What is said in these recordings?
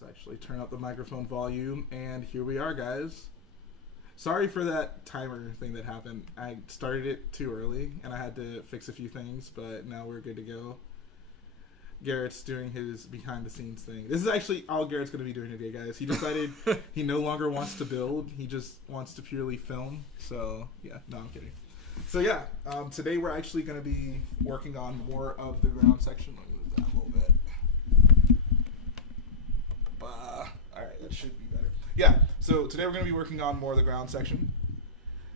Let's actually turn up the microphone volume, and here we are, guys. Sorry for that timer thing that happened. I started it too early, and I had to fix a few things, but now we're good to go. Garrett's doing his behind-the-scenes thing. This is actually all Garrett's going to be doing today, guys. He decided he no longer wants to build. He just wants to purely film. So, yeah. No, I'm kidding. So, yeah. Today we're actually going to be working on more of the ground section. Let me move that a little bit. Alright, that should be better. Yeah, so today we're going to be working on more of the ground section.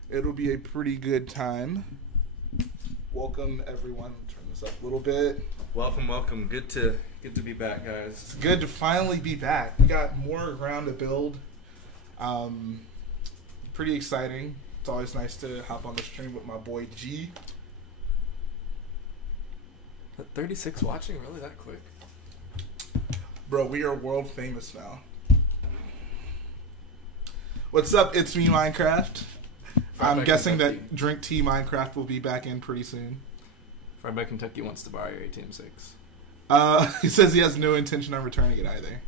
It'll be a pretty good time. Welcome, everyone. Turn this up a little bit. Welcome, welcome. Good to be back, guys. It's good to finally be back. We got more ground to build. Pretty exciting. It's always nice to hop on the stream with my boy G. 36 watching, really that quick? Bro, we are world famous now. What's up? It's me, Minecraft. I'm guessing that Drink Tea Minecraft will be back in pretty soon. Fried by Kentucky wants to borrow your ATM6. He says he has no intention of returning it either.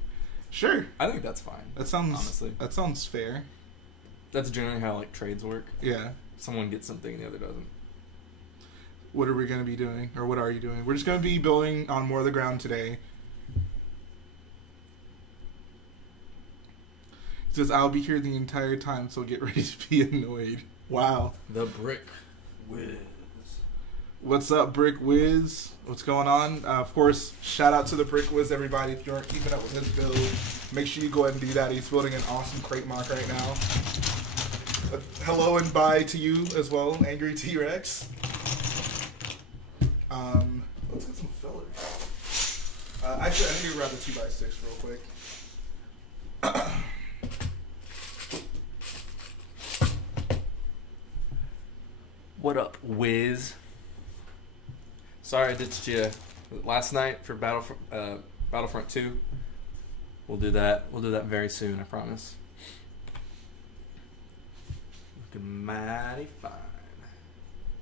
Sure. I think that's fine. That sounds honestly. That sounds fair. That's generally how like trades work. Yeah. Someone gets something and the other doesn't. What are we going to be doing? Or what are you doing? We're just going to be building on more of the ground today. He says, I'll be here the entire time, so get ready to be annoyed. Wow. The Brick Whiz. What's up, Brick Whiz? What's going on? Of course, shout out to the Brick Whiz, everybody. If you aren't keeping up with his build, make sure you go ahead and do that. He's building an awesome crate mock right now. Hello and bye to you as well, Angry T-Rex. Let's get some fillers. Actually, I need to grab the 2x6 real quick. What up, Wiz? Sorry I ditched you last night for Battlefront 2. We'll do that. We'll do that very soon, I promise. Looking mighty fine.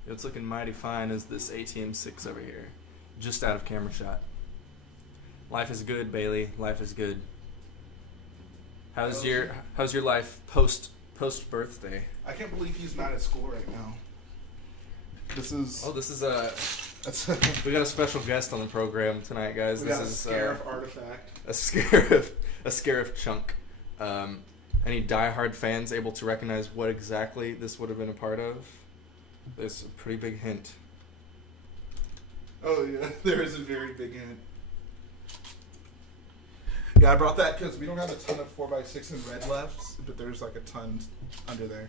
What's looking mighty fine is this ATM6 over here. Just out of camera shot. Life is good, Bailey. Life is good. How's your life post birthday? I can't believe he's not at school right now. This is we got a special guest on the program tonight, guys. This is a Scarif artifact. A Scarif chunk. Any diehard fans able to recognize what exactly this would have been a part of? There's a pretty big hint. Oh yeah, there is a very big hint. Yeah, I brought that because we don't have a ton of 4x6 in red left, but there's like a ton under there.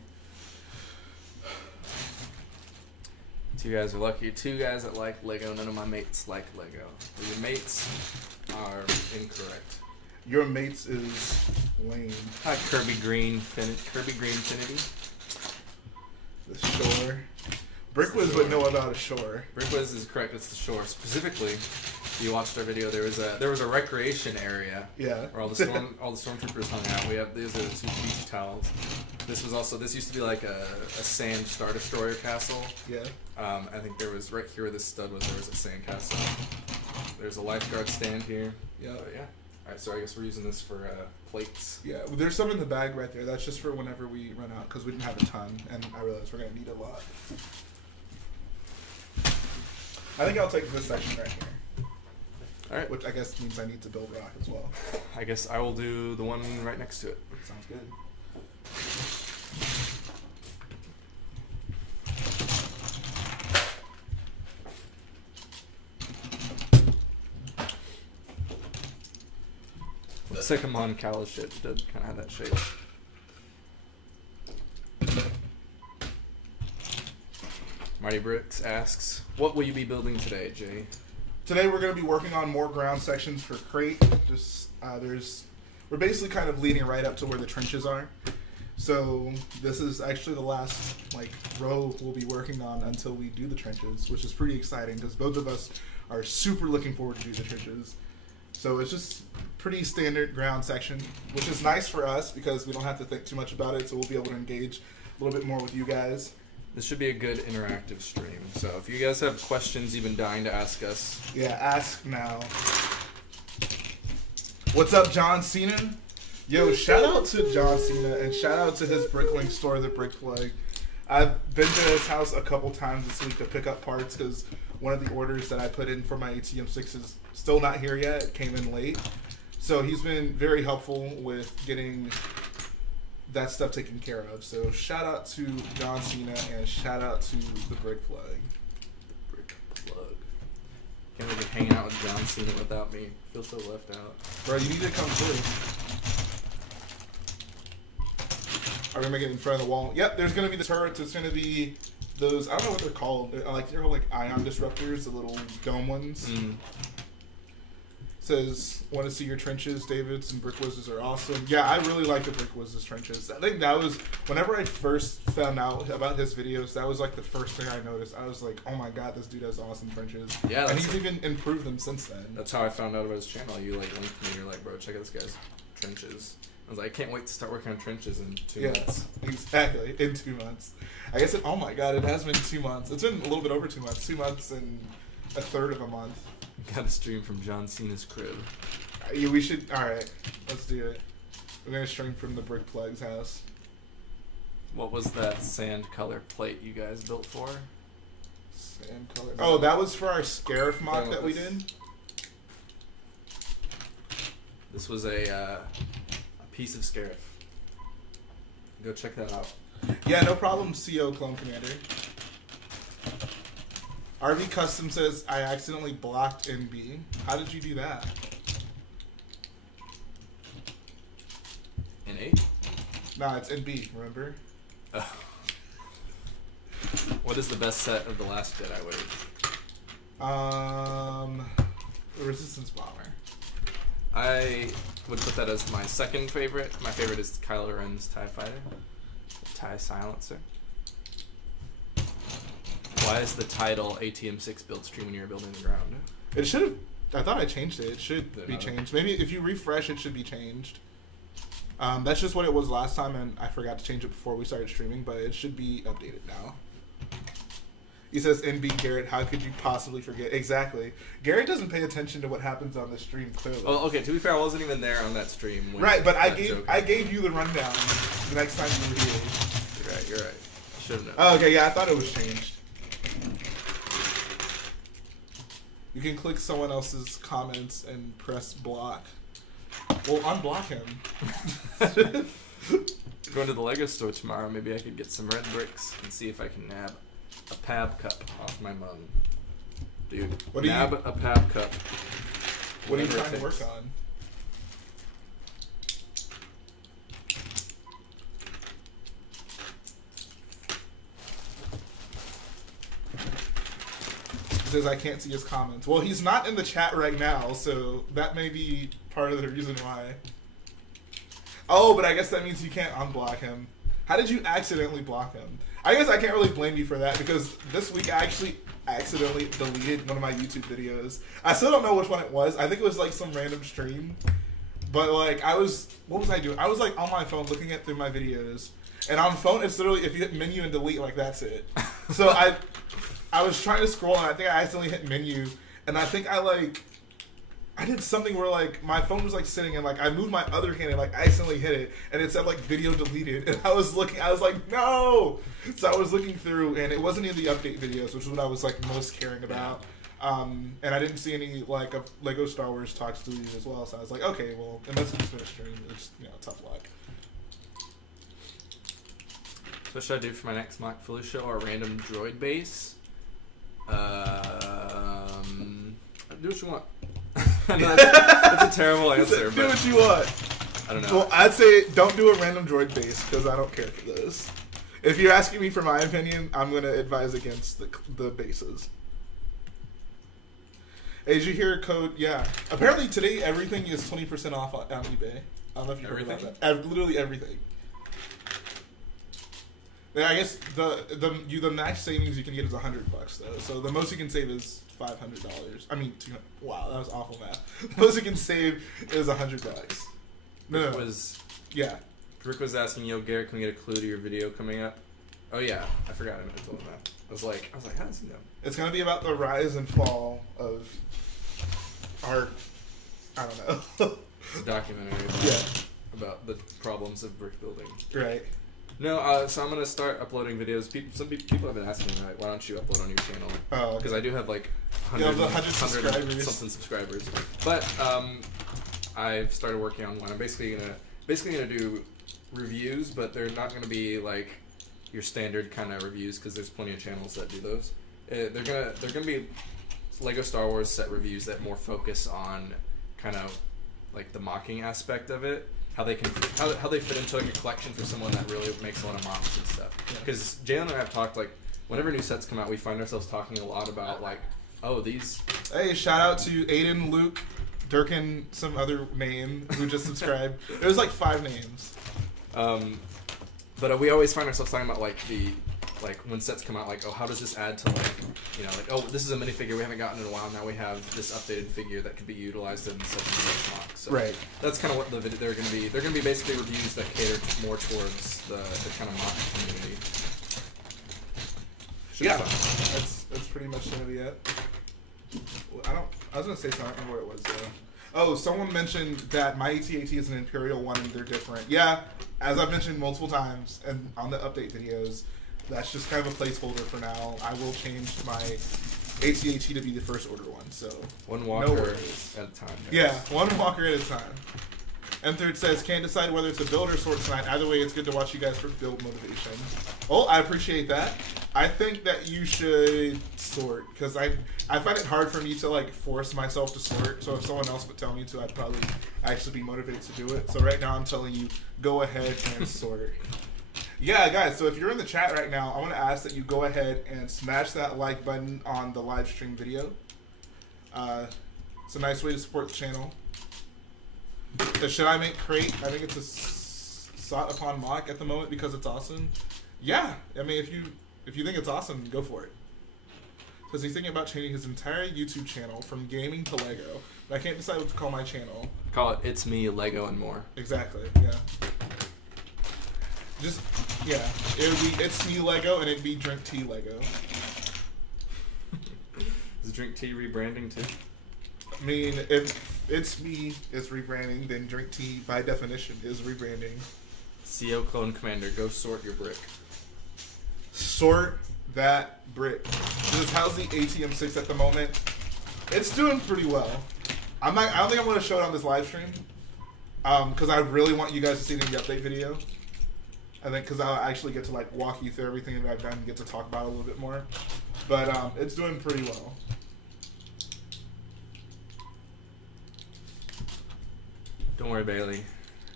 Two guys are lucky. Two guys that like Lego. None of my mates like Lego. Your mates are incorrect. Your mates is lame. Hi, Kirby Green Finity. The shore. Brickwiz would know about a shore. Brickwiz is correct. It's the shore. Specifically, you watched our video. There was a recreation area. Yeah. Where all the stormtroopers hung out. These are the two beach towels. This used to be like a sand Star Destroyer castle. Yeah. I think there was right here where this stud was. There was a sand castle. There's a lifeguard stand here. Yeah. Yeah. All right. So I guess we're using this for plates. Yeah. There's some in the bag right there. That's just for whenever we run out because we didn't have a ton, and I realized we're gonna need a lot. I think I'll take this section right here. All right. Which I guess means I need to build rock as well. I guess I will do the one right next to it. Sounds good. The Sycamon Callus shit did kind of have that shape. Marty Brooks asks, what will you be building today, Jhae? Today we're going to be working on more ground sections for Crait. We're basically kind of leading right up to where the trenches are. So this is actually the last row we'll be working on until we do the trenches, which is pretty exciting because both of us are super looking forward to do the trenches. So it's just pretty standard ground section, which is nice for us because we don't have to think too much about it, so we'll be able to engage a little bit more with you guys. This should be a good interactive stream. So if you guys have questions you've been dying to ask us. Yeah, ask now. What's up, John Cena? Yo, shout out to John Cena and shout out to his bricklink store, the Brick Plug. I've been to his house a couple times this week to pick up parts because one of the orders that I put in for my ATM6 is still not here yet. It came in late. So he's been very helpful with getting that stuff taken care of. So shout out to John Cena and shout out to the Brick Plug. The Brick Plug. Can't really hang out with John Cena without me. Feel so left out. Bro, you need to come through. Are we making it in front of the wall? Yep, there's going to be the turrets. There's going to be those, I don't know what they're called. They're like ion disruptors, the little dome ones. Says, want to see your trenches, Davids, and Brick Wizards are awesome. Yeah, I really like the Brick Wizards trenches. I think that was, whenever I first found out about his videos, that was like the first thing I noticed. I was like, oh my god, this dude has awesome trenches. Yeah, and he's even improved them since then. That's how I found out about his channel. You like linked me, you're like, bro, check out this guy's trenches. I was like, I can't wait to start working on trenches in 2 months. Exactly, in 2 months. I guess oh my god, it has been 2 months. It's been a little bit over 2 months. 2 months and a third of a month. Got a stream from John Cena's crib. Yeah, we should, alright, let's do it. We're going to stream from the Brick Plug's house. What was that sand color plate you guys built for? Sand color? Oh, that was for our Scarif mock that we did? This was a piece of Scarif. Go check that out. Yeah, no problem, CO Clone Commander. RV Custom says, I accidentally blocked NB. How did you do that? N8? Nah, it's NB, remember? Oh. What is the best set of The Last Jedi wave? The Resistance Bomber. I would put that as my second favorite. My favorite is Kylo Ren's TIE Fighter. The TIE Silencer. Why is the title ATM6 build stream when you're building the ground? It should have... I thought I changed it. It should be changed. Maybe if you refresh, it should be changed. That's just what it was last time, and I forgot to change it before we started streaming, but it should be updated now. He says, NB Garrett, how could you possibly forget? Exactly. Garrett doesn't pay attention to what happens on the stream, clearly. Oh, okay, to be fair, I wasn't even there on that stream. Right, but I gave you the rundown the next time you were here. You're right. Should have known. Oh, okay, yeah, I thought it was changed. You can click someone else's comments and press block. Well, unblock him. Going to the Lego store tomorrow. Maybe I could get some red bricks and see if I can nab a PAB cup off my mum. Dude, nab a PAB cup. What are you trying to work on? Says I can't see his comments. Well, he's not in the chat right now, so that may be part of the reason why. Oh, but I guess that means you can't unblock him. How did you accidentally block him? I guess I can't really blame you for that because this week I actually accidentally deleted one of my YouTube videos. I still don't know which one it was. I think it was like some random stream. But like what was I doing? I was like on my phone looking through my videos. And on phone, it's literally, if you hit menu and delete, like that's it. So I was trying to scroll and I think I accidentally hit menu and I think I did something where like my phone was like sitting and like I moved my other hand and like I accidentally hit it and it said like video deleted and I was like no. So I was looking through and it wasn't in the update videos, which is what I was like most caring about. And I didn't see any like of Lego Star Wars talks deleted as well. So I was like, okay, well, unless it's been a stream, it's tough luck. So what should I do for my next mock Felicia or a random droid base? Do what you want. That's a terrible answer. Do what you want. I don't know. Well, I'd say don't do a random droid base because I don't care for this. If you're asking me for my opinion, I'm going to advise against the bases. Hey, did you hear a code? Yeah. Apparently today everything is 20% off on eBay. I don't know if you heard about that. Literally everything. I guess the max savings you can get is $100 though. So the most you can save is $500. I mean, wow, that was awful math. The most you can save is $100. No. Yeah. Rick was asking, yo, Garrett, can we get a clue to your video coming up? Oh yeah, I forgot. I meant to tell him that. I was like, how does he know? It's gonna be about the rise and fall of our. I don't know. It's a documentary about the problems of brick building. Right. No, so I'm gonna start uploading videos. Some people have been asking me, like, why don't you upload on your channel? Oh, because I do have like 100 subscribers. Something subscribers. But I've started working on one. I'm basically gonna do reviews, but they're not gonna be like your standard kind of reviews because there's plenty of channels that do those. They're gonna be Lego Star Wars set reviews that more focus on kind of like the mocking aspect of it. How they fit into like a collection for someone that really makes a lot of mocks and stuff. Because Jhae and I have talked, like, whenever new sets come out, we find ourselves talking a lot about, like, oh, these... Hey, shout out to Aiden, Luke, Durkin, some other name who just subscribed. It was like 5 names. But we always find ourselves talking about, like, when sets come out, like, oh, how does this add to, like, you know, like, oh, this is a minifigure we haven't gotten in a while, now we have this updated figure that could be utilized in such and such mock. So right. That's kind of what they're going to be. They're going to be basically reviews that cater more towards the kind of mock community. Yeah, that's pretty much going to be it. I was going to say something, I don't remember what it was, though. Oh, someone mentioned that my AT-AT is an Imperial one and they're different. Yeah, as I've mentioned multiple times and on the update videos, that's just kind of a placeholder for now. I will change my AT-AT to be the first order one, so... One walker at a time. Guys. Yeah, one walker at a time. And third says, can't decide whether it's a build or sort tonight. Either way, it's good to watch you guys for build motivation. Oh, I appreciate that. I think that you should sort, because I find it hard for me to, like, force myself to sort. So if someone else would tell me to, I'd probably actually be motivated to do it. So right now I'm telling you, go ahead and sort. Yeah, guys, so if you're in the chat right now, I want to ask that you go ahead and smash that like button on the live stream video. It's a nice way to support the channel. Should I make Crait? I think it's a sought upon mock at the moment because it's awesome. Yeah, I mean, if you think it's awesome, go for it. Because he's thinking about changing his entire YouTube channel from gaming to Lego. But I can't decide what to call my channel. Call it It's Me, Lego, and More. Exactly, yeah. Just, yeah, it would be It's Me Lego and it'd be Drink Tea Lego. Is Drink Tea rebranding too? I mean, if It's Me is rebranding, then Drink Tea, by definition, is rebranding. CO Clone Commander, go sort your brick. Sort that brick. How's the ATM6 at the moment? It's doing pretty well. I don't think I'm going to show it on this live stream. Because I really want you guys to see it in the update video. I think because I'll actually get to, like, walk you through everything that I've done and get to talk about it a little bit more. But it's doing pretty well. Don't worry, Bailey.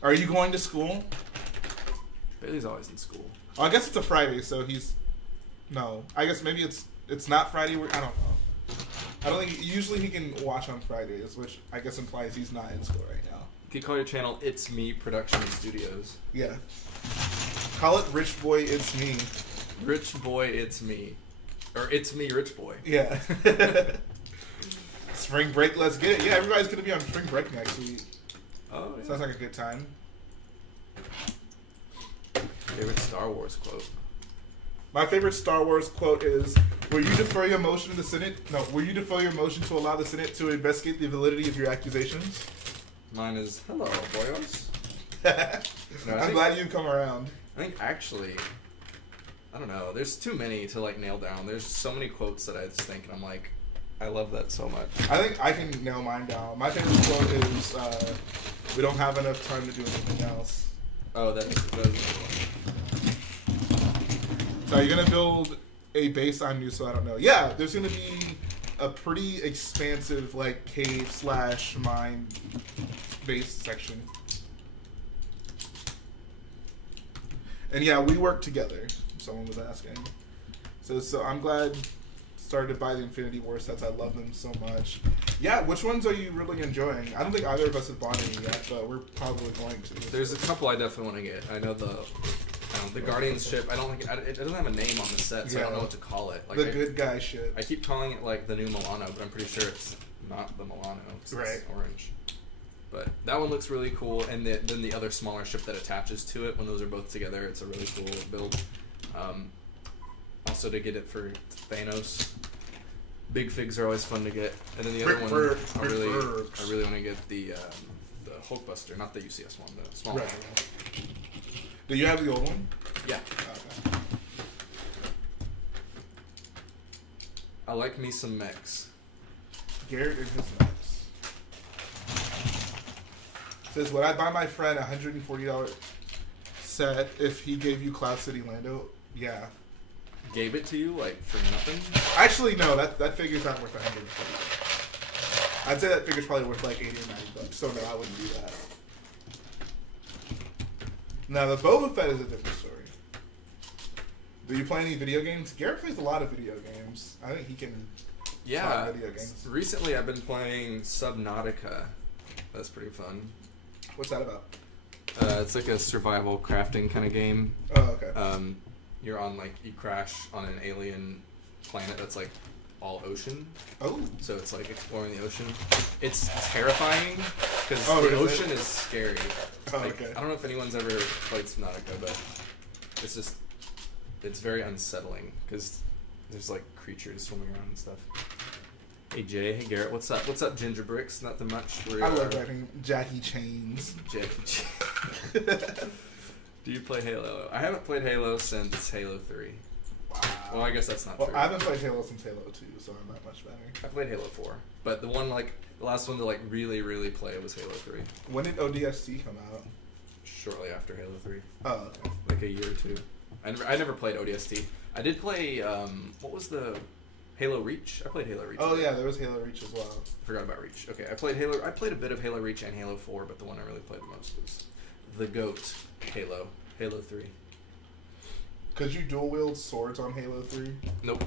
Are you going to school? Bailey's always in school. Oh, I guess it's a Friday, so he's... No. I guess maybe it's not Friday. I don't know. I don't think... Usually he can watch on Fridays, which I guess implies he's not in school right now. You could call your channel It's Me Production Studios. Yeah. Call it Rich Boy It's Me. Rich Boy It's Me. Or It's Me Rich Boy. Yeah. Spring break, let's get it. Yeah, everybody's going to be on spring break next week. Oh, yeah. Sounds like a good time. Favorite Star Wars quote? My favorite Star Wars quote is, will you defer your motion to the Senate? No, will you defer your motion to allow the Senate to investigate the validity of your accusations? Mine is, hello, boyos. No, I'm glad you've come around. I think actually, I don't know, there's too many to, like, nail down. There's so many quotes that I just think, and I'm like, I love that so much. I think I can nail mine down. My favorite quote is, we don't have enough time to do anything else. Oh, that's So are you going to build a base on new, so I don't know? Yeah, there's going to be a pretty expansive, like, cave/mine base section. And yeah, we work together, someone was asking. So I'm glad started to buy the Infinity War sets. I love them so much. Yeah, which ones are you really enjoying? I don't think either of us have bought any yet, but we're probably going to. There's a couple I definitely want to get. I know the Guardians ship. I don't think it doesn't have a name on the set, so I don't know what to call it. Like, the good guy ship. I keep calling it like the new Milano, but I'm pretty sure it's not the Milano. It's orange. But that one looks really cool, and then the other smaller ship that attaches to it, when those are both together, it's a really cool build. Also to get it for Thanos. Big figs are always fun to get, and then the other one I really want to get the Hulkbuster, not the UCS one, the small Right. one. Do you have the old one? Yeah. Okay. I like me some mechs. Garrett and his nuts. Says, would I buy my friend a $140 set if he gave you Cloud City Lando? Yeah. Gave it to you, like, for nothing? Actually, no, that figure's not worth $140. I'd say that figure's probably worth like $80 or $90. So no, I wouldn't do that. Now the Boba Fett is a different story. Do you play any video games? Garrett plays a lot of video games. I think he can Yeah. talk video games. Recently I've been playing Subnautica. That's pretty fun. What's that about? It's like a survival crafting kind of game. Oh, okay. You're on, like, you crash on an alien planet that's, like, all ocean. Oh. So it's, like, exploring the ocean. It's terrifying, because Oh, the is ocean it? is scary. Oh, Like, okay. I don't know if anyone's ever played Subnautica, but it's just, it's very unsettling, because there's, like, creatures swimming around and stuff. Hey, Jhae. Hey, Garrett. What's up? What's up, Ginger Bricks? Nothing much. I love writing Jackie Chains. Jackie. Do you play Halo? I haven't played Halo since Halo 3. Wow. Well, I guess that's not Well, true. I haven't played Halo since Halo 2, so I'm not much better. I played Halo 4. But the one, like, the last one to, like, really, really play was Halo 3. When did ODST come out? Shortly after Halo 3. Oh, okay. Like a year or two. I never played ODST. I did play, what was the... Halo Reach? I played Halo Reach. Oh yeah, there was Halo Reach as well. Forgot about Reach. Okay, I played a bit of Halo Reach and Halo 4, but the one I really played the most was the GOAT Halo. Halo 3. Could you dual wield swords on Halo 3? Nope.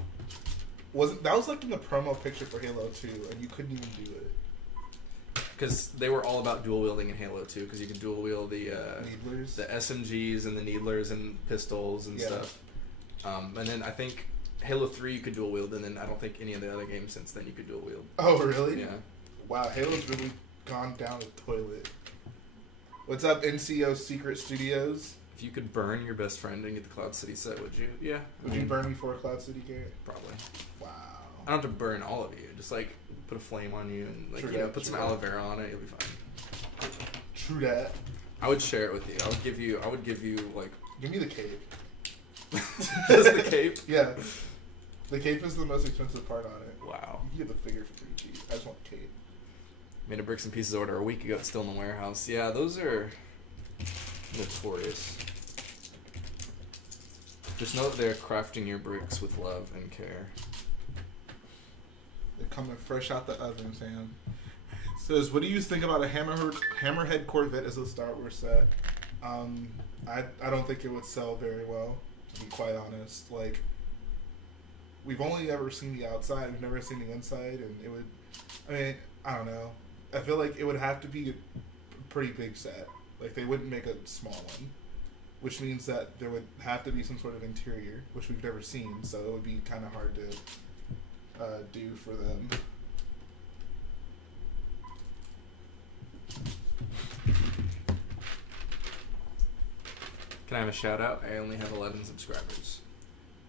That was like in the promo picture for Halo 2, and you couldn't even do it. Because they were all about dual wielding in Halo 2, because you could dual wield the Needlers? the SMGs and the needlers and pistols and Yeah. stuff. And then I think Halo 3 you could dual wield, and then I don't think any of the other games since then you could dual wield. Oh really? Yeah. Wow, Halo's really gone down the toilet. What's up, NCO Secret Studios? If you could burn your best friend and get the Cloud City set, would you? Yeah. Would you burn me for a Cloud City, Garrett? Probably. Wow. I don't have to burn all of you. Just like put a flame on you and like True you know that, put some true aloe that. vera on it. You'll be fine. True that. I would share it with you. I would give you like Give me the cape. just the cape. Yeah. The cape is the most expensive part on it. Wow. You can get the figure for pretty cheap. I just want the cape. Made a Bricks and Pieces order a week ago. It's still in the warehouse. Yeah, those are notorious. Just know that they're crafting your bricks with love and care. They're coming fresh out the oven, Sam. Says, what do you think about a Hammerhead Corvette as a Star Wars set? I don't think it would sell very well, to be quite honest. Like, we've only ever seen the outside, we've never seen the inside, and it would, I mean, I don't know. I feel like it would have to be a pretty big set. Like, they wouldn't make a small one, which means that there would have to be some sort of interior, which we've never seen, so it would be kind of hard to do for them. Can I have a shout out? I only have 11 subscribers.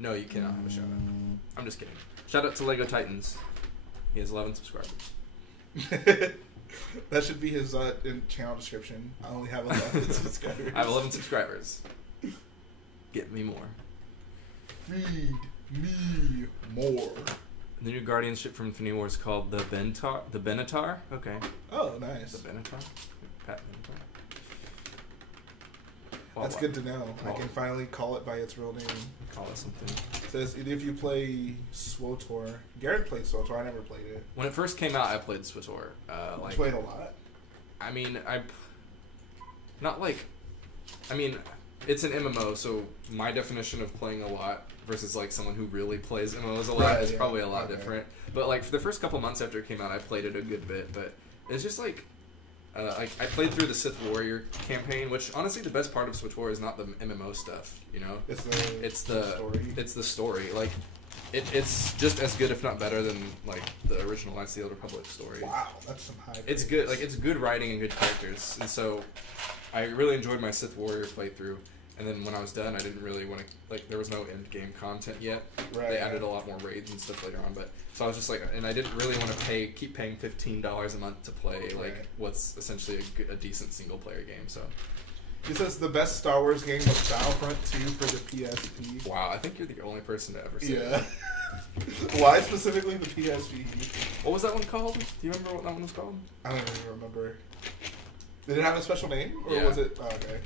No, you cannot have a shout out. I'm just kidding. Shout out to Lego Titans. He has 11 subscribers. That should be his in channel description. I only have 11 subscribers. I have 11 subscribers. Get me more. Feed me more. The new Guardian ship from Infinity War is called the Bentar. The Benatar? Okay. Oh, nice. The Benatar? Pat Benatar? That's good to know. I can finally call it by its real name. Call it something. It says, if you play SWTOR. Garrett played SWTOR. I never played it. When it first came out, I played SWTOR. You played a lot? I mean, it's an MMO, so my definition of playing a lot versus like someone who really plays MMOs a lot is probably a lot different. But like for the first couple months after it came out, I played it a good bit. But it's just like I played through the Sith Warrior campaign, which honestly the best part of SWTOR is not the MMO stuff. You know, it's the story. Like it's just as good, if not better, than like the original Knights of the Old Republic story. Wow, that's some high. It's good. Like it's good writing and good characters, and so I really enjoyed my Sith Warrior playthrough. And then when I was done, I didn't really want to, like, there was no end game content yet. Right. They added a lot more raids and stuff later on, but so I was just like, and I didn't really want to keep paying $15 a month to play like what's essentially a decent single player game. So he says the best Star Wars game was Battlefront 2 for the PSP. wow, I think you're the only person to ever say Yeah. that. Why specifically the PSP? What was that one called? Do you remember what that one was called? I don't even remember. Did it have a special name, or Yeah. was it? Oh, okay.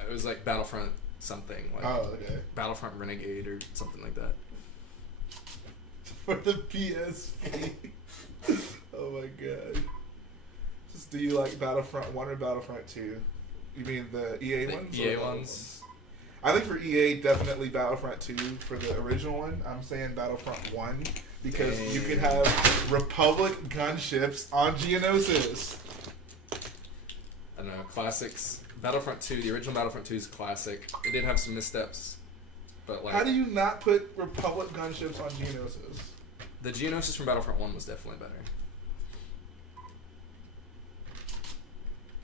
It was like Battlefront something, like Okay. Battlefront Renegade or something like that. For the PSP. Oh my god. Just, do you like Battlefront 1 or Battlefront 2? You mean the EA ones? EA ones. I think for EA, definitely Battlefront 2 for the original one. I'm saying Battlefront 1 because you could have Republic gunships on Geonosis. I don't know, classics. Battlefront 2, the original Battlefront 2 is classic. It did have some missteps, but like... How do you not put Republic gunships on Geonosis? The Geonosis from Battlefront 1 was definitely better.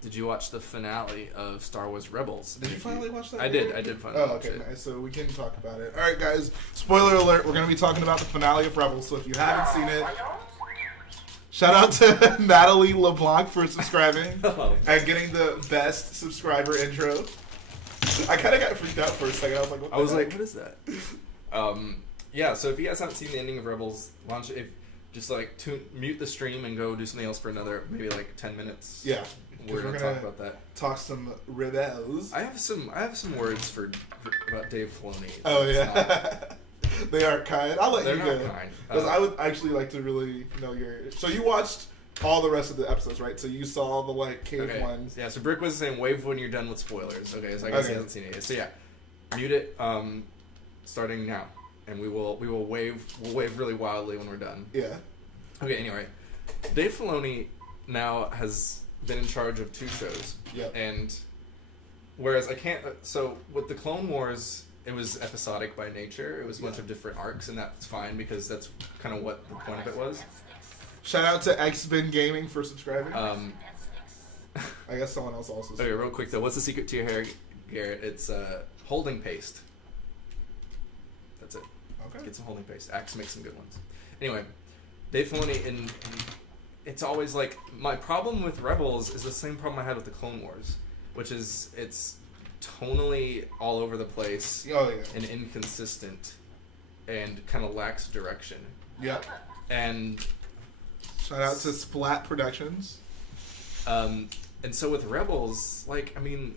Did you watch the finale of Star Wars Rebels? Did you finally watch that? I did finally watch it. Nice. So we can talk about it. Alright guys, spoiler alert, we're going to be talking about the finale of Rebels, so if you haven't seen it, shout out to Natalie LeBlanc for subscribing and getting the best subscriber intro. I kind of got freaked out for a second. I was like, what is that? Yeah, so if you guys haven't seen the ending of Rebels, just like mute the stream and go do something else for another maybe like 10 minutes. Yeah. We're gonna talk about that. Talk some Rebels. I have some words about Dave Filoni. Oh yeah. They are kind. I'll let you go. They're not kind. Because I would actually like to really know your... So you watched all the rest of the episodes, right? So you saw the, like, cave ones. Yeah, so Brick was saying wave when you're done with spoilers. Okay, so I guess he hasn't seen it yet. So yeah, mute it starting now. And we'll wave really wildly when we're done. Yeah. Okay, anyway. Dave Filoni now has been in charge of 2 shows. Yeah. And whereas I can't... So with the Clone Wars... It was episodic by nature. It was a bunch of different arcs, and that's fine because that's kind of what the point of it was. Shout out to X-Bin Gaming for subscribing. I guess someone else also. Okay, real quick though, what's the secret to your hair, Garrett? It's holding paste. That's it. Okay. Get some holding paste. Axe makes some good ones. Anyway, Dave Filoni, and it's always like my problem with Rebels is the same problem I had with the Clone Wars, which is it's tonally all over the place and inconsistent and kind of lacks direction. Yep. And shout out to Splat Productions. And so with Rebels, like, I mean,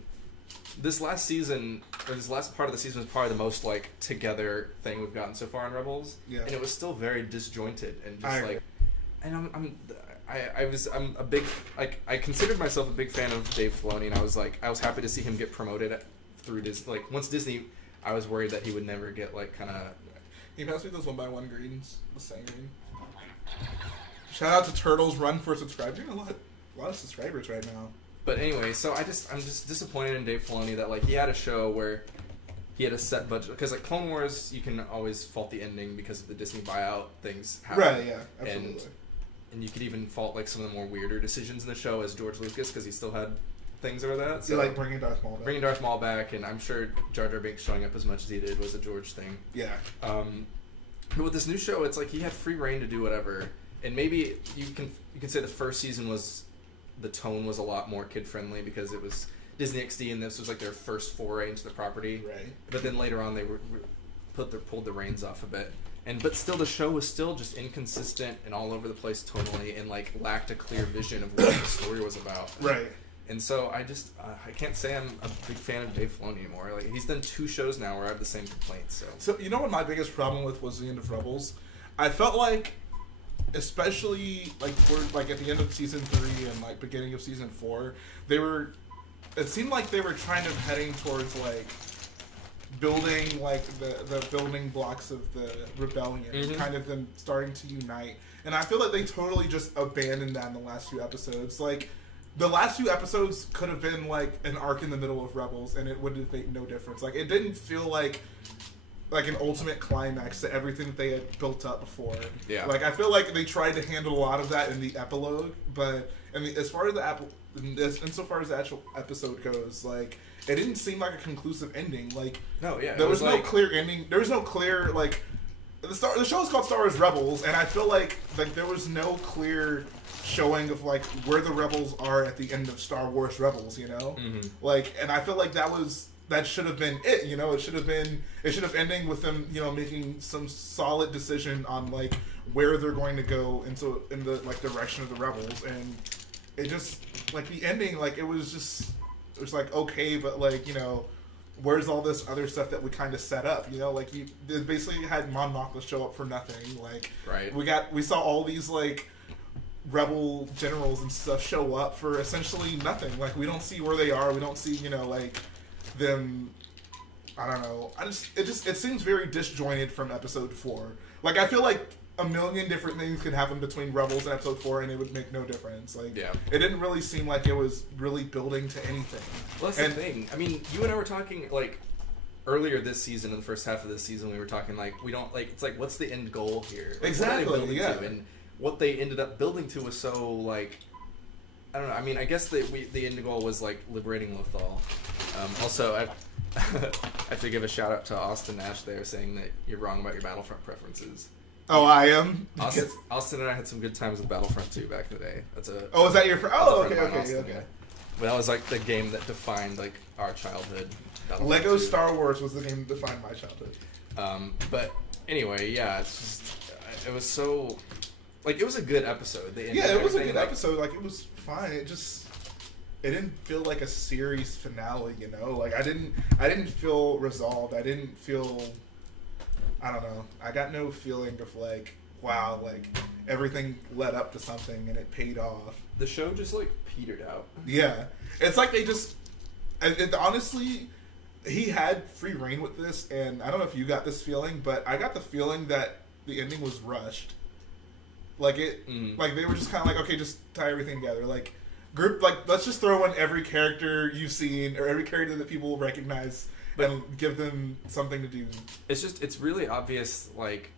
this last season, or this last part of the season was probably the most, like, together thing we've gotten so far in Rebels. Yeah. And it was still very disjointed and just, like... And I'm a big... Like, I considered myself a big fan of Dave Filoni, and I was happy to see him get promoted through Disney. Like, once Disney, I was worried that he would never get, like, kind of... He passed me those 1x1 greens, the same green. Shout out to Turtles Run for subscribing. A lot of subscribers right now. But anyway, so I'm just disappointed in Dave Filoni that, like, he had a show where he had a set budget. Because, like, Clone Wars, you can always fault the ending because of the Disney buyout things happen. Right, yeah, absolutely. And you could even fault, like, some of the more weirder decisions in the show as George Lucas, because he still had things over that. So, like, bringing Darth Maul back. Bringing Darth Maul back, and I'm sure Jar Jar Binks showing up as much as he did was a George thing. Yeah. But with this new show, it's like he had free reign to do whatever. And maybe you can say the first season the tone was a lot more kid friendly because it was Disney XD and this was like their first foray into the property. Right. But then later on they pulled the reins off a bit. But still the show was still just inconsistent and all over the place tonally and like lacked a clear vision of what the story was about. Right. And so I just I can't say I'm a big fan of Dave Filoni anymore. Like he's done 2 shows now where I have the same complaints. So you know what my biggest problem with was the end of Rebels? I felt like, especially like toward like at the end of season 3 and like beginning of season 4, it seemed like they were kind of heading towards like building like the building blocks of the rebellion, kind of them starting to unite. And I feel like they totally just abandoned that in the last few episodes. Like the last few episodes could have been like an arc in the middle of Rebels, and it would have made no difference. Like it didn't feel like an ultimate climax to everything that they had built up before. Yeah. Like I feel like they tried to handle a lot of that in the epilogue, but as far as the insofar as the actual episode goes, like it didn't seem like a conclusive ending. Like No, yeah. there was no clear ending. There was no clear like the show is called Star Wars Rebels, and I feel like there was no clear showing of like where the rebels are at the end of Star Wars Rebels, you know? Mm-hmm. Like, and I feel like that should have been it, you know? It should have ending with them, you know, making some solid decision on like where they're going to go in the like direction of the rebels, and it just like the ending, like it was like okay, but like, you know, where's all this other stuff that we kind of set up, you know? Like they basically had Mon Mothma show up for nothing. Like right. we saw all these like rebel generals and stuff show up for essentially nothing. Like we don't see where they are. We don't see, you know, like them. I don't know. It seems very disjointed from episode 4. Like I feel like a million different things could happen between Rebels and episode 4 and it would make no difference. Like yeah. It didn't really seem like it was really building to anything. Well, that's the thing. I mean, you and I were talking like earlier this season, in the first half of this season, we were talking like we don't like. It's like what's the end goal here? Like, exactly. Yeah. And what they ended up building to was so like I don't know. I mean, I guess the end goal was like liberating Lothal. Also, I have to give a shout out to Austin Nash there, saying that you're wrong about your Battlefront preferences. Oh, I am. Austin and I had some good times with Battlefront 2 back in the day. That's a. Oh, is that your? Okay. Yeah. Well, that was like the game that defined like our childhood. Lego Star Wars was the game that defined my childhood. But anyway, yeah, it's just it was so like it was a good episode. It was a good episode. Like it was fine. It didn't feel like a series finale. You know, like I didn't feel resolved. I didn't feel. I don't know. I got no feeling of like, wow, like everything led up to something and it paid off. The show just like petered out. Yeah, it's like they just. Honestly, he had free reign with this, and I don't know if you got this feeling, but I got the feeling that the ending was rushed. Like like they were just kind of like, okay, just tie everything together. Like let's just throw in every character you've seen or every character that people recognize. And give them something to do. It's really obvious, like,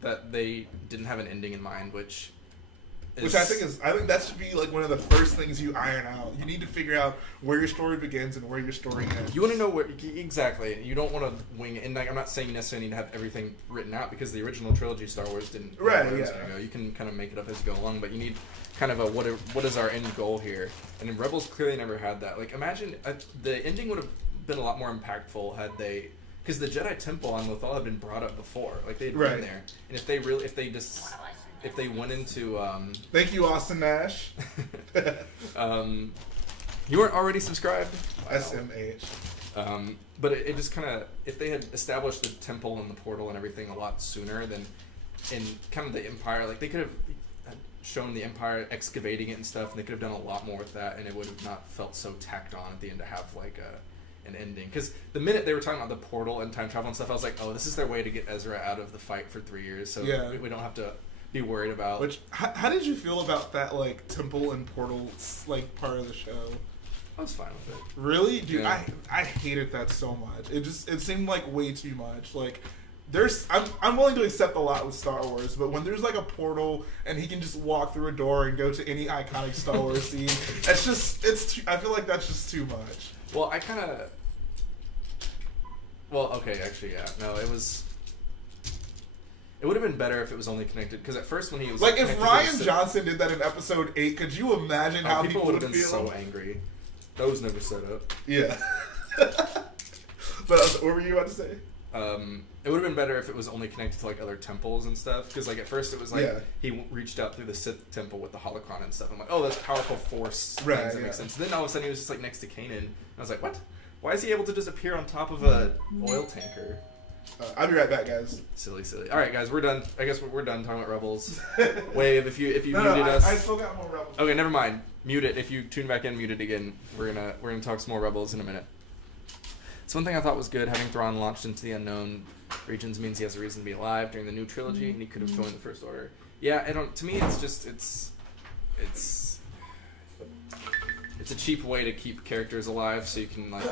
that they didn't have an ending in mind, which I think that should be like one of the first things you iron out. You need to figure out where your story begins and where your story ends. You want to know where exactly. You don't want to wing it. And like, I'm not saying you necessarily need to have everything written out because the original trilogy Star Wars didn't. Right. Know where it was gonna go. You can kind of make it up as you go along, but you need kind of a what is our end goal here? And Rebels clearly never had that. Like, imagine the ending would have been a lot more impactful had they, because the Jedi Temple on Lothal had been brought up before, like they'd been there, and if they went into thank you, Austin Nash. You weren't already subscribed? Wow. SMH. But it just kind of, if they had established the temple and the portal and everything a lot sooner than in kind of the Empire, like they could have shown the Empire excavating it and stuff, and they could have done a lot more with that, and it would have not felt so tacked on at the end to have like an ending. Because the minute they were talking about the portal and time travel and stuff, I was like, oh, this is their way to get Ezra out of the fight for 3 years, so we don't have to be worried about. Which, how did you feel about that like temple and portal like part of the show? I was fine with it. Really, dude? Yeah. I hated that so much. It seemed like way too much. Like, I'm willing to accept a lot with Star Wars, but when there's like a portal and he can just walk through a door and go to any iconic Star Wars scene, I feel like that's just too much. Well, okay, actually, yeah. No, it would have been better if it was only connected, because at first when he was like if Rian Johnson did that in episode 8, could you imagine how people would have been so angry? That was never set up. Yeah. But what were you about to say? It would have been better if it was only connected to like other temples and stuff, because like at first it was like he reached out through the Sith temple with the holocron and stuff. I'm like, oh, that's powerful force. Right, that makes sense. Then all of a sudden he was just like next to Kanan, and I was like, what? Why is he able to just appear on top of a oil tanker? I'll be right back, guys. Silly. All right, guys, we're done. I guess we're done talking about Rebels. Wave if you muted us. I still got more Rebels. Okay, never mind. Mute it. If you tune back in, mute it again. We're gonna talk some more Rebels in a minute. So one thing I thought was good, having Thrawn launched into the unknown regions means he has a reason to be alive during the new trilogy, and he could have joined the First Order. Yeah, to me, it's a cheap way to keep characters alive, so you can like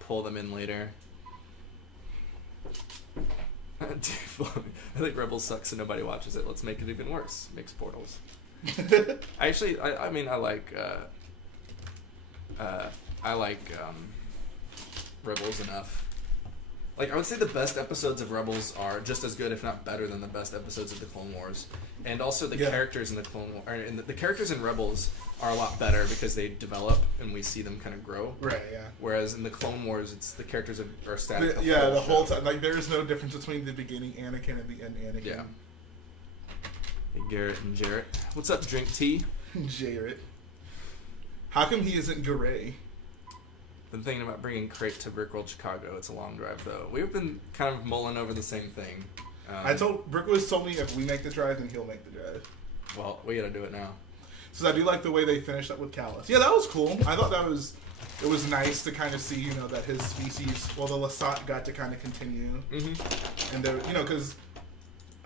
pull them in later. I think Rebels sucks and nobody watches it. Let's make it even worse. Mix portals. I like I like Rebels enough. Like, I would say the best episodes of Rebels are just as good, if not better, than the best episodes of the Clone Wars. And also the characters in the Clone War, the characters in Rebels are a lot better because they develop and we see them kind of grow. Right. Yeah. Whereas in the Clone Wars, it's the characters are static. The whole time. Like, there is no difference between the beginning Anakin and the end Anakin. Yeah. Hey, Garrett and Jarrett. What's up, Drink Tea? Jarrett. How come he isn't Garrett? Been thinking about bringing Crait to Brickworld Chicago. It's a long drive, though. We've been kind of mulling over the same thing. Brickworld told me if we make the drive, then he'll make the drive. Well, we gotta do it now. So I do like the way they finished up with Callus. Yeah, that was cool. I thought it was nice to kind of see, that his species, the Lasat got to kind of continue. Mm-hmm. And, because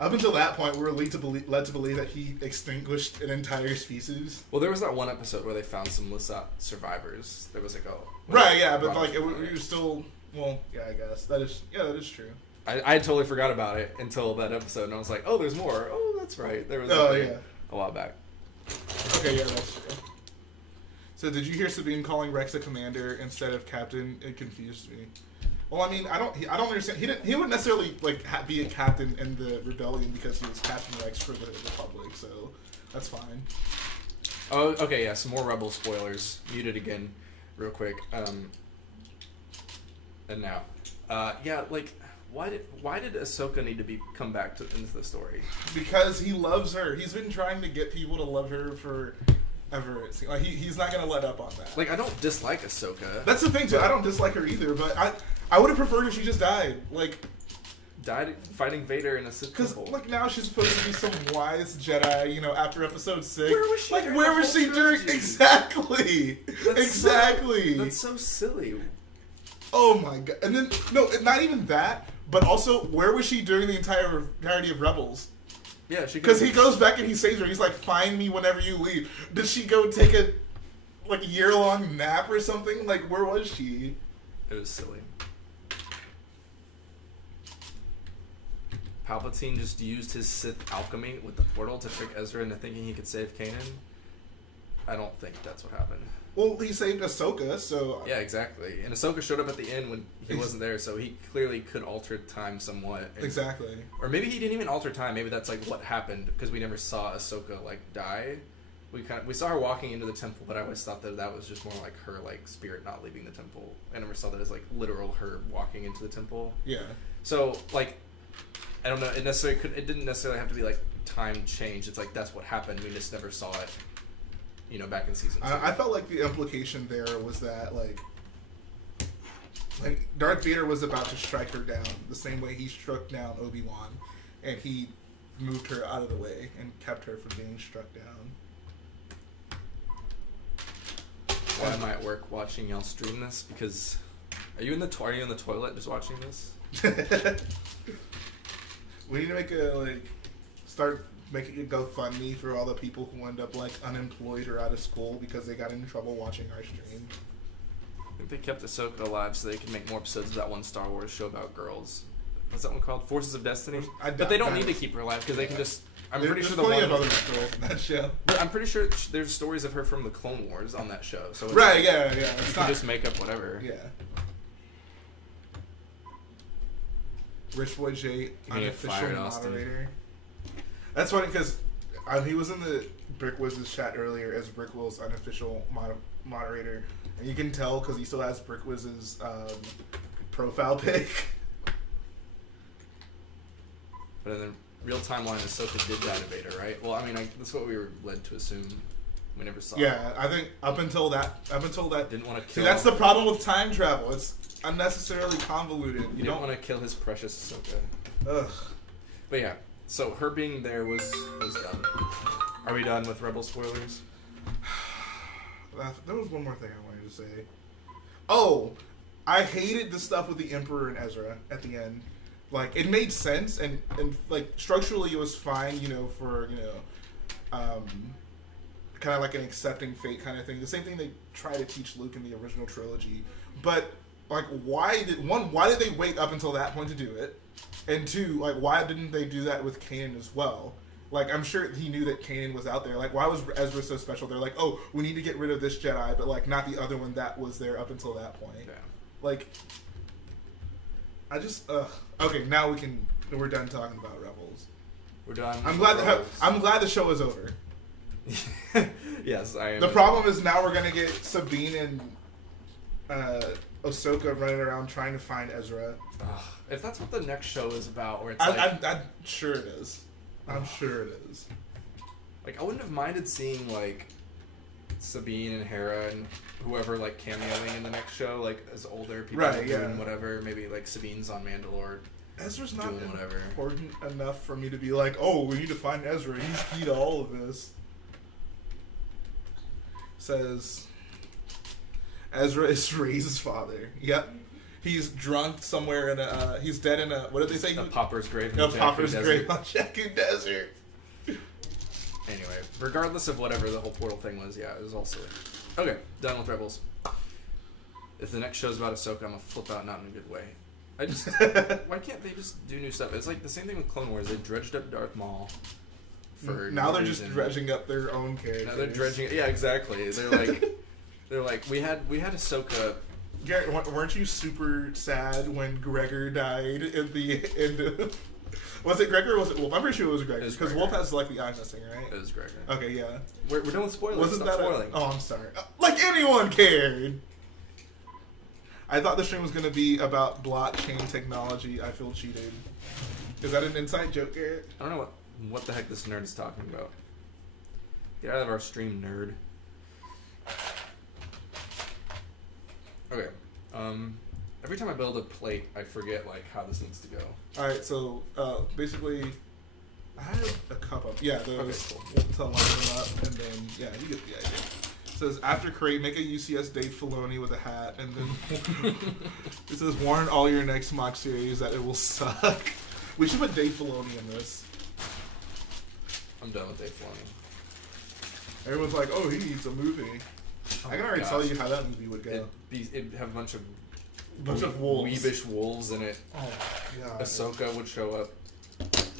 up until that point, we were led to believe that he extinguished an entire species. Well, there was that one episode where they found some Lasat survivors. There was like, right, yeah, but like, it was still, I guess. That is true. I totally forgot about it until that episode, and I was like, oh, there's more. Oh, that's right. There was a while back. Okay, yeah, that's true. So, did you hear Sabine calling Rex a commander instead of captain? It confused me. Well, I mean, I don't understand. He wouldn't necessarily be a captain in the rebellion because he was Captain Rex for the Republic, so that's fine. Oh, okay, yeah. Some more Rebel spoilers. Muted again, real quick. And now, why did Ahsoka need to come back into the story? Because he loves her. He's been trying to get people to love her forever. Like he's not gonna let up on that. Like, I don't dislike Ahsoka. That's the thing too. I don't dislike her either, but I would have preferred if she just died. Died fighting Vader in a Sith temple. Because now she's supposed to be some wise Jedi. After Episode 6. Where was she? Where was she during? Exactly. Exactly. That's so silly. Oh my god! And then not even that. But also, where was she during the entirety of Rebels? Yeah, because he goes back and he saves her. He's like, "Find me whenever you leave." Did she go take a year-long nap or something? Like, where was she? It was silly. Palpatine just used his Sith alchemy with the portal to trick Ezra into thinking he could save Kanan. I don't think that's what happened. Well, he saved Ahsoka, so... Yeah, exactly. And Ahsoka showed up at the end when he wasn't there, so he clearly could alter time somewhat. Exactly. Or maybe he didn't even alter time. Maybe that's, what happened, because we never saw Ahsoka, die. We saw her walking into the temple, but I always thought that was just more like her, spirit not leaving the temple. I never saw that as, literal her walking into the temple. Yeah. So, I don't know, it didn't necessarily have to be, time change. It's that's what happened. We just never saw it. Back in season 2. I felt like the implication there was that, Darth Vader was about to strike her down the same way he struck down Obi-Wan, and he moved her out of the way and kept her from being struck down. Why am I at work watching y'all stream this? Because are you in the toilet just watching this? We need to make start making a GoFundMe for all the people who end up unemployed or out of school because they got into trouble watching our stream. I think they kept Ahsoka alive so they could make more episodes of that one Star Wars show about girls. What's that one called? Forces of Destiny? But they don't need to keep her alive because they can just... I'm pretty sure there's plenty of other girls in that show. But I'm pretty sure there's stories of her from the Clone Wars on that show. So right, yeah. You can just make up whatever. Yeah. Rich Boy Jhae, unofficial moderator. That's funny because he was in the Brick Wiz's chat earlier as Brick Will's unofficial moderator, and you can tell because he still has Brick Wiz's profile pic. But in the real timeline, Ahsoka did die to Vader, right? Well, I mean, that's what we were led to assume. We never saw. Yeah, I think up until that, didn't want to kill. See, that's the problem with time travel. It's unnecessarily convoluted. You don't want to kill his precious Ahsoka. Ugh. But yeah. So her being there was done. Are we done with Rebel spoilers? There was one more thing I wanted to say. Oh, I hated the stuff with the Emperor and Ezra at the end. It made sense and structurally it was fine, for kind of an accepting fate kind of thing. The same thing they try to teach Luke in the original trilogy. But why did they wait up until that point to do it? And two, why didn't they do that with Kanan as well? Like, I'm sure he knew that Kanan was out there. Like, why was Ezra so special? They're like, oh, we need to get rid of this Jedi, but, like, not the other one that was there up until that point. Yeah. Like, I just, okay, now we're done talking about Rebels. We're done. I'm glad the show is over. Yes, I am. The problem is now we're going to get Sabine and Ahsoka running around trying to find Ezra. If that's what the next show is about, where it's I'm sure it is. I'm sure it is. Like, I wouldn't have minded seeing, like, Sabine and Hera and whoever, like, cameoing in the next show, like, as older people doing whatever. Maybe, like, Sabine's on Mandalore. Ezra's not doing whatever. important enough for me to be like, oh, we need to find Ezra. He's key to all of this. Says, Ezra is Rey's father. Yep. He's drunk somewhere in a, he's dead in a, what did they say? A pauper's grave. A pauper's grave on Jakku Desert. Anyway, regardless of whatever the whole portal thing was, yeah, it was all silly. Okay, done with Rebels. If the next show's about Ahsoka, I'm gonna flip out, not in a good way. I just, why can't they just do new stuff? It's like the same thing with Clone Wars. They dredged up Darth Maul. For now they're just dredging up their own characters. Now they're dredging, yeah, exactly. They're like, we had Ahsoka. Garrett, weren't you super sad when Gregor died at the end of... Was it Gregor or was it Wolf? I'm pretty sure it was Gregor. Because Wolf has, like, the eye missing, right? It was Gregor. Okay, yeah. We're done with spoilers. Wasn't that spoiling? Oh, I'm sorry. Like anyone cared! I thought the stream was going to be about blockchain technology. I feel cheated. Is that an inside joke, Garrett? I don't know what the heck this nerd is talking about. Get out of our stream, nerd. Okay. Every time I build a plate, I forget, like, how this needs to go. Alright, so, basically, I have a cup of, yeah, those, okay, cool. to line them up, and then, yeah, you get the idea. It says, after Crait, make a UCS Dave Filoni with a hat, and then, it says, warn all your next MOC series that it will suck. We should put Dave Filoni in this. I'm done with Dave Filoni. Everyone's like, oh, he needs a movie. Oh I can already tell you how that movie would go. It'd have a bunch of wolves. weebish wolves in it. Oh my god. Ahsoka would show up. It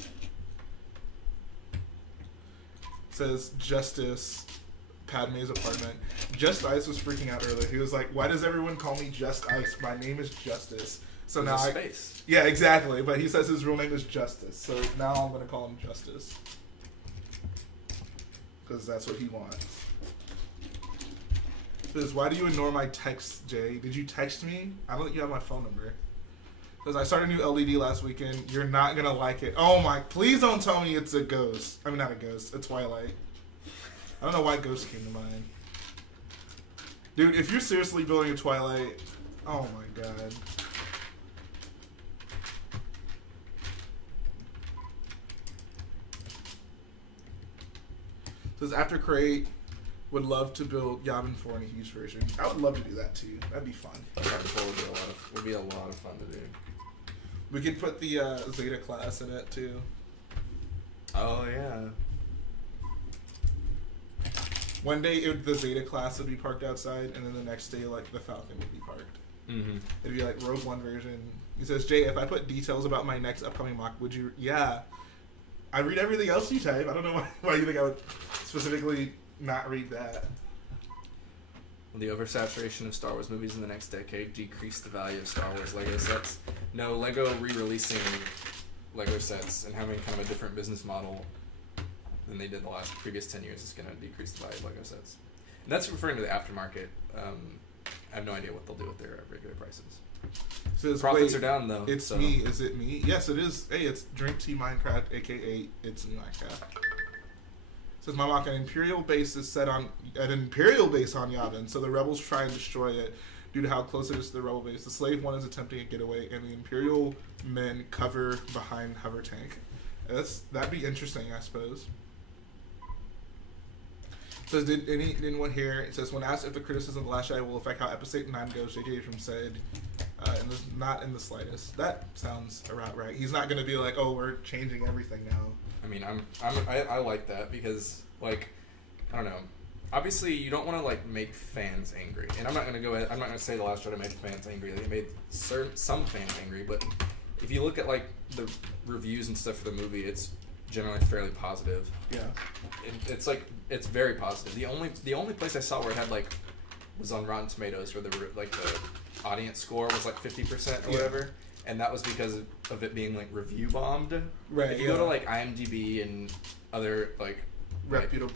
says Justice, Padme's apartment. Just Ice was freaking out earlier. He was like, why does everyone call me Just Ice? My name is Justice. So There's now space. Yeah, exactly. But he says his real name is Justice. So now I'm going to call him Justice. Because that's what he wants. Says, why do you ignore my texts, Jhae? Did you text me? I don't think you have my phone number. Says, I started a new LED last weekend. You're not going to like it. Oh my, please don't tell me it's a ghost. I mean, not a ghost, a Twilight. I don't know why ghost came to mind. Dude, if you're seriously building a Twilight, oh my god. Says, after Crait, would love to build Yavin 4 in a huge version. I would love to do that too. That'd be fun. Would be a lot of fun to do. We could put the Zeta class in it too. Oh yeah. One day the Zeta class would be parked outside, and then the next day like the Falcon would be parked. Mm-hmm. It'd be like Rogue One version. He says, Jhae, if I put details about my next upcoming MOC, would you? Yeah. I read everything else you type. I don't know why you think I would specifically not read that. Will the oversaturation of Star Wars movies in the next decade decrease the value of Star Wars Lego sets? No, Lego re-releasing Lego sets and having kind of a different business model than they did the previous 10 years is going to decrease the value of Lego sets. And that's referring to the aftermarket. I have no idea what they'll do with their regular prices. Says, profits are down though. It's so. me. Is it me? Yes, it is. Hey, it's Drink Tea Minecraft, aka It's Me Minecraft. Says my MOC, an Imperial base is set on an Imperial base on Yavin, so the rebels try and destroy it due to how close it is to the rebel base. The slave one is attempting a getaway, and the Imperial men cover behind hover tank. That'd be interesting, I suppose. Says, did anyone hear? It says, when asked if the criticism of The Last Jedi will affect how Episode 9 goes, J.J. Abrams said, not in the slightest. That sounds about right. He's not going to be like, oh, we're changing everything now. I mean, I like that because, like, I don't know. Obviously, you don't want to like make fans angry, and I'm not going to say The Last Jedi made fans angry. They made some fans angry, but if you look at like the reviews and stuff for the movie, it's generally fairly positive. Yeah. It's like it's very positive. The only place I saw where it had like was on Rotten Tomatoes, where the audience score was like 50% or whatever, and that was because of it being like review bombed. Right. If you go to like IMDb and other like reputable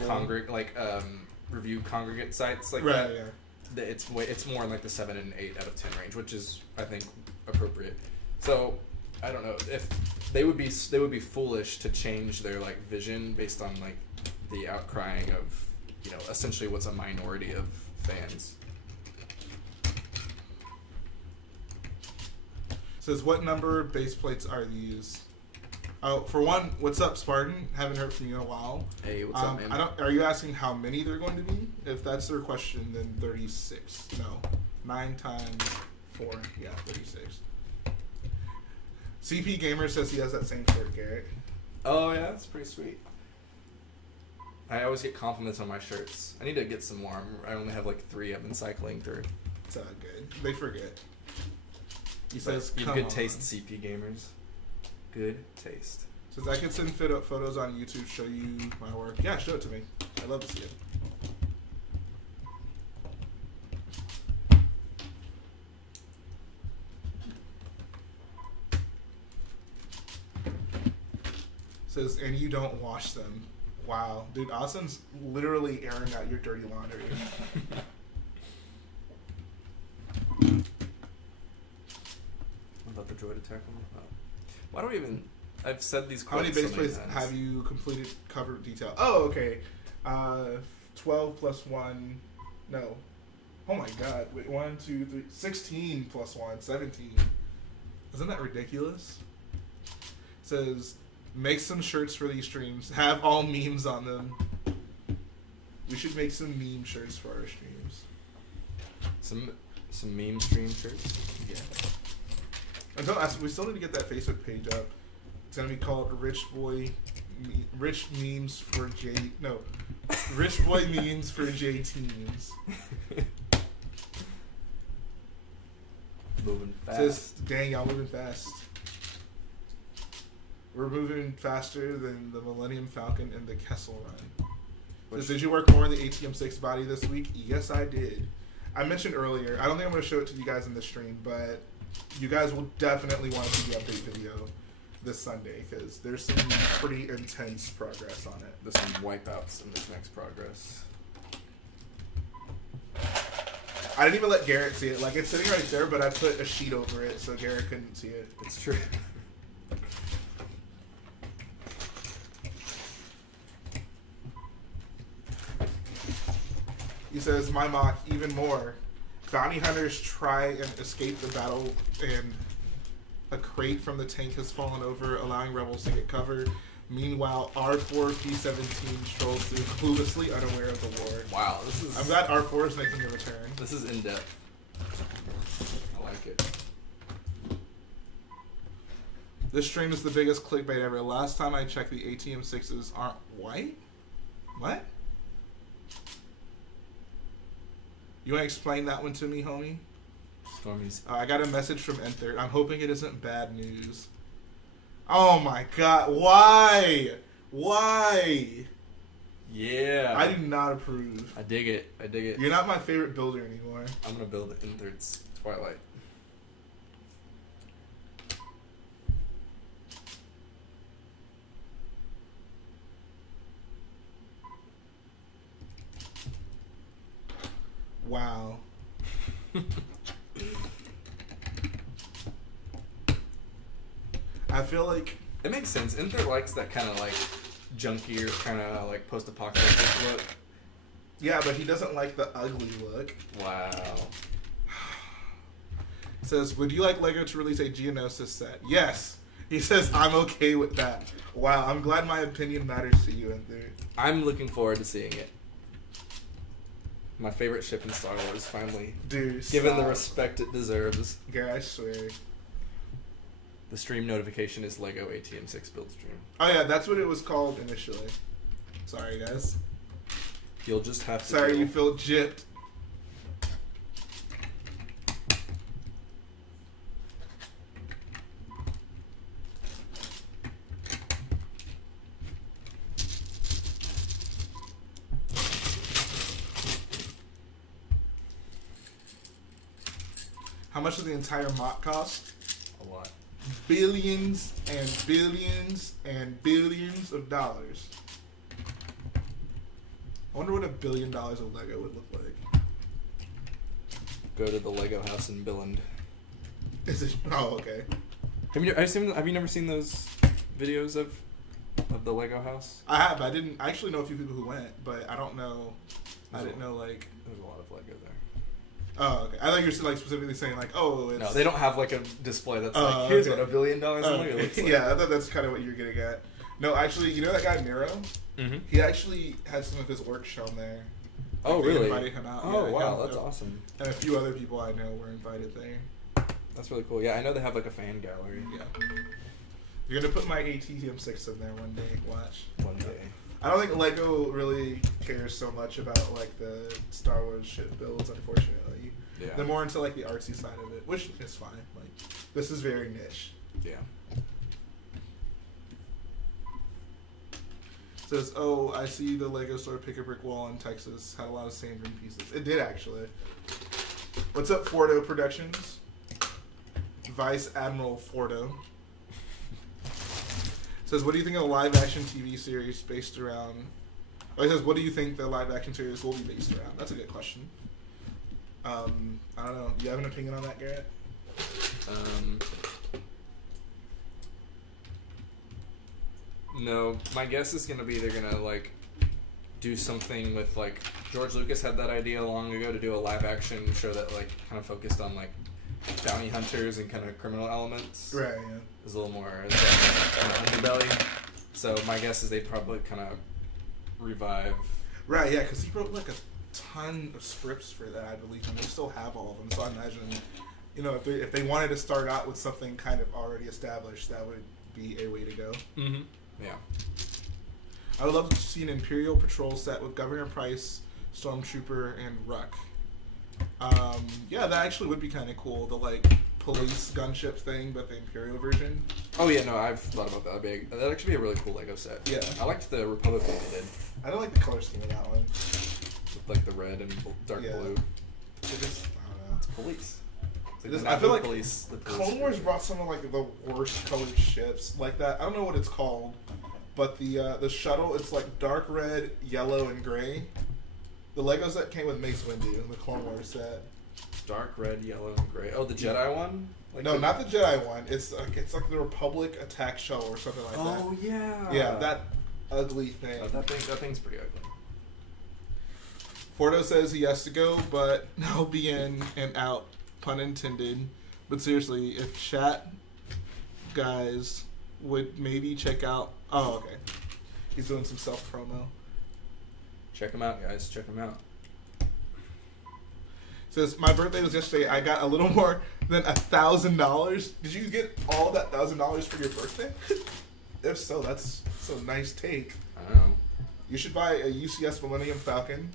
review congregate sites like right, that, it's more in like the 7 and 8 out of 10 range, which is I think appropriate. So I don't know if they would be foolish to change their like vision based on like the outcrying of, you know, essentially what's a minority of fans. Says, what number base plates are these? Oh, for one, what's up, Spartan? Haven't heard from you in a while. Hey, what's up, man? Are you asking how many they're going to be? If that's their question, then 36. No, 9 times 4. Yeah, 36. CP Gamer says he has that same shirt, Garrett. Oh yeah, that's pretty sweet. I always get compliments on my shirts. I need to get some more. I only have like 3 I've been cycling through. It's all good. They forget. He You says, have come good on. taste, CP gamers. Good taste. Says, I can send photos on YouTube, show you my work. Yeah, show it to me. I'd love to see it. Says, and you don't wash them. Wow. Dude, Austin's literally airing out your dirty laundry. What about the droid attack one? Oh. Why do we even... I've said these How many quotes base so many plates times. have you completed cover detail? Oh, okay. 12 plus 1. No. Oh my god. Wait, 1, 2, 3. 16 plus 1. 17. Isn't that ridiculous? Says, make some shirts for these streams. Have all memes on them. We should make some meme shirts for our streams. Some meme stream shirts? Yeah. And don't ask, we still need to get that Facebook page up. It's gonna be called Rich Memes for J. No, Rich Boy Memes for J Teens. Moving fast. Says, dang, y'all moving fast. We're moving faster than the Millenium Falcon and the Kessel Run. Says, did you work more on the ATM6 body this week? Yes, I did. I mentioned earlier, I don't think I'm going to show it to you guys in the stream, but you guys will definitely want to see the update video this Sunday, because there's some pretty intense progress on it. There's some wipeouts in this next progress. I didn't even let Garrett see it. Like, it's sitting right there, but I put a sheet over it so Garrett couldn't see it. It's true. He says, my mock, even more. Bounty hunters try and escape the battle, and a crate from the tank has fallen over, allowing rebels to get cover. Meanwhile, R4 P-17 strolls through, cluelessly unaware of the war. Wow, this is... I'm glad R4 is making a return. This is in-depth. I like it. This stream is the biggest clickbait ever. Last time I checked, the ATM6s aren't white? What? You want to explain that one to me, homie? Stormy's... I got a message from Enter. I'm hoping it isn't bad news. Oh my god, why? Why? Yeah. I do not approve. I dig it. I dig it. You're not my favorite builder anymore. I'm going to build it in thirds Twilight. Wow. I feel like It makes sense. Inther likes that kind of like junkier, kind of like post-apocalyptic look. yeah, but he doesn't like the ugly look. Wow. Says, would you like Lego to release a Geonosis set? Yes. He says, I'm okay with that. Wow, I'm glad my opinion matters to you, Enter. I'm looking forward to seeing it. My favorite ship in Star Wars finally Dude, given the stop. respect it deserves. Yeah, I swear. The stream notification is Lego ATM6 build stream. Oh yeah, that's what it was called initially. Sorry, guys. You'll just have to. Sorry, deal. you feel gypped. How much does the entire MOC cost? A lot. Billions and billions and billions of dollars. I wonder what $1 billion of Lego would look like. Go to the Lego house in Billund. Is it? Oh, okay. Have you never seen those videos of the Lego house? I have. I actually know a few people who went, but I don't know. I didn't know, like... There's a lot of Lego there. Oh, okay. I thought you were like specifically saying like, oh, it's... No, they don't have like a display that's like, here's okay. what $1 billion in Lego looks like. Yeah, I thought that's kind of what you're getting at. No, actually, you know that guy Miro? Mm-hmm. He actually had some of his work shown there. Oh, Like, they really? invited him out. Oh, Yeah, wow, him, that's awesome. And a few other people I know were invited there. That's really cool. Yeah, I know they have like a fan gallery. Yeah. You're going to put my ATM6 in there one day. Watch. One day. I don't think Lego really cares so much about like the Star Wars ship builds, unfortunately. Yeah. They're more into like the artsy side of it, which is fine. Like, this is very niche. Yeah. It says, oh, I see the Lego store Pick a Brick Wall in Texas had a lot of sand green pieces. It did actually. What's up, Fordo Productions? Vice Admiral Fordo. Says, what do you think of a live action TV series based around... Oh, he says, what do you think the live action series will be based around? That's a good question. I don't know. Do you have an opinion on that, Garrett? No, my guess is gonna be they're gonna like do something with like George Lucas had that idea long ago to do a live action show that like kind of focused on like bounty hunters and kind of criminal elements. Right, yeah. It was a little more kind of underbelly. So my guess is they probably kind of revive. Right, yeah, because he wrote like a ton of scripts for that, I believe, and they still have all of them. So I imagine, you know, if they wanted to start out with something kind of already established, that would be a way to go. Mm-hmm. Yeah. I would love to see an Imperial patrol set with Governor Price, Stormtrooper, and Ruck. Yeah, that actually would be kind of cool. The like police gunship thing, but the Imperial version. Oh yeah, no, I've thought about that. That'd actually be a really cool Lego set. Yeah. I liked the Republic one they did. I don't like the color scheme of that one. With like the red and dark blue. It just, I don't know. It's police. It's like I feel like police, Clone Wars brought some of like the worst colored ships like that. I don't know what it's called, but the shuttle, it's like dark red, yellow, and gray. The Lego set came with Mace Windu, the Clone Wars set. Dark red, yellow, and gray. Oh, the Jedi one? Like No, not the Jedi one. It's like the Republic attack shuttle or something like that. Oh yeah. Yeah, that ugly thing. Oh, that thing's pretty ugly. Fordo says he has to go, but he'll be in and out, pun intended. But seriously, if chat guys would maybe check out... Oh, okay. He's doing some self-promo. Check them out, guys. Check them out. Says, my birthday was yesterday. I got a little more than $1,000. Did you get all that $1,000 for your birthday? If so, that's a nice take. I don't know. You should buy a UCS Millennium Falcon.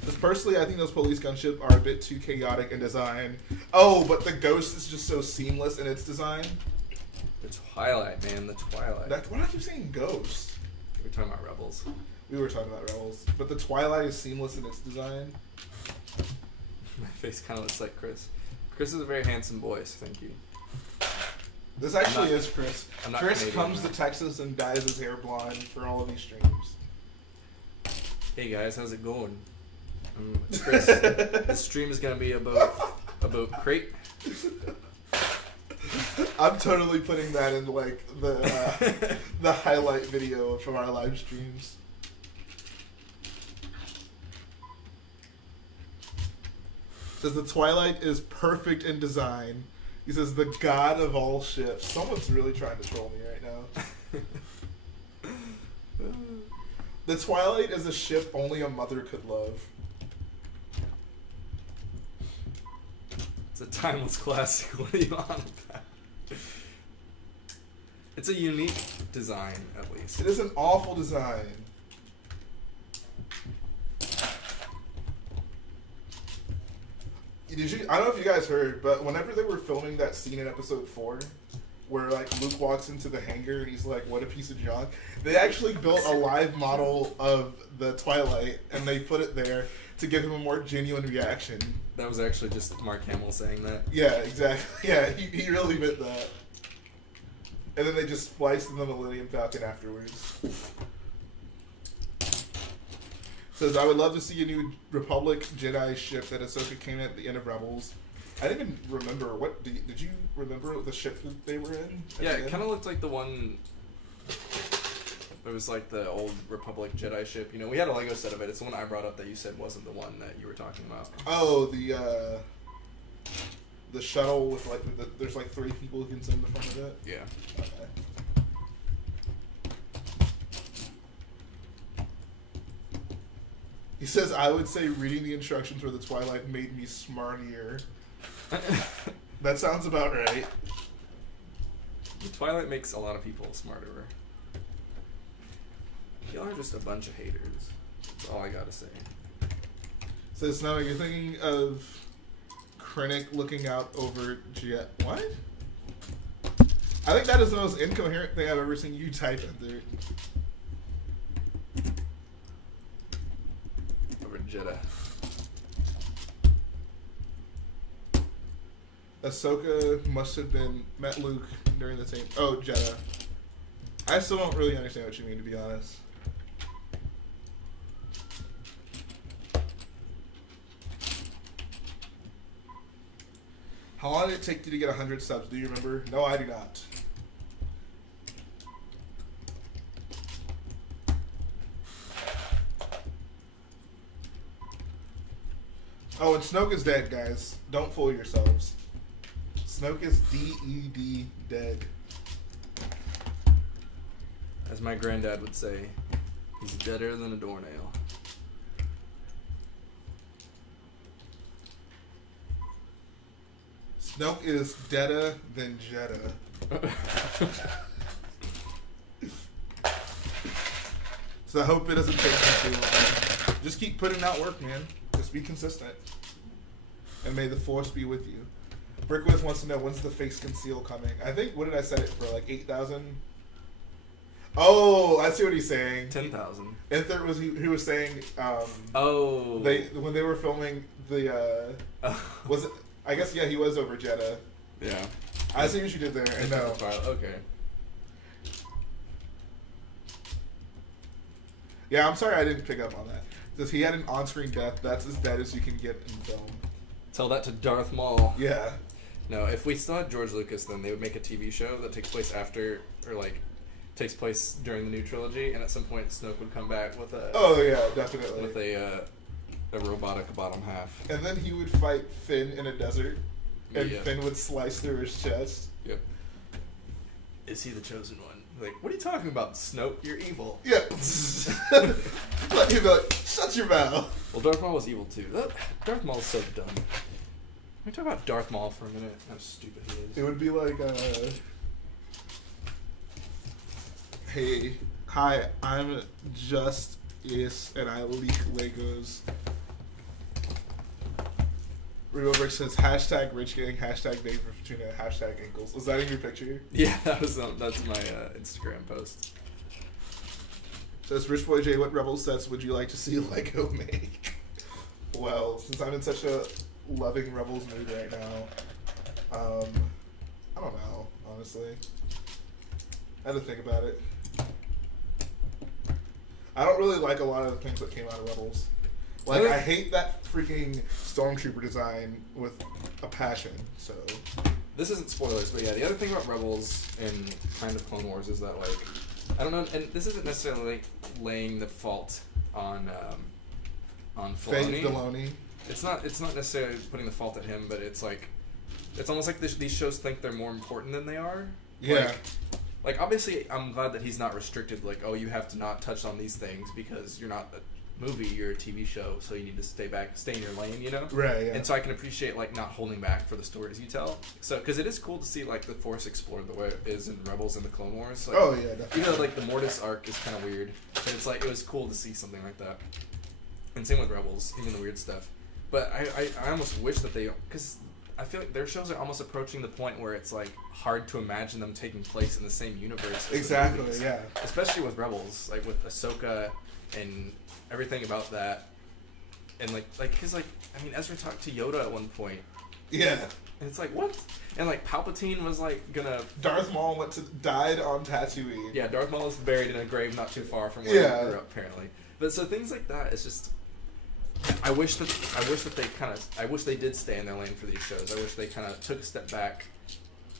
Because personally, I think those police gunship are a bit too chaotic in design. Oh, but the Ghost is just so seamless in its design. The Twilight, man. The Twilight. Why do I keep saying Ghost? We're talking about Rebels. We were talking about Rebels. But the Twilight is seamless in its design. My face kind of looks like Chris. Chris is a very handsome boy, so thank you. This actually is Chris. Chris Canadian, comes to Texas and dyes his hair blonde for all of these streams. Hey guys, how's it going? It's Chris. This stream is gonna be about Crait. I'm totally putting that in like the highlight video from our live streams. Says the Twilight is perfect in design. He says the god of all ships. Someone's really trying to troll me right now. The Twilight is a ship only a mother could love. It's a timeless classic. What are you on about? It's a unique design, at least. It is an awful design. I don't know if you guys heard, but whenever they were filming that scene in episode 4, where like Luke walks into the hangar and he's like, "What a piece of junk," they actually built a live model of the Twilight and they put it there to give him a more genuine reaction. That was actually just Mark Hamill saying that. Yeah, exactly. Yeah, he really meant that. And then they just spliced in the Millenium Falcon afterwards. Says, I would love to see a new Republic Jedi ship that Ahsoka came at the end of Rebels. I didn't even remember. What did you remember the ship that they were in? Yeah, it kind of looked like the one. It was like the old Republic Jedi ship. You know, we had a Lego set of it. It's the one I brought up that you said wasn't the one that you were talking about. Oh, the shuttle with like there's like 3 people who can sit in the front of it. Yeah. Okay. He says, I would say reading the instructions for the Twilight made me smartier. That sounds about right. The Twilight makes a lot of people smarter. Y'all are just a bunch of haters. That's all I gotta say. Says, now you're thinking of Krennic looking out over Jhae. What? I think that is the most incoherent thing I've ever seen you type in there. Over Jeddah. Ahsoka must have met Luke during the same. Oh, Jeddah. I still don't really understand what you mean, to be honest. How long did it take you to get 100 subs? Do you remember? No, I do not. Oh, and Snoke is dead, guys. Don't fool yourselves. Snoke is D-E-D dead. As my granddad would say, he's deader than a doornail. Snoke is deader than Jeddah. So I hope it doesn't take me too long. Just keep putting out work, man. Just be consistent. And may the Force be with you. Brickwift wants to know, when's the face conceal coming? I think, what did I set it for? Like 8,000? Oh, I see what he's saying. 10,000. Inther was he was saying oh, when they were filming the was it, I guess, yeah, he was over Jeddah. Yeah. I see what you did there. And no. Okay. Yeah, I'm sorry I didn't pick up on that. Because he had an on-screen death. That's as dead as you can get in film. Tell that to Darth Maul. Yeah. No, if we still had George Lucas, then they would make a TV show that takes place after, or like, takes place during the new trilogy, and at some point Snoke would come back with a... Oh, yeah, definitely. With a robotic bottom half. And then he would fight Finn in a desert, and Yeah. Finn would slice through his chest. Yep. Is he the chosen one? Like, what are you talking about, Snoke? You're evil. Yeah. Like, he'd be like, shut your mouth. Well, Darth Maul was evil too. Darth Maul's so dumb. Can we talk about Darth Maul for a minute? How stupid he is. It would be like, hey, hi, I'm just Issa, and I leak Legos. Remobrick says, hashtag rich gang, hashtag Dave for Fortuna, hashtag ankles. Was that in your picture? Yeah, that's my Instagram post. Says, Rich Boy Jhae, what Rebel sets would you like to see Lego make? Well, since I'm in such a loving Rebels mood right now, I don't know, honestly. I had to think about it. I don't really like a lot of the things that came out of Rebels. Like, I hate that freaking Stormtrooper design with a passion, so... This isn't spoilers, but yeah, the other thing about Rebels and kind of Clone Wars is that, like, I don't know, and this isn't necessarily like laying the fault on Filoni. Filoni. It's not necessarily putting the fault at him, but it's like, it's almost like these shows think they're more important than they are. Yeah. Like, obviously, I'm glad that he's not restricted, like, oh, you have to not touch on these things because you're not a movie, you're a TV show, so you need to stay in your lane, you know? Right, yeah. And so I can appreciate, like, not holding back for the stories you tell. So, because it is cool to see, like, the Force explored the way it is in Rebels and the Clone Wars. Like, oh, yeah, definitely. You know, like, the Mortis arc is kind of weird, but it's like, it was cool to see something like that. And same with Rebels, even the weird stuff. But I almost wish that they, because I feel like their shows are almost approaching the point where it's, like, hard to imagine them taking place in the same universe as exactly, the movies. Yeah. Especially with Rebels, like, with Ahsoka and everything about that. and cause I mean Ezra talked to Yoda at one point. Yeah. And it's like, what? And like Palpatine was like gonna. Darth Maul died on Tatooine. Yeah, Darth Maul is buried in a grave not too far from where he grew up, apparently. But so things like that, it's just. I wish that they did stay in their lane for these shows. I wish they kind of took a step back,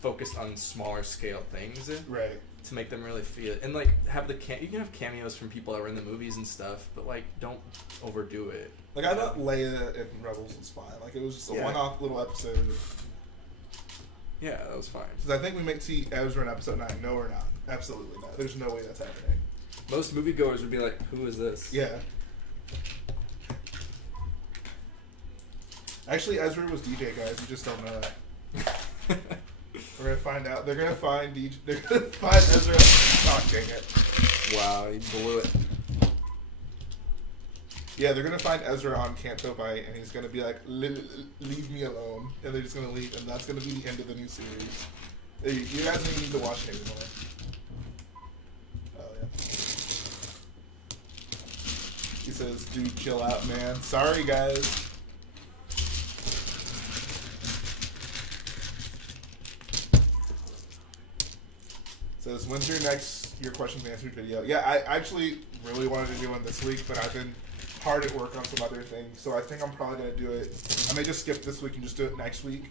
focused on smaller scale things, right? To make them really feel it, and like have you can have cameos from people that were in the movies and stuff, but like don't overdo it. Like I thought Leia in Rebels was fine. Like it was just a one-off little episode. Yeah, that was fine. Because I think we might see Ezra in episode 9. No, we're not. Absolutely not. There's no way that's happening. Most moviegoers would be like, "Who is this?" Yeah. Actually, Ezra was DJ, guys. You just don't know that. We're gonna find out. They're gonna find DJ. They're gonna find Ezra. Oh, dang it! Wow, he blew it. Yeah, they're gonna find Ezra on Canto Bight, and he's gonna be like, "Leave me alone," and they're just gonna leave, and that's gonna be the end of the new series. You guys don't need to watch it anymore. Oh yeah. He says, "Dude, chill out, man. Sorry, guys." Says, when's your questions answered video? Yeah, I actually really wanted to do one this week, but I've been hard at work on some other things, so I think I'm probably going to do it. I may just skip this week and just do it next week,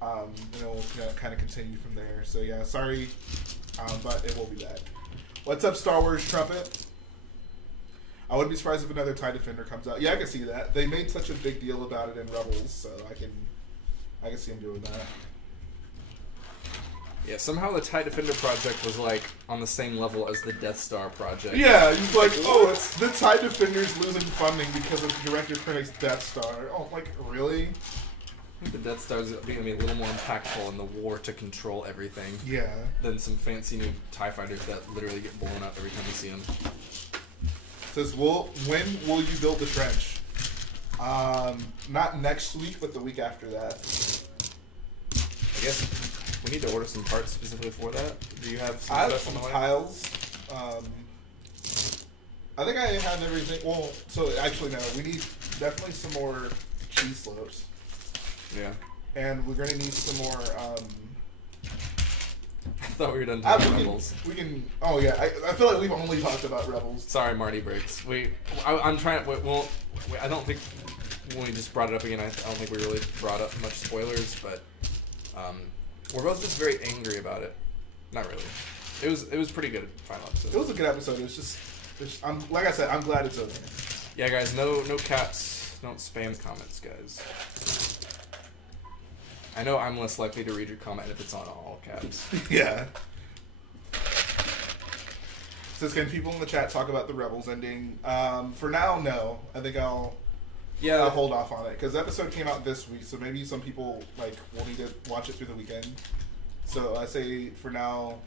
and then we'll kind of continue from there. So yeah, sorry, but it will be back. What's up, Star Wars Trumpet? I wouldn't be surprised if another TIE Defender comes out. Yeah, I can see that. They made such a big deal about it in Rebels, so I can see them doing that. Yeah, somehow the TIE Defender project was like on the same level as the Death Star project. Yeah, he's like, oh, it's the TIE Defender's losing funding because of Director Krennic's Death Star. Oh, like, really? I think the Death Star is going to be a little more impactful in the war to control everything. Yeah. Than some fancy new TIE fighters that literally get blown up every time you see them. Says, when will you build the trench? Not next week, but the week after that. I guess we need to order some parts specifically for that. Do you have some I have stuff some on the way? tiles. I think I have everything. Well, so actually, no. We need definitely some more cheese slopes. Yeah. And we're going to need some more... I thought we were done talking Rebels. Oh, yeah. I feel like we've only talked about Rebels. Sorry, Marty Briggs. I'm trying... I don't think... When we just brought it up again, I don't think we really brought up much spoilers, but... we're both just very angry about it. Not really. It was pretty good final episode. It was a good episode. It's just like I said, I'm glad it's over. Yeah, guys, no caps. Don't spam comments, guys. I know I'm less likely to read your comment if it's on all caps. Yeah. Says, can people in the chat talk about the Rebels ending? For now, no. I think I'll hold off on it because the episode came out this week, so maybe some people will need to watch it through the weekend. So I say for now,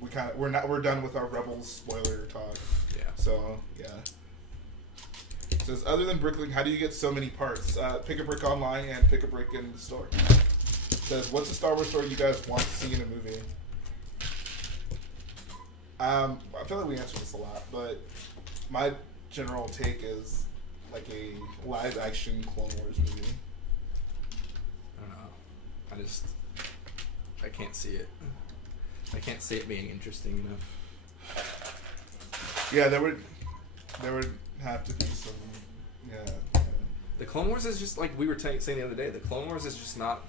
we're done with our Rebels spoiler talk. Yeah. So yeah. It says, other than Bricklink, how do you get so many parts? Pick a brick online and pick a brick in the store. It says, what's a Star Wars story you guys want to see in a movie? I feel like we answered this a lot, but my general take is like a live-action Clone Wars movie. I don't know. I can't see it. I can't see it being interesting enough. Yeah, there would have to be some. Yeah. The Clone Wars is just like we were saying the other day. The Clone Wars is just not.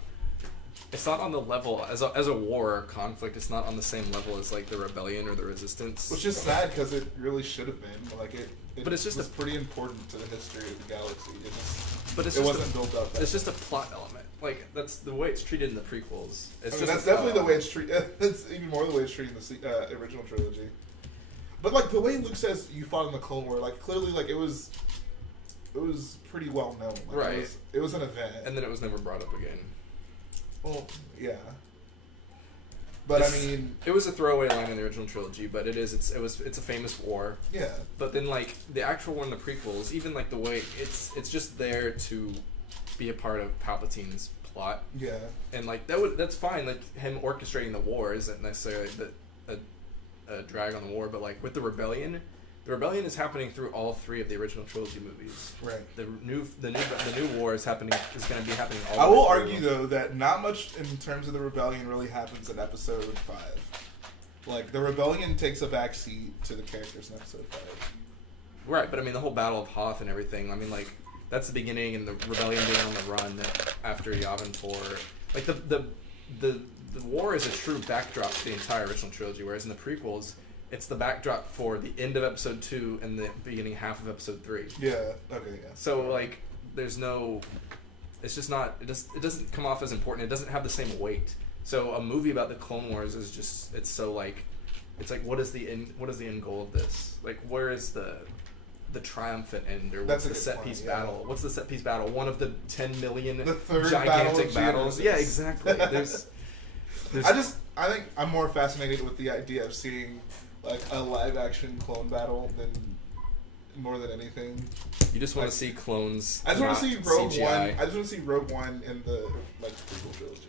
It's not on the level as a war or conflict. It's not on the same level as like the rebellion or the resistance. Which is sad because it really should have been. Like but it's just pretty important to the history of the galaxy. It wasn't built up. It's just a plot element. Like that's the way it's treated in the prequels. That's definitely the way it's treated. It's even more the way it's treated in the original trilogy. But like the way Luke says you fought in the Clone War, like clearly, like it was pretty well known. Like, right. It was an event, and then it was never brought up again. Well, yeah. But I mean, it was a throwaway line in the original trilogy, but it's a famous war. Yeah. But then like the actual one in the prequels, even like the way it's just there to be a part of Palpatine's plot. Yeah. And like that's fine. Like him orchestrating the war isn't necessarily a drag on the war, but like with the rebellion, The rebellion is happening through all 3 of the original trilogy movies. Right. The new war is going to be happening all. I will argue though that not much in terms of the rebellion really happens in episode 5. Like the rebellion takes a backseat to the characters in episode 5. Right, but I mean the whole Battle of Hoth and everything. I mean like that's the beginning, and the rebellion being on the run after Yavin 4. Like the war is a true backdrop to the entire original trilogy, whereas in the prequels, it's the backdrop for the end of episode 2 and the beginning half of episode 3. Yeah. Okay. Yeah. So like, there's no. It's just not. It doesn't come off as important. It doesn't have the same weight. So a movie about the Clone Wars is just. It's so like. It's like what is the end goal of this? Like where is the triumphant end, or what's the set piece battle? What's the set piece battle? One of the 10 million gigantic battles. Yeah, exactly. There's I think I'm more fascinated with the idea of seeing like a live action clone battle than more than anything. You just want to see clones. I just want to see Rogue CGI. One. I just want to see Rogue One in the like prequel trilogy.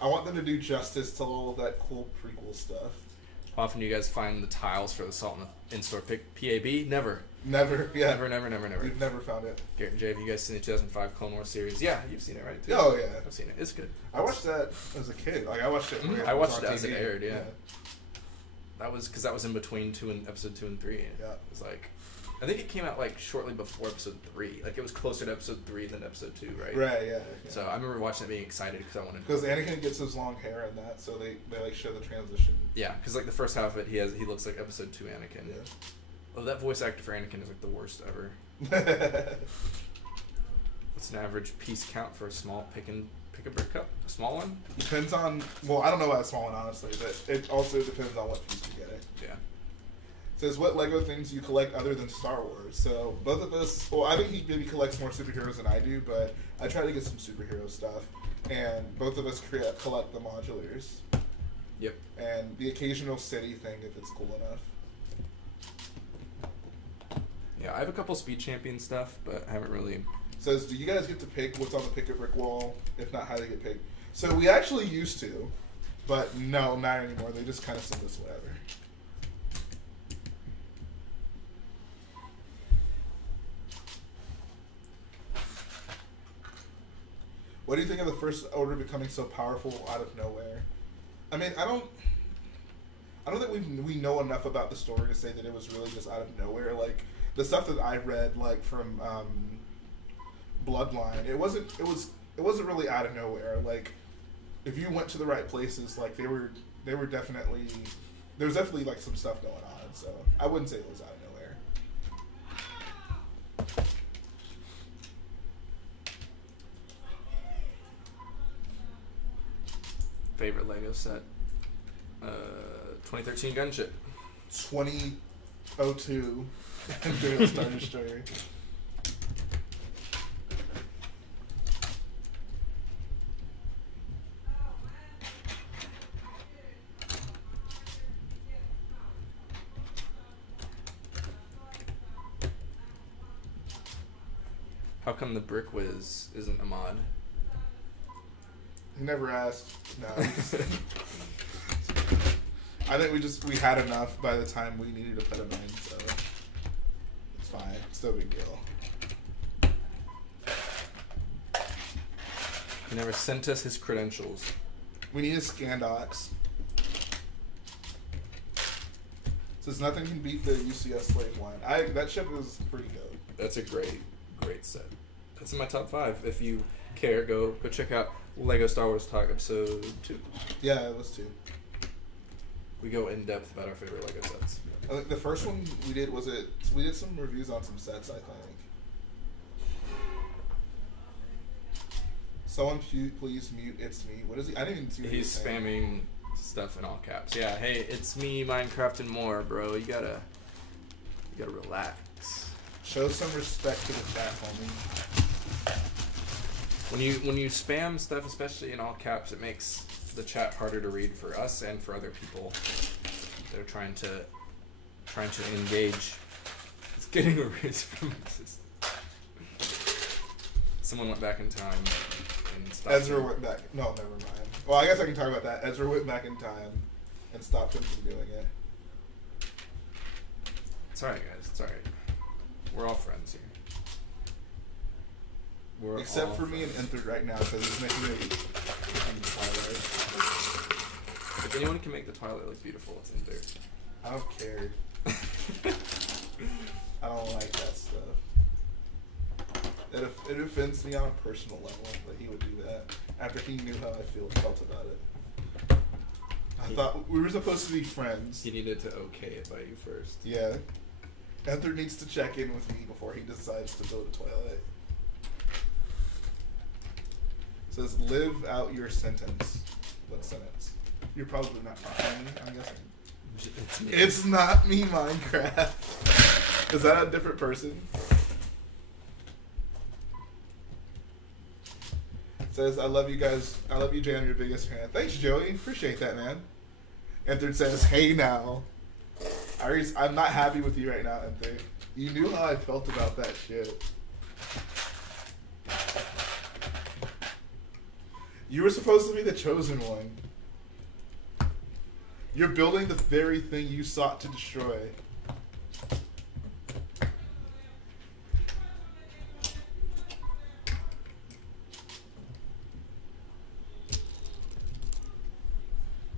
I want them to do justice to all of that cool prequel stuff. How often do you guys find the tiles for the Salt in-store PAB? Never. Never. Yeah. Never. We've never found it. Garrett and Jhae, have you guys seen the 2005 Clone Wars series? Yeah, you've seen it, right? Too? Oh yeah, I've seen it. It's good. I watched that as a kid. Like I watched it. I watched it as it aired. Yeah. That was because that was in between episode 2 and 3. Yeah. It was like, I think it came out like shortly before episode 3. Like it was closer to episode 3 than episode 2, right? Right. Yeah. So I remember watching it, being excited because I wanted. Because Anakin gets his long hair in that, so they like show the transition. Yeah, because like the first half of it, he looks like episode 2 Anakin. Yeah. Oh, that voice actor for Anakin is like the worst ever. What's an average piece count for a small pick a brick cup? A small one? Depends on. Well, I don't know about a small one honestly, but it also depends on what piece you get. Yeah. It says what Lego things you collect other than Star Wars. So both of us. Well, I think he maybe collects more superheroes than I do, but I try to get some superhero stuff, and both of us collect the modulars. Yep. And the occasional city thing if it's cool enough. Yeah, I have a couple Speed Champion stuff, but I haven't really. Says, do you guys get to pick what's on the pick a brick wall? If not, how they get picked? So we actually used to, but no, not anymore. They just kind of send us whatever. What do you think of the First Order becoming so powerful out of nowhere? I mean, I don't think we know enough about the story to say that it was really just out of nowhere. Like the stuff that I read, like from Bloodline, it wasn't really out of nowhere. Like if you went to the right places, like there was definitely like some stuff going on. So I wouldn't say it was out of nowhere. Favorite Lego set? 2013 Gunship. 2002 Imperial Star Destroyer. How come the Brick Whiz isn't a mod? He never asked. No. I think we had enough by the time we needed to put him in, so it's fine. It's no big deal. He never sent us his credentials. We need a Scandox. Says nothing can beat the UCS Slave One. That ship was pretty dope. That's a great set. That's in my top 5. If you care, go check out Lego Star Wars Talk episode 2. Yeah, it was 2. We go in depth about our favorite Lego sets. I think the first one we did we did some reviews on some sets, I think. Someone please mute it's me. What is he? I didn't even see what he's spamming stuff in all caps. Yeah, hey, it's me, Minecraft and more, bro. You gotta relax. Show some respect to the chat, homie. When you spam stuff, especially in all caps, it makes the chat harder to read for us and for other people that are trying to engage. It's getting a raise from my system. Someone went back in time and stopped Ezra him. went back. No, never mind. Well, I guess I can talk about that. Ezra went back in time and stopped him from doing it. It's alright, guys. It's alright. We're all friends here. We're Except all for me and friends. Entered right now, because he's making it Twilight. If anyone can make the Twilight look beautiful, it's Ender. I don't care. I don't like that stuff. It offends me on a personal level that he would do that after he knew how I felt about it. I thought we were supposed to be friends. He needed to okay it by you first. Yeah. Enter needs to check in with me before he decides to build a Twilight. It says, live out your sentence. What sentence? You're probably not talking to me, I'm guessing. It's me. It's not me, Minecraft. Is that a different person? It says, I love you guys. I love you, Jhae. I'm your biggest fan. Thanks, Joey. Appreciate that, man. Entered says, hey now. I'm not happy with you right now, Entered. You knew how I felt about that shit. You were supposed to be the chosen one. You're building the very thing you sought to destroy.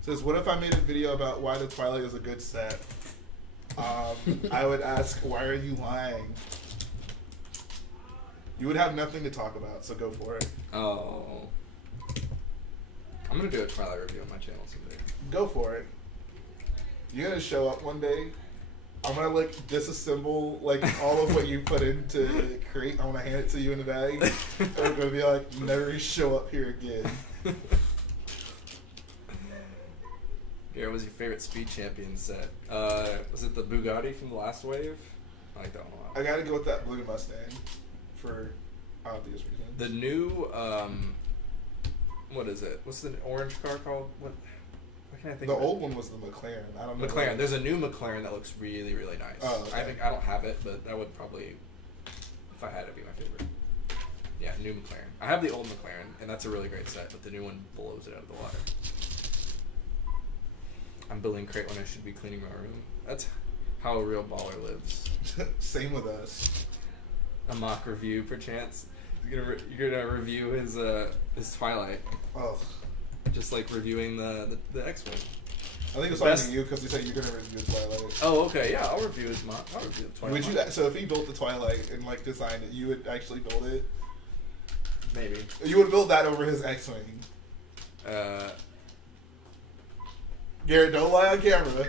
Says, what if I made a video about why the Twilight is a good set? I would ask, why are you lying? You would have nothing to talk about, so go for it. Oh. I'm gonna do a Twilight review on my channel someday. Go for it. You're gonna show up one day. I'm gonna like disassemble like all of what you put into Crait. I'm gonna hand it to you in the bag. And we're gonna be like, never show up here again. Garrett, was your favorite speed champion set? Was it the Bugatti from the last wave? I like that one a lot. I gotta go with that blue Mustang for obvious reasons. The new, what is it? What's the orange car called? What can I think The of? old one was the McLaren. I don't know. McLaren. There's a new McLaren that looks really, really nice. Oh, okay. I don't have it, but that would probably, if I had it, be my favorite. Yeah, new McLaren. I have the old McLaren, and that's a really great set, but the new one blows it out of the water. I'm building Crait when I should be cleaning my room. That's how a real baller lives. Same with us. A mock review, perchance. You're gonna review his Twilight, Oh, just like reviewing the X-Wing. I think it's Best- on you because you said you're gonna review Twilight. Oh, okay, yeah, I'll review his mock. I'll review the Twilight. Would you? mock. So if he built the Twilight and like designed it, you would actually build it. Maybe. You would build that over his X-wing. Garrett, don't lie on camera.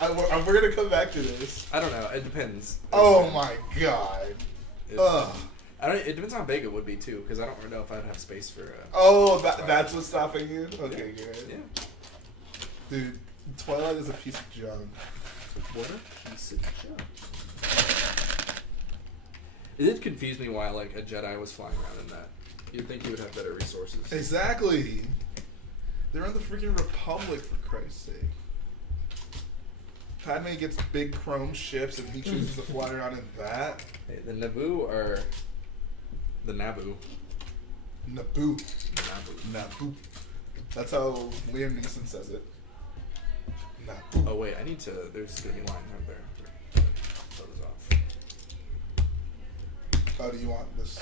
We're gonna come back to this. I don't know. It depends. Oh my god. It, Ugh. it depends on how big it would be too, because I don't know if I'd have space for. Oh, that's what's stopping you. Okay, Garrett. Yeah. Dude, Twilight is a piece of junk. What a piece of junk. It did confuse me why like a Jedi was flying around in that. You'd think he would have better resources. Exactly. They're in the freaking Republic, for Christ's sake. Padme gets big chrome ships and he chooses to fly around in that. Hey, the Naboo or the Naboo. Naboo. Naboo. Naboo. That's how Liam Neeson says it. Naboo. Oh wait, I need to. There's gonna be line right there. Throw this off. Oh, do you want this?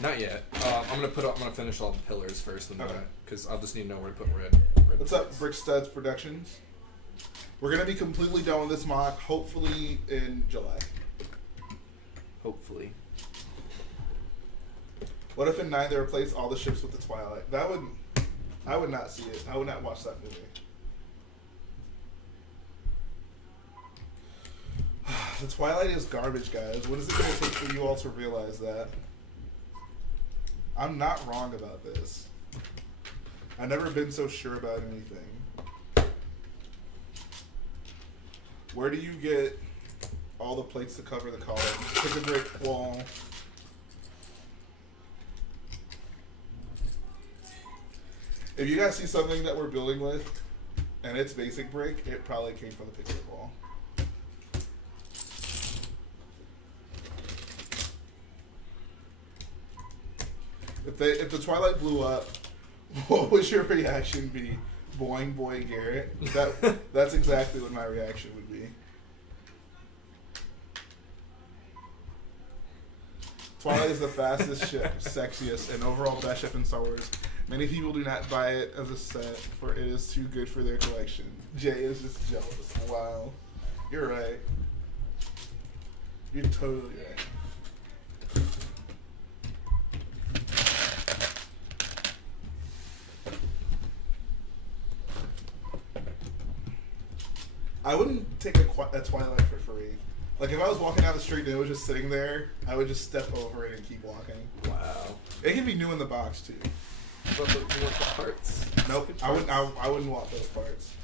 Not yet. I'm gonna finish all the pillars first, and Okay. because I'll just need to know where to put red What's up, plates. Brick Studs Productions? We're gonna be completely done with this mock, hopefully in July. Hopefully. What if in 9 they replace all the ships with the Twilight? I would not see it. I would not watch that movie. The Twilight is garbage, guys. What is it gonna take for you all to realize that? I'm not wrong about this. I've never been so sure about anything. Where do you get all the plates to cover the columns? Pick a brick wall. If you guys see something that we're building with, and it's basic brick, it probably came from the pick a brick wall. If the Twilight blew up, what would your reaction be? Boing boy Garrett? That's exactly what my reaction would be. Twilight is the fastest ship, sexiest, and overall best ship in Star Wars. Many people do not buy it as a set, for it is too good for their collection. Jhae is just jealous. Wow. You're right. You're totally right. I wouldn't take a Twilight for free. Like, if I was walking down the street and it was just sitting there, I would just step over it and keep walking. Wow. It can be new in the box, too. But you want the parts? Nope, I wouldn't want those parts.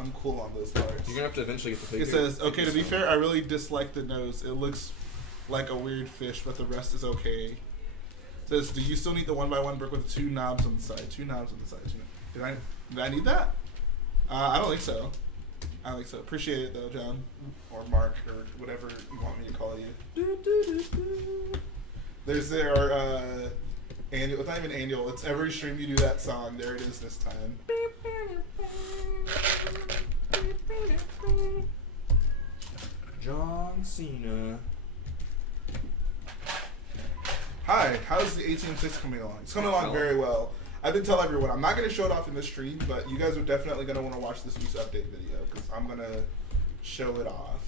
I'm cool on those parts. You're gonna have to eventually get the figure. It says, okay, to be fair, I really dislike the nose. It looks like a weird fish, but the rest is okay. It says, do you still need the 1x1 brick with 2 knobs on the side? 2 knobs on the side. Did I need that? I don't think so. I don't think so. Appreciate it, though, John. Or Mark, or whatever you want me to call you. There's annual. It's not even annual. It's every stream you do that song. There it is this time. John Cena. Hi, how's the ATM6 coming along? It's coming along very well. I did tell everyone, I'm not going to show it off in this stream, but you guys are definitely going to want to watch this week's update video, because I'm going to show it off.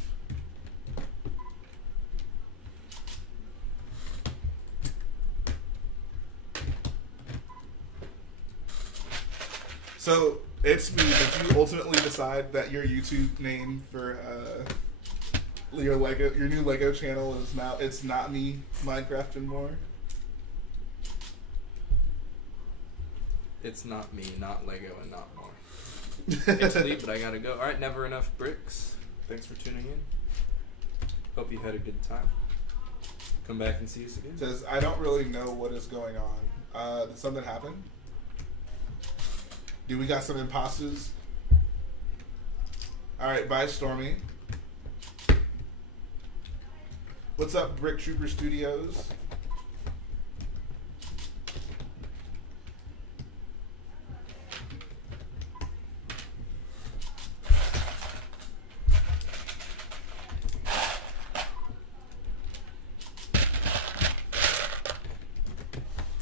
So, it's me, but you ultimately decide that your YouTube name for your new Lego channel is now, it's not me, Minecraft and more. It's not me, not Lego, and not more. Hate to leave, but I gotta go. Alright, never enough bricks. Thanks for tuning in. Hope you had a good time. Come back and see us again. It says, I don't really know what is going on. Did something happen? Do we got some imposters? Alright, bye Stormy. What's up, Brick Trooper Studios?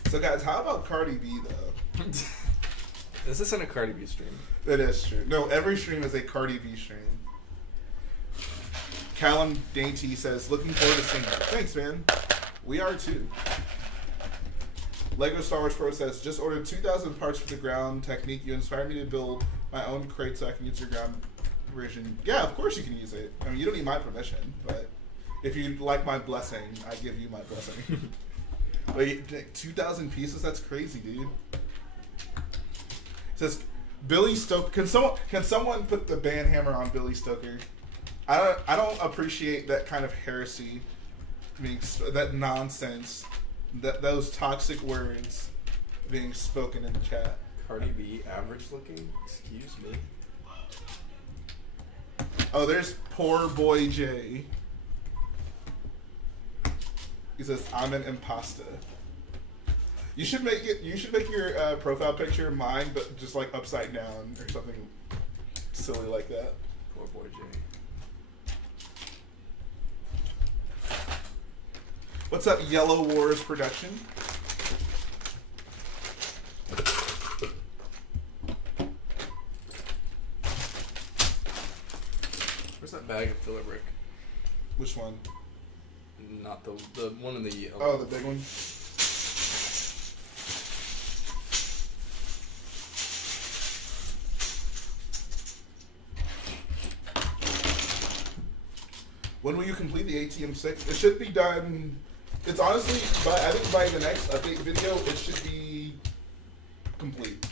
So guys, how about Cardi B though? Is this in a Cardi B stream? That is true. No, every stream is a Cardi B stream. Callum Dainty says, looking forward to seeing it. Thanks, man. We are too. Lego Star Wars Pro says, just ordered 2,000 parts for the ground technique. You inspired me to build my own crate so I can use your ground version. Yeah, of course you can use it. I mean, you don't need my permission, but if you like my blessing, I give you my blessing. Wait, 2,000 pieces? That's crazy, dude. It says, Billy Stoker. Can someone put the ban hammer on Billy Stoker? I don't appreciate that kind of heresy, that nonsense, those toxic words being spoken in the chat. Cardi B, average looking? Excuse me. Oh, there's poor boy Jhae. He says, I'm an imposter. You should make your profile picture mine, but just like upside down or something silly like that. Poor boy Jhae. What's up, Yellow Wars Production? Where's that bag of filler brick? Which one? Not the one in the... Oh, the big one? When will you complete the ATM6? It should be done... It's honestly, I think by the next update video, it should be complete.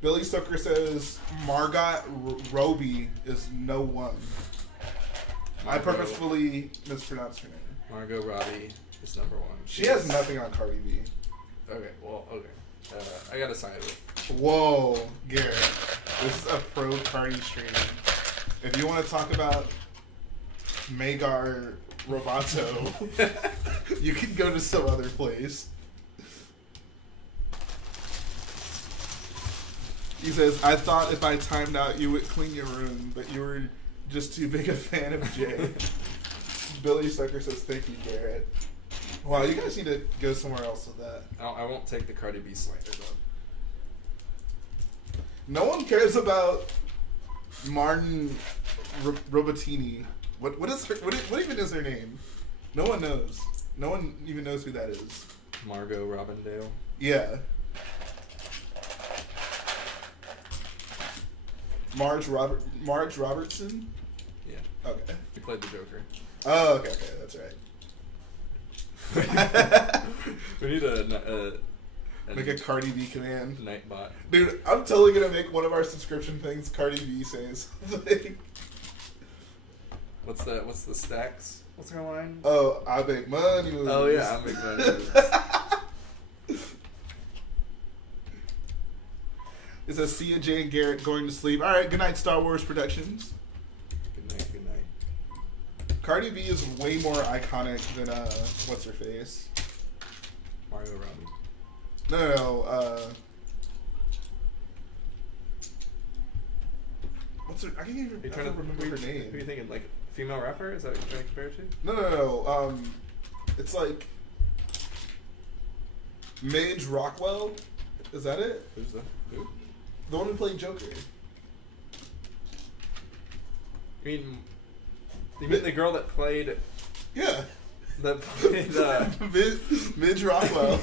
Billy Stoker says, Margot Robbie is no one. I purposefully mispronounced her name. Margot Robbie is number one. She has nothing on Cardi B. Okay, well, okay. I gotta sign it. Whoa, Garrett. This is a pro Cardi stream. If you want to talk about Magar Roboto, you can go to some other place. He says, I thought if I timed out, you would clean your room, but you were just too big a fan of Jhae. Billy Sucker says, thank you, Garrett. Wow, you guys need to go somewhere else with that. I won't take the Cardi B sliders up. No one cares about Martin Robatini. What even is her name? No one knows. No one even knows who that is. Margot Robindale. Yeah. Marge Robertson? Yeah. Okay. He played the Joker. Oh, okay, that's right. We need a Make a Cardi B command. Nightbot. Dude, I'm totally gonna make one of our subscription things Cardi B says something. What's the stacks? What's her line? Oh, I make money moves. Oh yeah, I make money moves. It says, see ya, Jhae and Garrett going to sleep. Alright, good night, Star Wars Productions. Good night, good night. Cardi B is way more iconic than, what's her face? Mario Robbie. No, what's her, I can't even remember her name. Who are you thinking, like, female rapper? Is that what you're trying to compare it to? No, it's like, Mage Rockwell? Is that it? Who's that? Who? The one who played Joker. You mean the girl that played... Yeah. That played, Midge Rockwell.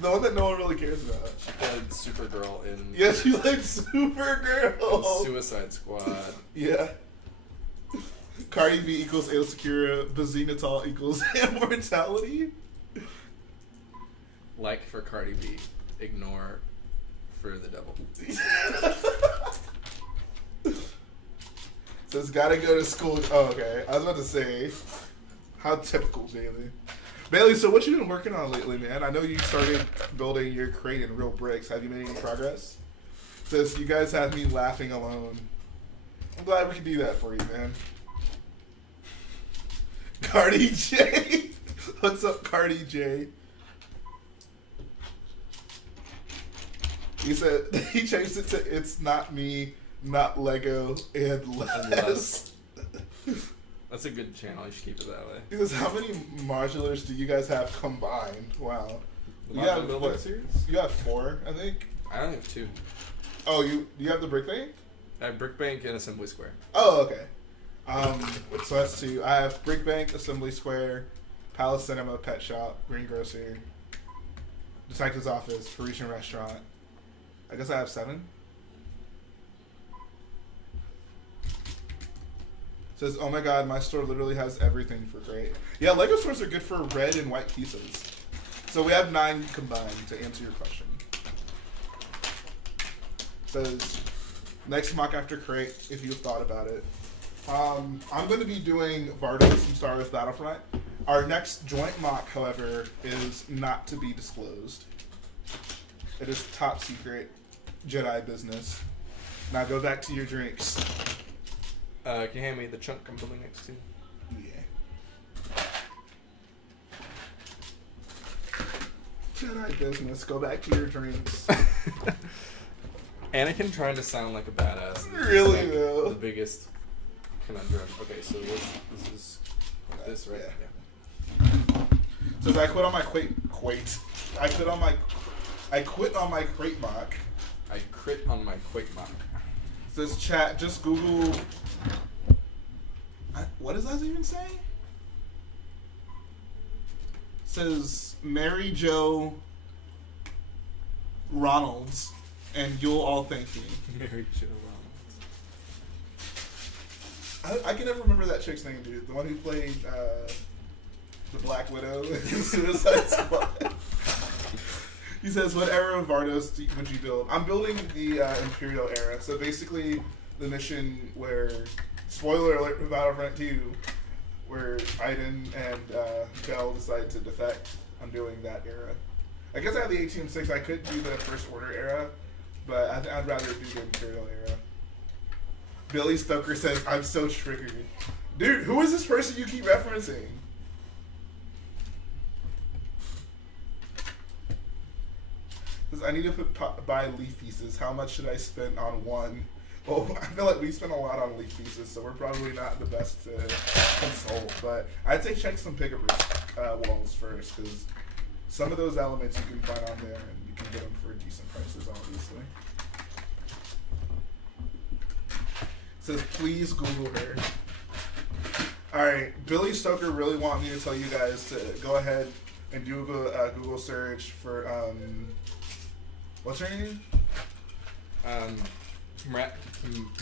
The one that no one really cares about. She played Supergirl in... Yeah, she played Supergirl. In Suicide Squad. Yeah. Cardi B equals Ale Secura. Bazinatal equals immortality. Like for Cardi B. Ignore for the devil. Says gotta go to school. Oh, okay. I was about to say, how typical, Bailey. Bailey, so what you been working on lately, man? I know you started building your crate in real bricks. Have you made any progress? Says you guys have me laughing alone. I'm glad we could do that for you, man. Cardi J. What's up, Cardi J? He said he changed it to "It's not me, not Lego, and less." That's a good channel. You should keep it that way. He says, "How many modulars do you guys have combined?" Wow. The modular building series? You have 4, I think. I only have 2. Oh, do you have the brick bank? I have Brick Bank and Assembly Square. Oh, okay. So that's 2. I have brick bank, Assembly Square, Palace Cinema, Pet Shop, Greengrocer, Detective's Office, Parisian Restaurant. I guess I have 7. Says, oh my god, my store literally has everything for Crait. Yeah, Lego stores are good for red and white pieces. So we have 9 combined, to answer your question. Says, next mock after Crait, if you've thought about it. I'm going to be doing Vardos from Star Wars Battlefront. Our next joint mock, however, is not to be disclosed. It is top secret Jedi business. Now go back to your drinks. Can you hand me the chunk I'm building next to? Yeah. Jedi business. Go back to your drinks. Anakin trying to sound like a badass. Really, like though. The biggest conundrum. Okay, so this is like this, right? Yeah. Yeah. Says I quit on my I quit on my crate mock. I crit on my Quake mock. Says chat, just Google. What does that even say? Says Mary Jo Ronalds, and you'll all thank me. Mary Jo Ronalds. I can never remember that chick's name, dude. The one who played the Black Widow in Suicide Squad. He says, what era of Vardos would you build? I'm building the Imperial era. So basically, the mission where, spoiler alert for Battlefront 2, where Iden and Bell decide to defect. I'm doing that era. I guess I have the ATM-6. I could do the First Order era, but I'd rather do the Imperial era. Billy Stoker says, I'm so triggered. Dude, who is this person you keep referencing? Says, I need to buy leaf pieces. How much should I spend on one? Well, I feel like we spent a lot on leaf pieces, so we're probably not the best to consult. But I'd say check some pick-a-brick walls first, because some of those elements you can find on there, and you can get them for decent prices, obviously. It says, please Google her. Alright, Billy Stoker really want me to tell you guys to go ahead and do a Google search for, what's her name?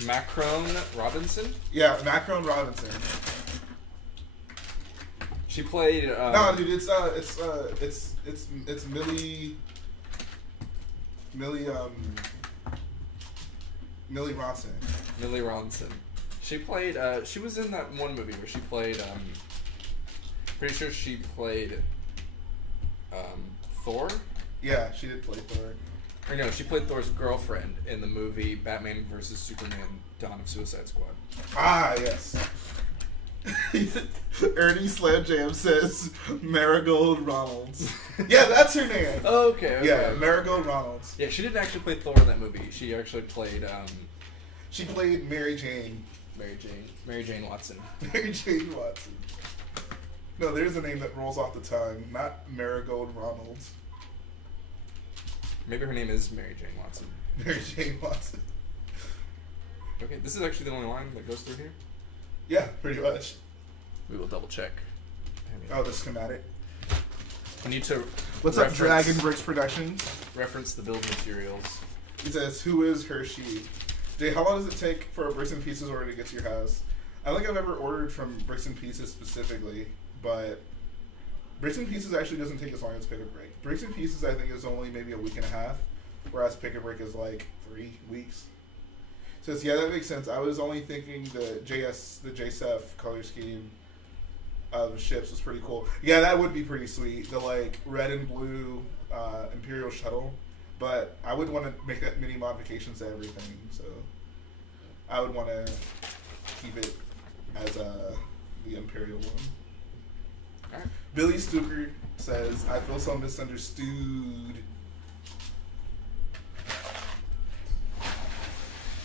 Macron Robinson? Yeah, Macron Robinson. She played. No, dude, it's Millie Ronson. Millie Ronson. She played. She was in that one movie where she played. Pretty sure she played. Thor. Yeah, she did play Thor. Or no, she played Thor's girlfriend in the movie Batman vs Superman: Dawn of Suicide Squad. Ah, yes. Ernie Slam Jam says Marigold Ronalds. Yeah, that's her name. Okay. Yeah, Marigold Ronalds. Yeah, she didn't actually play Thor in that movie. She actually played. She played Mary Jane. Mary Jane Watson. Mary Jane Watson. No, there's a name that rolls off the tongue. Not Marigold Ronalds. Maybe her name is Mary Jane Watson. Mary Jane Watson. Okay, this is actually the only line that goes through here. Yeah, pretty much. We will double check. Oh, the schematic. I need to. What's up, Dragon Bricks Productions? Reference the build materials. He says, "Who is Hershey?" Jay, how long does it take for a Bricks and Pieces order to get to your house? I don't think I've ever ordered from Bricks and Pieces specifically, but Bricks and Pieces actually doesn't take as long as Pick a Brick. Bricks and Pieces, I think, is only maybe a week and a half, whereas Pick a Brick is like 3 weeks. So yeah, that makes sense. I was only thinking the JSF color scheme of ships was pretty cool. Yeah, that would be pretty sweet. The like red and blue Imperial shuttle, but I would want to make that many modifications to everything. So I would want to keep it as the Imperial one. All right. Billy Stuker says, "I feel so misunderstood."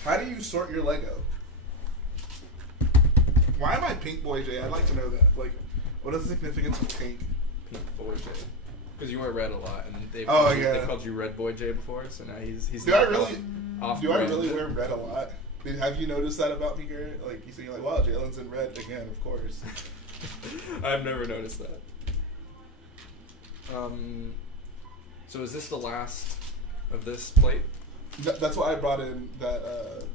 How do you sort your Lego? Why am I Pink Boy Jay? I'd like to know that. Like, what is the significance of pink? Pink Boy J. Because you wear red a lot, and they called you Red Boy J before, so now he's. Do I off-brand. really wear red a lot? Have you noticed that about me, Garrett? Like, you see, like, wow, Jalen's in red again, of course. I've never noticed that. So is this the last of this plate? That's why I brought in that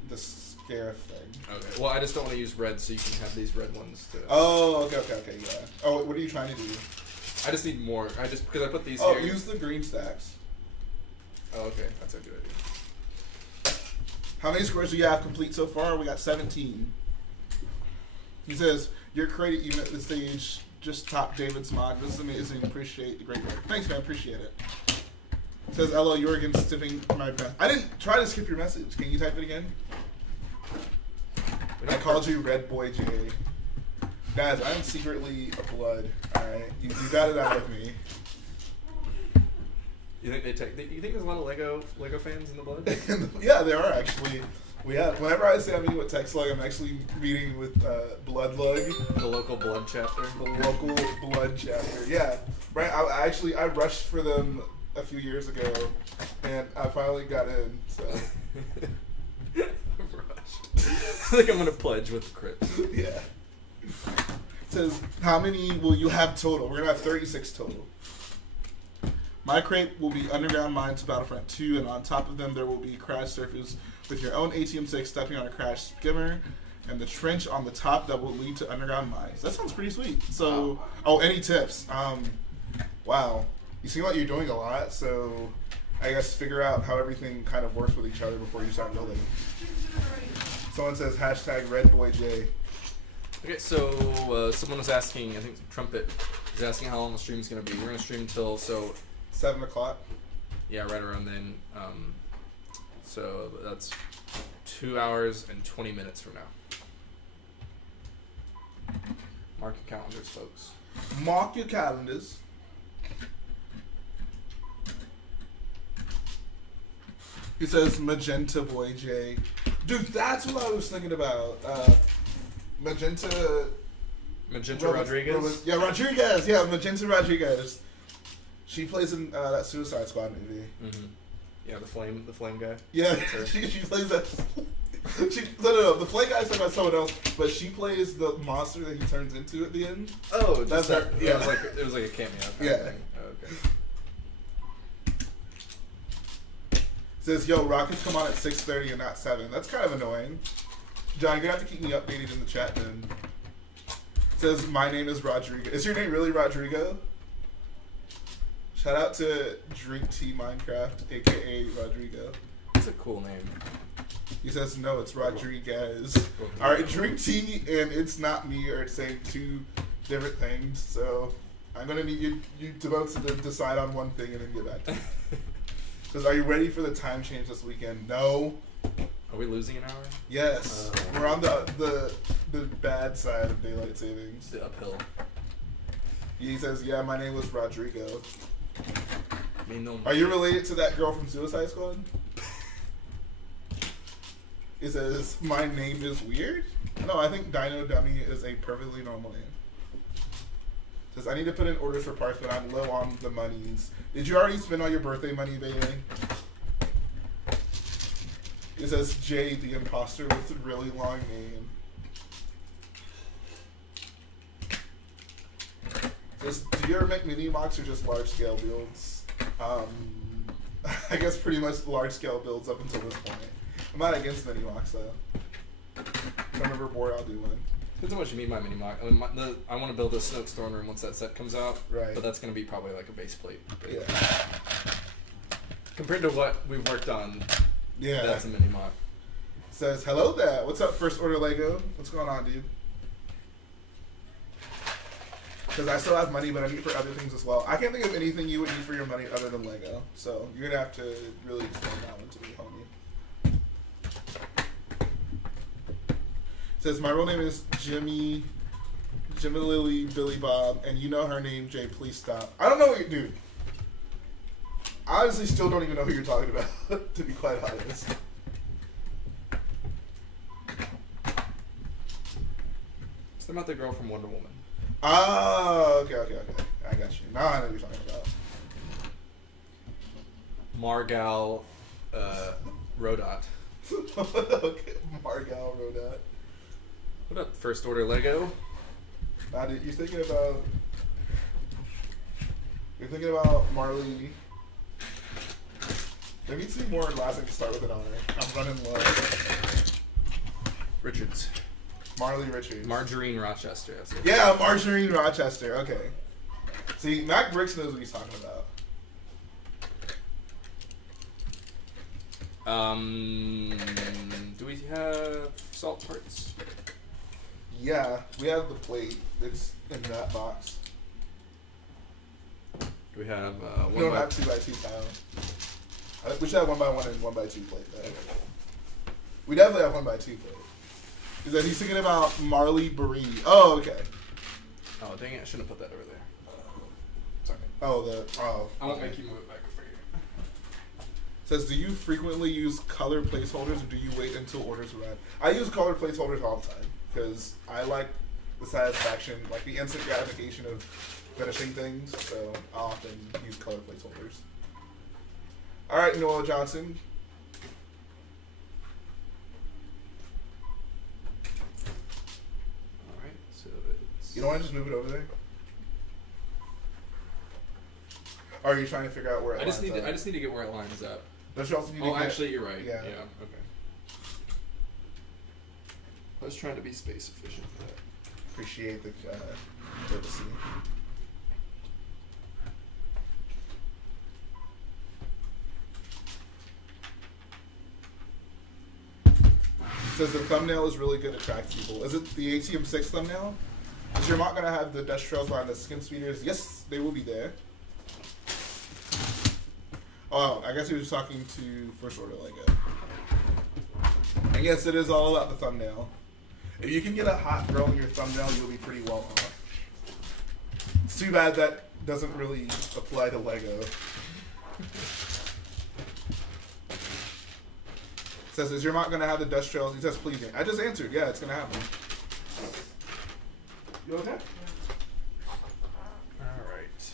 the Scarif thing. Okay. Well, I just don't want to use red, so you can have these red ones too. Oh, okay, yeah. Oh, what are you trying to do? I just need more. Because I put these here. here. Use the green stacks. Oh, okay. That's a good idea. How many squares do you have complete so far? We got 17. He says, "You're great even at this stage. Just top David's MOC. This is amazing. Appreciate the great work." Thanks, man. Appreciate it. Says, "Hello, Jorgen, skipping my message." I didn't try to skip your message. Can you type it again? I called you Red Boy J. Guys, I'm secretly a blood. All right, you got it out of me. You think you think there's a lot of Lego fans in the blood? Yeah, there are actually. We have. Whenever I say I'm meeting with Texlug, I'm actually meeting with Bloodlug. The local blood chapter. The local blood chapter. Yeah, right. I rushed for them a few years ago, and I finally got in. So. I think I'm gonna pledge with Crait. Yeah. It says, "How many will you have total?" We're gonna have 36 total. My Crait will be underground mines to Battlefront 2, and on top of them there will be crash surface with your own ATM-6 stepping on a crash skimmer, and the trench on the top that will lead to underground mines. That sounds pretty sweet. So, any tips? Wow. You seem like you're doing a lot, so I guess figure out how everything kind of works with each other before you start building. Someone says #RedBoyJ. Okay, so someone was asking, I think Trumpet is asking how long the stream's going to be. We're going to stream till 7 o'clock. Yeah, right around then. So that's 2 hours and 20 minutes from now. Mark your calendars, folks. Mark your calendars. He says Magenta Boy J. Dude, that's what I was thinking about. Magenta Rodriguez? Yeah, Rodriguez. Yeah, Magenta Rodriguez. She plays in that Suicide Squad movie. Mm-hmm. Yeah, the flame guy. Yeah, she plays that. No. The flame guy's talking about someone else, but she plays the monster that he turns into at the end. Oh, that's her. Yeah, it was like a cameo. Yeah. Thing. Oh, okay. Says, yo, Rockets come on at 6:30 and not 7. That's kind of annoying. John, you're gonna have to keep me updated in the chat then. Says, my name is Rodrigo. Is your name really Rodrigo? Shout out to Drink Tea Minecraft, aka Rodrigo. That's a cool name. He says, no, it's Rodriguez. Alright, Drink Tea and It's Not Me are saying two different things, so I'm gonna need you to both to decide on one thing and then get back to me. Says, are you ready for the time change this weekend? No. Are we losing an hour? Yes. We're on the bad side of daylight savings. The uphill. He says, yeah, my name was Rodrigo. I mean, no. Are you related to that girl from Suicide Squad? He says, my name is weird? No, I think Dino Dummy is a perfectly normal name. Says, I need to put in orders for parts, but I'm low on the monies. Did you already spend all your birthday money, baby? It says, Jhae, the imposter with a really long name. Says, do you ever make mini MOCs or just large scale builds? I guess pretty much large scale builds up until this point. I'm not against mini MOCs though. If I'm ever bored, I'll do one. Depends on what you mean by mini MOC. I want to build a Snoke's throne room once that set comes out. Right. But that's going to be probably like a base plate. Yeah. Compared to what we've worked on, yeah, that's a mini MOC. Says, hello there. What's up, First Order Lego? What's going on, dude? Because I still have money, but I need for other things as well. I can't think of anything you would need for your money other than Lego. So you're going to have to really explain that one to me, homie. Says, my real name is Jimmy Lily Billy Bob, and you know her name, Jhae. Please stop. I don't know what you do. I honestly still don't even know who you're talking about, to be quite honest. It's about the girl from Wonder Woman. Oh, okay. I got you. Now I know what you're talking about. Margal Rodot. Okay, Margal Rodot. What up, First Order Lego? Dude, you're thinking about Marley. There needs to be more last name to start with an R. I'm running low. Richards. Marley Richards. Margarine Rochester. Yeah, Margarine Rochester. Okay. See, Mac Bricks knows what he's talking about. Do we have salt parts? Yeah, we have the plate that's in that box. Do we have We don't have 2x2 tile. We should have 1x1 and 1x2 plate though. We definitely have 1x2 plate. Is that he's thinking about Marley Bree? Oh, okay. Oh, dang it! I shouldn't have put that over there. Sorry. I won't make you move it back over here. Says, do you frequently use color placeholders or do you wait until orders arrive? I use color placeholders all the time because I like the satisfaction, like the instant gratification of finishing things. So I often use color placeholders. All right, Noel Johnson. All right, so it's. You don't want to just move it over there? Or are you trying to figure out where it I just lines need up? I just need to get where it lines up. Don't you also need to Oh, get... actually, you're right. Yeah. Yeah. Okay. I was trying to be space efficient. But... Appreciate the courtesy. Says the thumbnail is really good, attracts people. Is it the ATM6 thumbnail? Is your MOC gonna have the dust trails behind the skin speeders? Yes, they will be there. Oh, I guess he was talking to First Order Lego. And yes, it is all about the thumbnail. If you can get a hot girl in your thumbnail, you'll be pretty well off. It's too bad that doesn't really apply to Lego. Says, is your MOC going to have the dust trails? He says, please. I just answered. Yeah, it's going to happen. You okay? All right.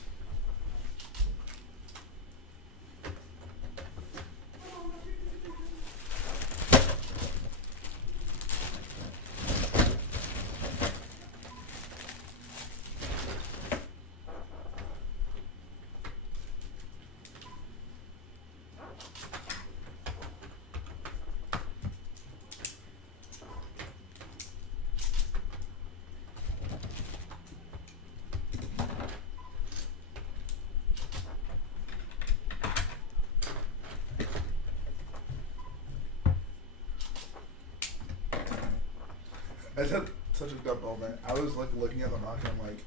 I just had such a dumb moment. I was like looking at the MOC and I'm like,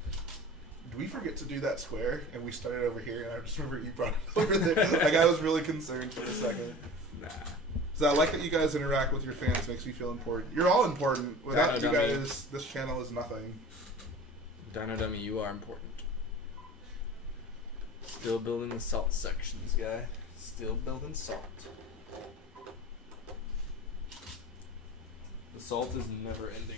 do we forget to do that square? And we started over here, and I just remember you brought it over there. Like, I was really concerned for a second. Nah. So I like that you guys interact with your fans. Makes me feel important. You're all important. Without you Dino Dummy. guys, this channel is nothing. Dino Dummy, you are important. Still building the salt sections, guy. Still building salt. The salt is never ending.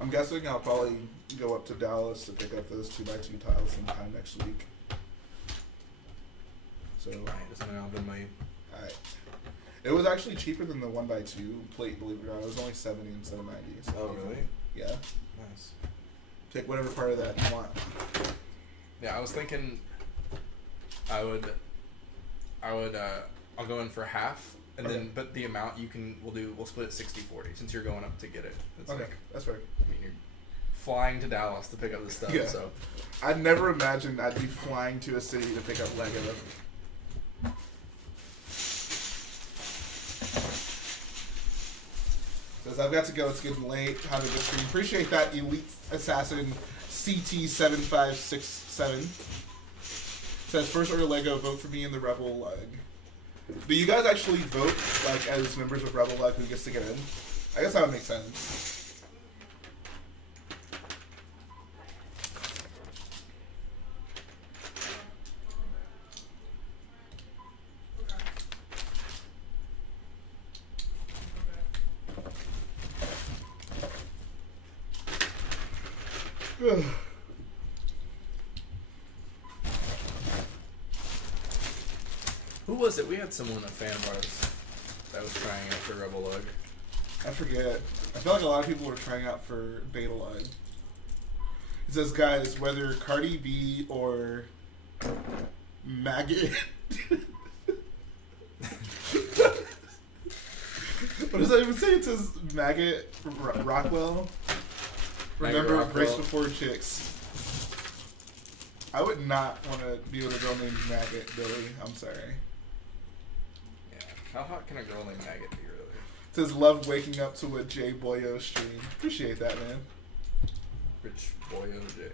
I'm guessing I'll probably go up to Dallas to pick up those 2x2 tiles sometime next week. So, Doesn't know been my. alright. It was actually cheaper than the 1x2 plate, believe it or not. It was only 70 instead of 90. So Oh, really? Yeah. Nice. Take whatever part of that you want. Yeah, I was thinking I'll go in for half, and Okay. then, but the amount we'll split it 60-40, since you're going up to get it. It's Okay, like, that's fair. I mean, you're flying to Dallas to pick up the stuff, Yeah. so. I'd never imagined I'd be flying to a city to pick up Lego. Says, I've got to go, it's getting late. Have a good stream. Appreciate that, Elite Assassin CT7567. Says, first order Lego, vote for me in the Rebel Leg. Do you guys actually vote, like, as members of Rebel Leg who gets to get in? I guess that would make sense. Who was it? We had someone, a fan of ours, that was trying out for Rebel Lug. I forget. I feel like a lot of people were trying out for Beta Line. It says, guys, whether Cardi B or Maggot. What does that even say? It says Maggot Rockwell. Remember, Rockwell. brace before chicks. I would not want to be with a girl named Maggot, Billy. I'm sorry. Yeah. How hot can a girl named Maggot be, really? It says, love waking up to a Jhae Boyo stream. Appreciate that, man. Rich Boyo Jhae.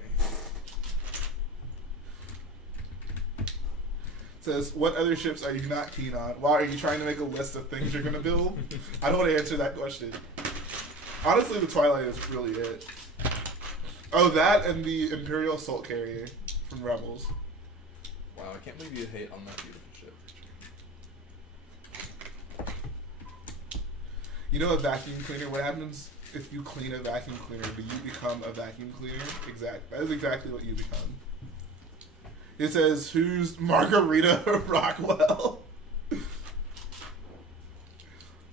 Says, what other ships are you not keen on? Why are you trying to make a list of things you're going to build? I don't want to answer that question. Honestly, the Twilight is really it. Oh, that and the Imperial Assault Carrier from Rebels. Wow, I can't believe you hate on that beautiful ship. You know a vacuum cleaner? What happens if you clean a vacuum cleaner? Do you become a vacuum cleaner? That is exactly what you become. It says, who's Margarita Rockwell?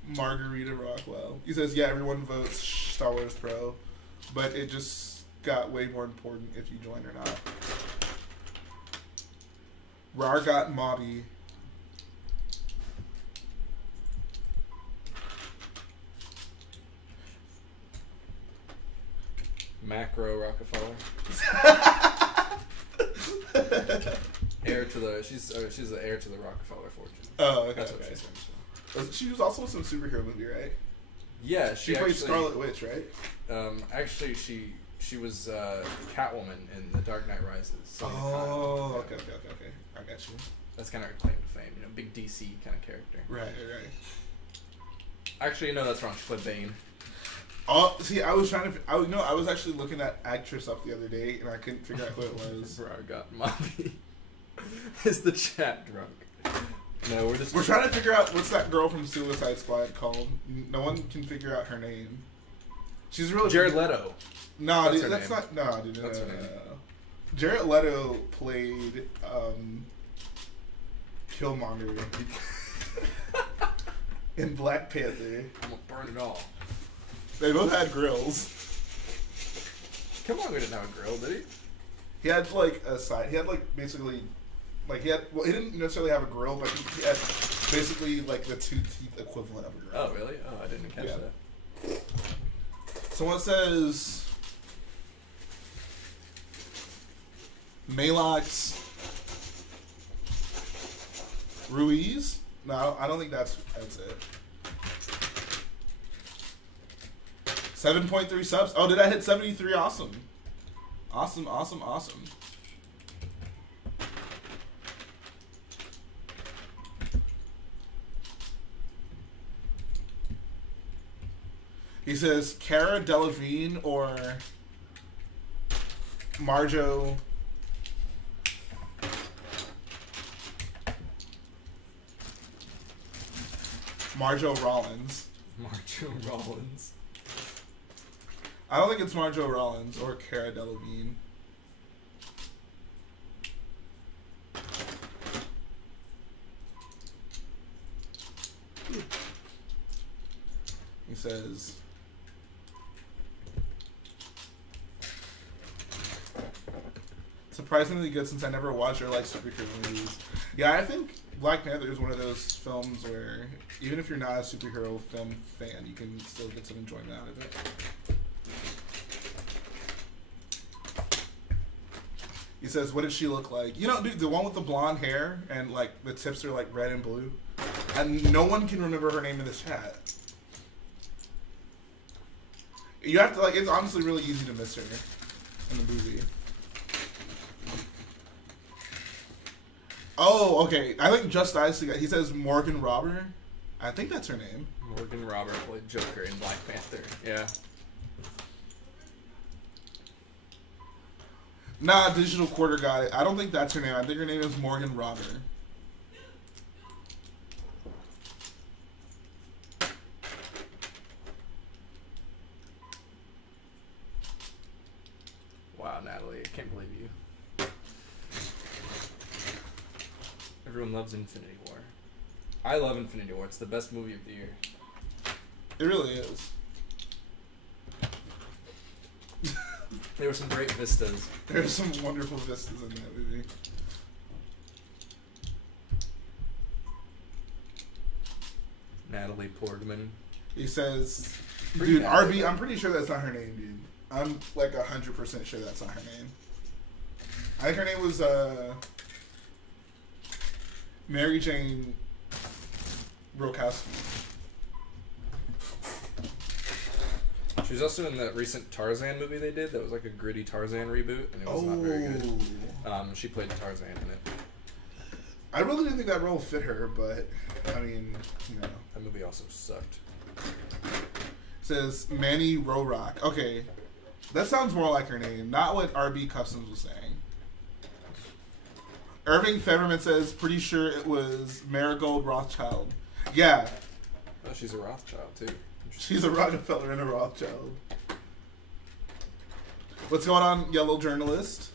Margarita Rockwell. He says, yeah, everyone votes Star Wars Pro, but it just got way more important if you join or not. Rar got Mobby. Macro Rockefeller. Heir to the she's the heir to the Rockefeller fortune. Oh, okay. That's what Okay. she's saying. She was also in some superhero movie, right? Yeah, She played Scarlet Witch, right? Actually, she was Catwoman in The Dark Knight Rises. Oh, okay. I got you. That's kind of her claim to fame, you know, big DC kind of character. Right. Actually, no, that's wrong. She played Bane. Oh, see, I was actually looking at actress up the other day, and I couldn't figure out who it was. Rar got Mobby. Is the chat drunk? No, we're trying to figure out what's that girl from Suicide Squad called. No one can figure out her name. She's really Jared Leto. No, That's dude, her that's name. not. No, dude, That's her no. name. Jared Leto played Killmonger in Black Panther. I'm gonna burn it all. They both had grills. Killmonger didn't have a grill, did he? He had like a side. He had like basically, like he had. Well, he didn't necessarily have a grill, but he had basically like the 2 teeth equivalent of a grill. Oh, really? Oh, I didn't catch that. Someone says Malox Ruiz. No, I don't think that's it. 7.3 subs. Oh, did I hit 73? Awesome. Awesome. He says Cara Delevingne or Marjo Rollins. Marjo Rollins. I don't think it's Marjo Rollins or Cara Delevingne. He says surprisingly good since I never watched or liked superhero movies. Yeah, I think Black Panther is one of those films where even if you're not a superhero film fan, you can still get some enjoyment out of it. He says, what did she look like? You know, dude, the one with the blonde hair and, like, the tips are, like, red and blue. And no one can remember her name in this chat. You have to, like, it's honestly really easy to miss her in the movie. Oh, okay. I think Just Ice, he says Morgan Robber. I think that's her name. Morgan Robert played Joker in Black Panther. Yeah. Nah, Digital Quarter Guy. I don't think that's her name. I think her name is Morgan Robber. Wow, Natalie, I can't believe you. Everyone loves Infinity War. I love Infinity War. It's the best movie of the year. It really is. There were some great vistas. There's some wonderful vistas in that movie. Natalie Portman. He says, Pretty dude, Natalie. RB, I'm pretty sure that's not her name, dude. I'm like 100% sure that's not her name. I think her name was Mary Jane Rokowski. She was also in that recent Tarzan movie they did. That was like a gritty Tarzan reboot, and it was not very good. She played Tarzan in it. I really didn't think that role fit her, but I mean, you know. That movie also sucked. Says Manny Rorock. Okay, that sounds more like her name, not what RB Customs was saying. Irving Feverman says, pretty sure it was Marigold Rothschild. Yeah. Oh, she's a Rothschild too. She's a Rockefeller and a Rothschild. What's going on, yellow journalist?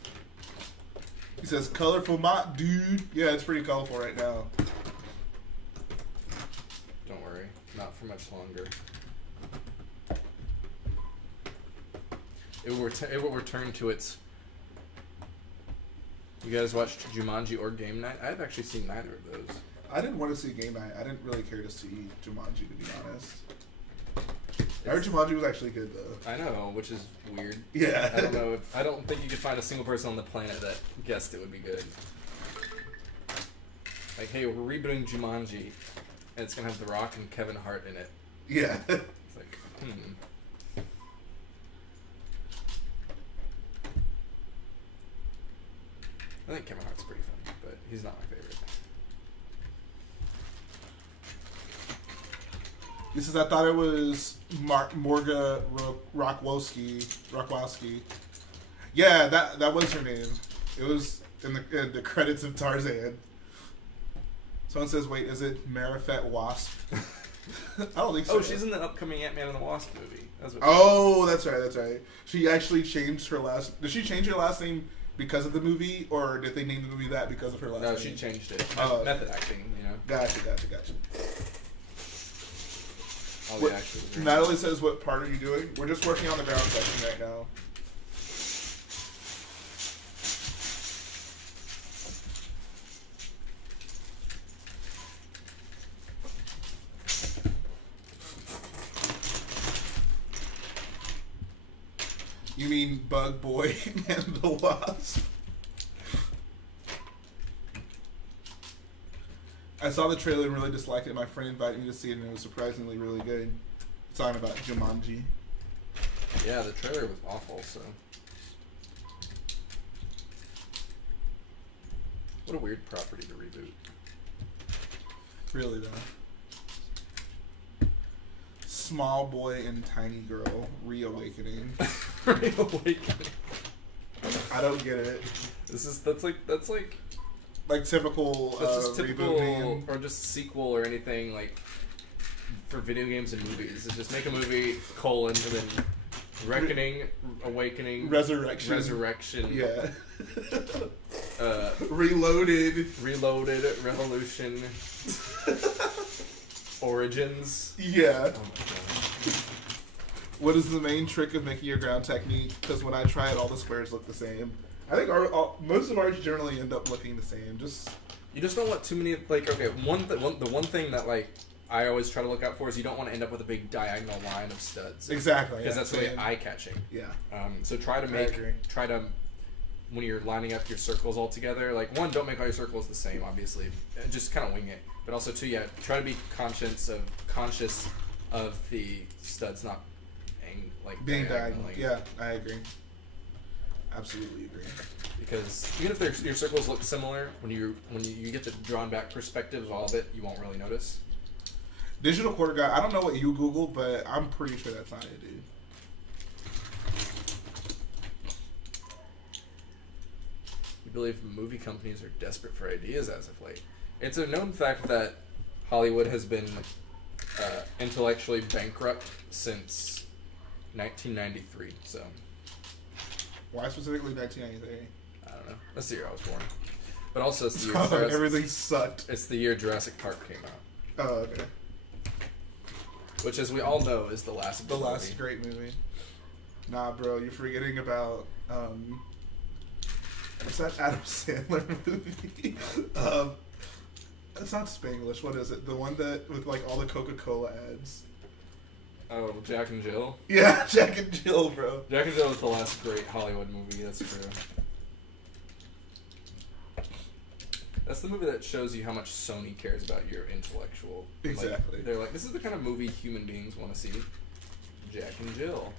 He says, colorful mop, dude. Yeah, it's pretty colorful right now. Don't worry, not for much longer. It will return to its... You guys watched Jumanji or Game Night? I've actually seen neither of those. I didn't want to see Game Night. I didn't really care to see Jumanji, to be honest. I heard Jumanji was actually good, though. I know, which is weird. Yeah. I don't know. I don't think you could find a single person on the planet that guessed it would be good. Like, hey, we're rebooting Jumanji, and it's gonna have The Rock and Kevin Hart in it. Yeah. It's like, I think Kevin Hart's pretty funny, but he's not my favorite. He says, I thought it was Morga Rockwowski. Yeah, that was her name. It was in the credits of Tarzan. Someone says, "Wait, is it Marifet Wasp?" I don't think so. Oh, she's in the upcoming Ant-Man and the Wasp movie. That's what That's right. That's right. She actually changed her last. Did she change her last name because of the movie, or did they name the movie that because of her last name? No, she changed it. Method acting, you know. Gotcha. All the actors. Natalie says, "What part are you doing?" We're just working on the ground section right now. You mean Bug Boy and the Wasp? I saw the trailer and really disliked it. My friend invited me to see it and it was surprisingly really good. It's talking about Jumanji. Yeah, the trailer was awful, so. What a weird property to reboot. Really, though. Small boy and tiny girl reawakening. Reawakening. I don't get it. That's like typical that's just typical reboot name. or just sequel or anything like for video games and movies. It's just make a movie and then reckoning, awakening, resurrection. Yeah. Reloaded, revolution. Origins. Yeah. Oh my god. What is the main trick of making your ground technique? Because when I try it, all the squares look the same. I think most of ours generally end up looking the same. You just don't want too many. Like, okay, the one thing that like I always try to look out for is you don't want to end up with a big diagonal line of studs. Exactly. Because that's really eye catching. Yeah. So try to when you're lining up your circles all together, like one, don't make all your circles the same, obviously. Just kind of wing it. But also two, yeah, try to be conscious of the studs not being diagonal. Yeah, I agree. Absolutely agree. Because even if your circles look similar, when you get the drawn back perspectives of all of it, you won't really notice. Digital quarter guy. I don't know what you Googled, but I'm pretty sure that's not it, dude. You believe movie companies are desperate for ideas as of late. It's a known fact that Hollywood has been intellectually bankrupt since 1993. So. Why specifically 1993? I don't know. That's the year I was born. But also, it's the year everything sucked. It's the year Jurassic Park came out. Oh, okay. Which, as we all know, is the last great movie. Nah, bro, you're forgetting about what's that Adam Sandler movie? It's not Spanglish. What is it? The one that with like all the Coca-Cola ads. Oh, Jack and Jill? Yeah, Jack and Jill, bro. Jack and Jill is the last great Hollywood movie, that's true. That's the movie that shows you how much Sony cares about your intellectual. Exactly. Like, they're like, this is the kind of movie human beings want to see. Jack and Jill.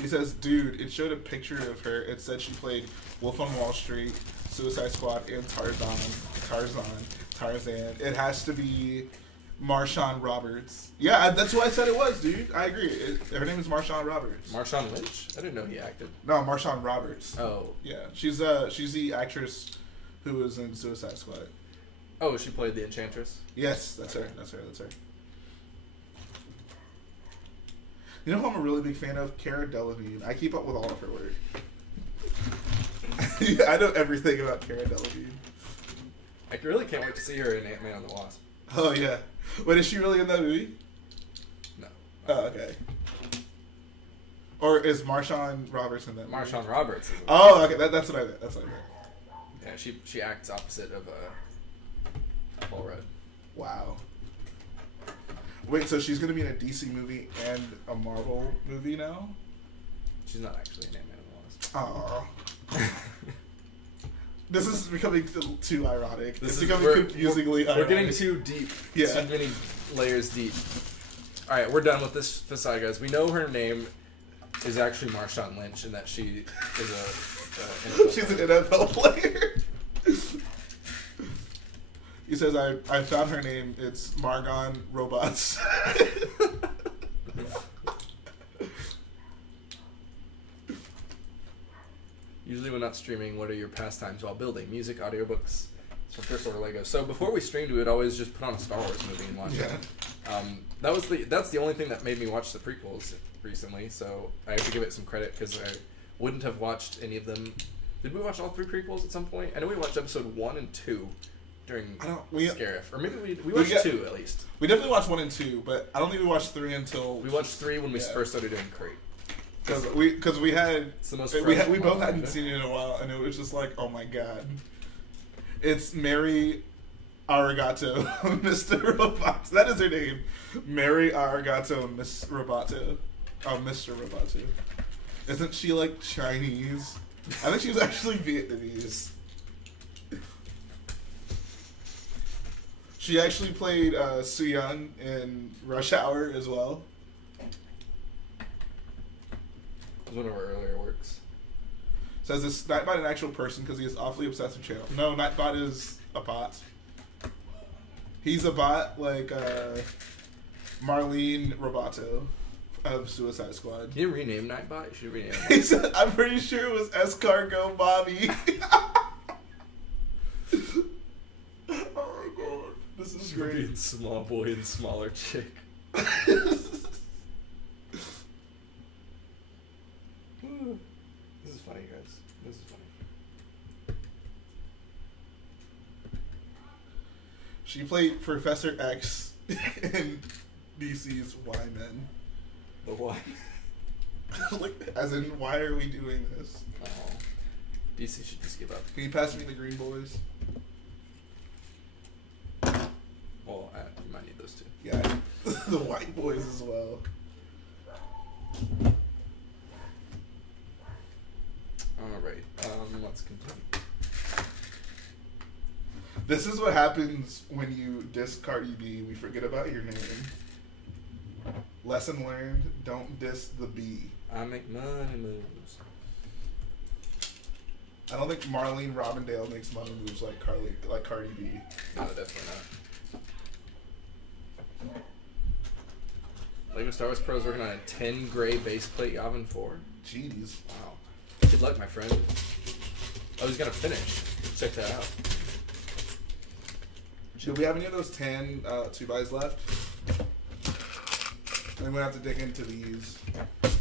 He says, dude, it showed a picture of her. It said she played Wolf on Wall Street, Suicide Squad, and Tarzan. It has to be Marshawn Roberts. Yeah, that's who I said it was, dude. I agree. Her name is Marshawn Roberts. Marshawn Lynch? I didn't know he acted. No, Marshawn Roberts. Oh. Yeah, she's the actress who was in Suicide Squad. Oh, she played the Enchantress? Yes, that's her. That's her. You know who I'm a really big fan of? Cara Delevingne. I keep up with all of her work. I know everything about Cara Delevingne. I really can't wait to see her in Ant-Man and the Wasp. Oh, yeah. Wait, is she really in that movie? No. Oh, okay. Or is Marshawn Roberts in that movie? Marshawn Roberts. Oh, okay. That's what I meant. Yeah, she acts opposite of Paul Rudd. Wow. Wait, so she's going to be in a DC movie and a Marvel movie now? She's not actually in Ant-Man and the Wasp. Aww. This is becoming too ironic. It's becoming confusingly ironic. We're getting too deep. Yeah. Too many layers deep. Alright, we're done with this facade, guys. We know her name is actually Marshawn Lynch and that she is a she's an NFL player. He says, I found her name. It's Margon Robots. Usually when not streaming, what are your pastimes while building? Music, audiobooks. So first order Lego. So before we streamed, we would always just put on a Star Wars movie and watch it. That's the only thing that made me watch the prequels recently. So I have to give it some credit because I wouldn't have watched any of them. Did we watch all 3 prequels at some point? I know we watched episode 1 and 2 during Scarif, or maybe we watched 2 at least. We definitely watched 1 and 2, but I don't think we watched 3 until we watched 3 when we first started doing Crait. Because we had it's the most we both hadn't seen it in a while, and it was just like, oh my god. It's Mary Arigato, Mr. Roboto. That is her name. Mary Arigato, Miss Roboto. Oh, Mr. Roboto. Isn't she like Chinese? I think she was actually Vietnamese. She actually played Soo-young in Rush Hour as well. It was one of our earlier works. Says this Nightbot an actual person because he is awfully obsessed with channel. No, Nightbot is a bot. He's a bot like Marlene Roboto of Suicide Squad. Can you rename Nightbot? You should rename He said, I'm pretty sure it was Escargot Bobby. Oh my god. This is great. Small boy and smaller chick. This is funny, guys. This is funny. She played Professor X in DC's Y-Men. The why? Like, as in, why are we doing this? Oh. DC should just give up. Can you pass me the green boys? Well, you might need those too. Yeah, the white boys as well. Alright, let's continue. This is what happens when you diss Cardi B. We forget about your name. Lesson learned, don't diss the B. I make money moves. I don't think Marlene Robindale makes money moves like Cardi B. No, definitely not. Lego Star Wars Pro is working on a 10 gray base plate Yavin 4. Jeez. Wow. Good luck, my friend. Oh, he's gonna finish. Check that out. Do we have any of those 10 2x left? I'm gonna have to dig into these.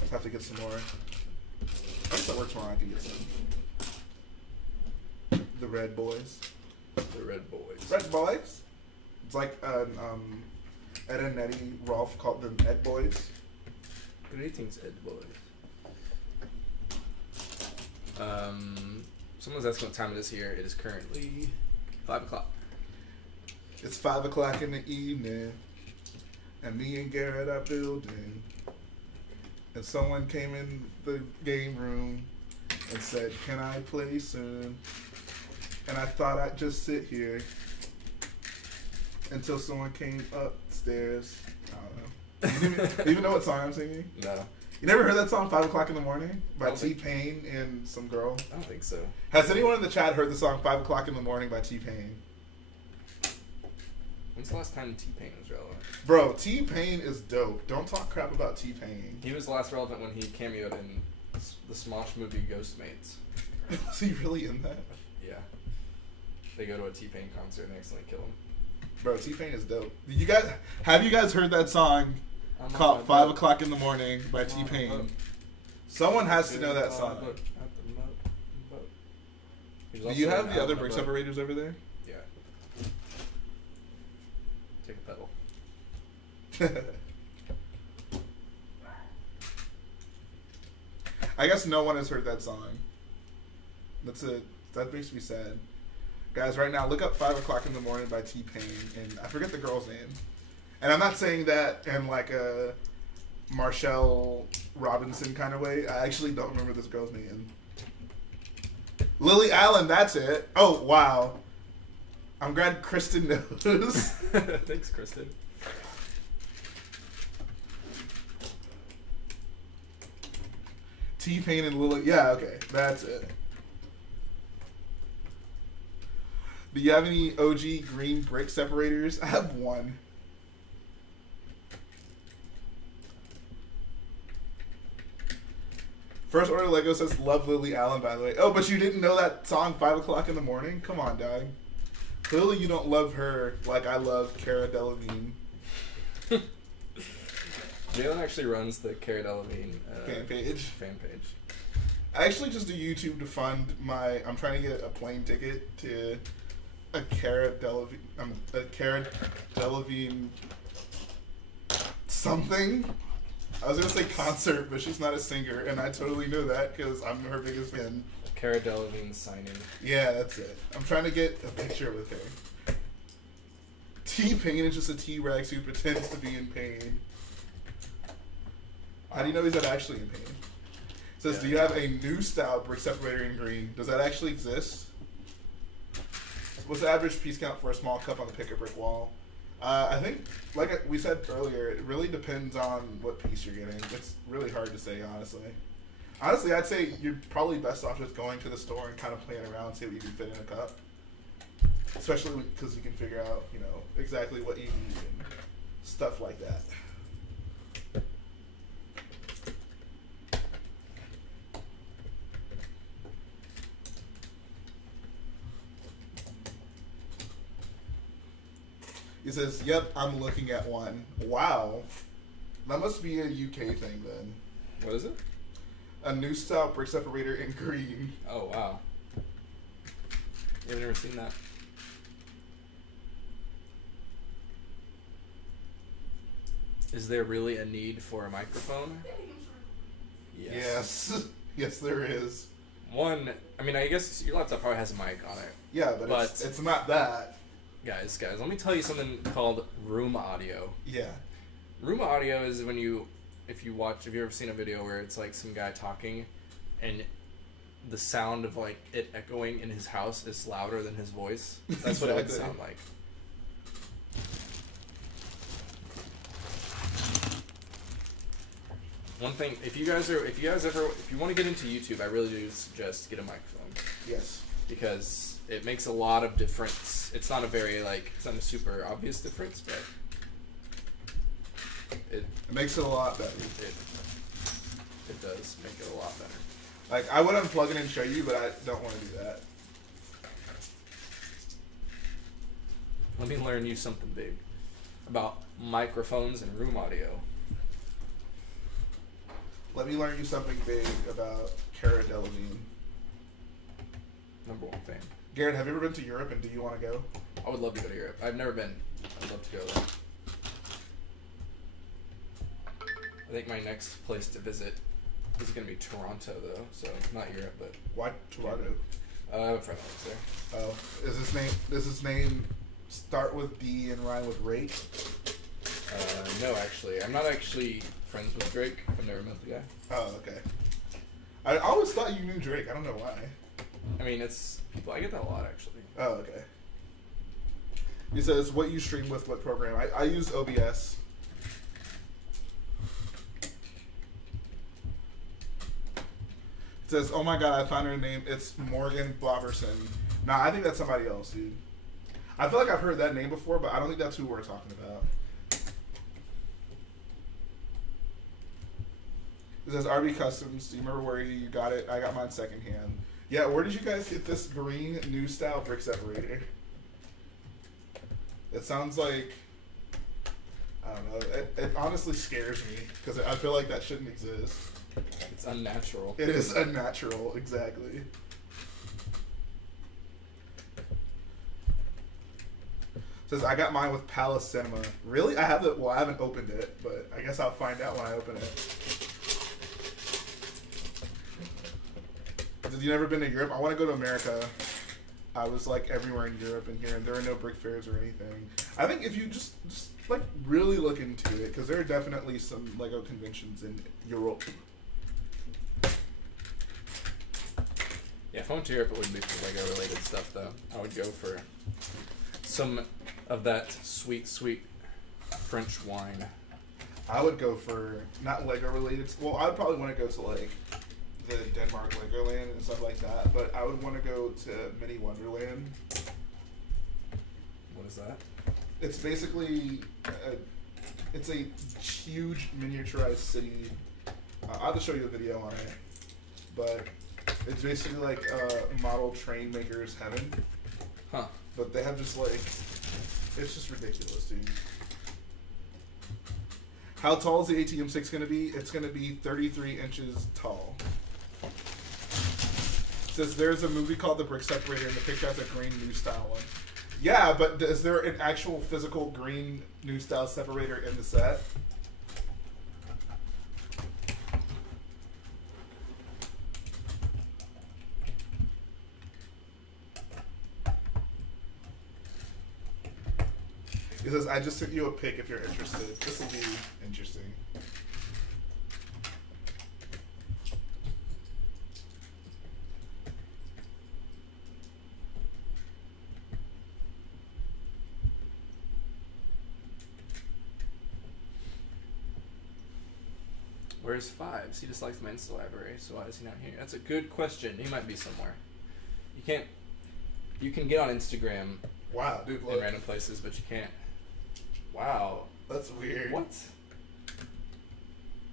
Have to get some more. I guess that works tomorrow. I can get some. The Red Boys. The Red Boys. Red Boys. It's like an Ed and Eddie Rolf called them Ed Boys. Greetings, Ed Boys. Someone's asking what time it is here. It is currently 5 o'clock. It's 5 o'clock in the evening, and me and Garrett are building. And someone came in the game room and said, "Can I play soon?" And I thought I'd just sit here until someone came upstairs. I don't know. Do you even know what song I'm singing? No. You never heard that song, 5 o'clock in the morning, by T-Pain and some girl? I don't think so. Has anyone in the chat heard the song 5 o'clock in the morning by T-Pain? When's the last time T-Pain was relevant? Bro, T-Pain is dope. Don't talk crap about T-Pain. He was last relevant when he cameoed in the Smosh movie Ghostmates. Was he really in that? Yeah. They go to a T-Pain concert and accidentally kill him. Bro, T-Pain is dope. Have you guys heard that song called 5 o'clock in the morning by T-Pain? Someone has to know that song. Do you have the other brick separators over there? Yeah. Take a pedal. I guess no one has heard that song. That makes me sad. Guys, right now, look up 5 o'clock in the morning by T-Pain, and I forget the girl's name. And I'm not saying that in like a Marshall Robinson kind of way. I actually don't remember this girl's name. Lily Allen, that's it. Oh, wow. I'm glad Kristen knows. Thanks, Kristen. T-Pain and Lily. Yeah, okay. That's it. Do you have any OG green brick separators? I have one. First Order Lego says, love Lily Allen, by the way. Oh, but you didn't know that song 5 o'clock in the morning? Come on, dog. Clearly you don't love her like I love Cara Delevingne. Jalen actually runs the Cara Delevingne fan page. I actually just do YouTube to fund my... I'm trying to get a plane ticket to a Cara Delevingne something. I was going to say concert, but she's not a singer, and I totally know that because I'm her biggest fan. Cara Delevingne signing. Yeah, that's it. I'm trying to get a picture with her. T-Pain is just a T-Rex who pretends to be in pain. How do you know he's not actually in pain? It says, do you have a new style brick separator in green? Does that actually exist? What's the average piece count for a small cup on the pick-a-brick wall? I think, like we said earlier, it really depends on what piece you're getting. It's really hard to say, honestly. Honestly, I'd say you're probably best off just going to the store and kind of playing around, see what you can fit in a cup. Especially because you can figure out, you know, exactly what you need and stuff like that. He says, yep, I'm looking at one. Wow. That must be a UK thing then. What is it? A new style brick separator in green. Oh, wow. I've never seen that. Is there really a need for a microphone? Yes. Yes, there is. One, I mean, I guess your laptop probably has a mic on it. Yeah, but it's not that. Guys, let me tell you something called room audio. Yeah. Room audio is when if you ever seen a video where it's like some guy talking and the sound of like it echoing in his house is louder than his voice. That's what it would sound like. One thing, if you want to get into YouTube, I really do suggest get a microphone. Yes. Because it makes a lot of difference. It's not a super obvious difference, but it makes it a lot better. It does make it a lot better. Like, I would unplug it and show you, but I don't want to do that. Let me learn you something big about microphones and room audio. Let me learn you something big about Cara Delevingne. Number one fan. Garrett, have you ever been to Europe, and do you want to go? I would love to go to Europe. I've never been. I'd love to go there. I think my next place to visit is going to be Toronto, though. So not Europe, but why Toronto? I have a friend that lives there. Oh, does his name start with D and rhyme with rake? No, actually, I'm not actually friends with Drake. I've never met the guy. Oh, okay. I always thought you knew Drake. I don't know why. I mean, I get that a lot, actually. Oh, okay. He says, what you stream with what program? I use OBS. It says, oh my god, I found her name. It's Morgan Blobberson. Nah, I think that's somebody else, dude. I feel like I've heard that name before, but I don't think that's who we're talking about. It says, RB Customs. Do you remember where you got it? I got mine secondhand. Yeah, where did you guys get this green new style brick separator? It sounds like, I don't know, it honestly scares me because I feel like that shouldn't exist. It's unnatural. It is unnatural, exactly. It says, I got mine with Palace Cinema. Really? I haven't opened it, but I guess I'll find out when I open it. Have you never been to Europe? I want to go to America. I was like everywhere in Europe and here, and there are no brick fairs or anything. I think if you just like really look into it, because there are definitely some Lego conventions in Europe. Yeah, if I went to Europe, it wouldn't be for Lego related stuff though. I would go for some of that sweet, sweet French wine. I would go for not Lego related. Well, I would probably want to go to like the Denmark Legoland and stuff like that, but I would want to go to Mini Wonderland. What is that? It's basically it's a huge miniaturized city. I'll have to show you a video on it. but it's basically like model train maker's heaven. Huh. But they have just like, it's just ridiculous, dude. How tall is the ATM6 going to be? It's going to be 33 inches tall. It says there's a movie called The Brick Separator, and the picture has a green new style one. Yeah, but is there an actual physical green new style separator in the set? It says, I just sent you a pic if you're interested. This will be interesting. Where's Fives? He just likes my Insta library, so why is he not here? That's a good question. He might be somewhere. You can get on Instagram Wow, dude, in look. random places, but you can't. Wow. That's weird. What?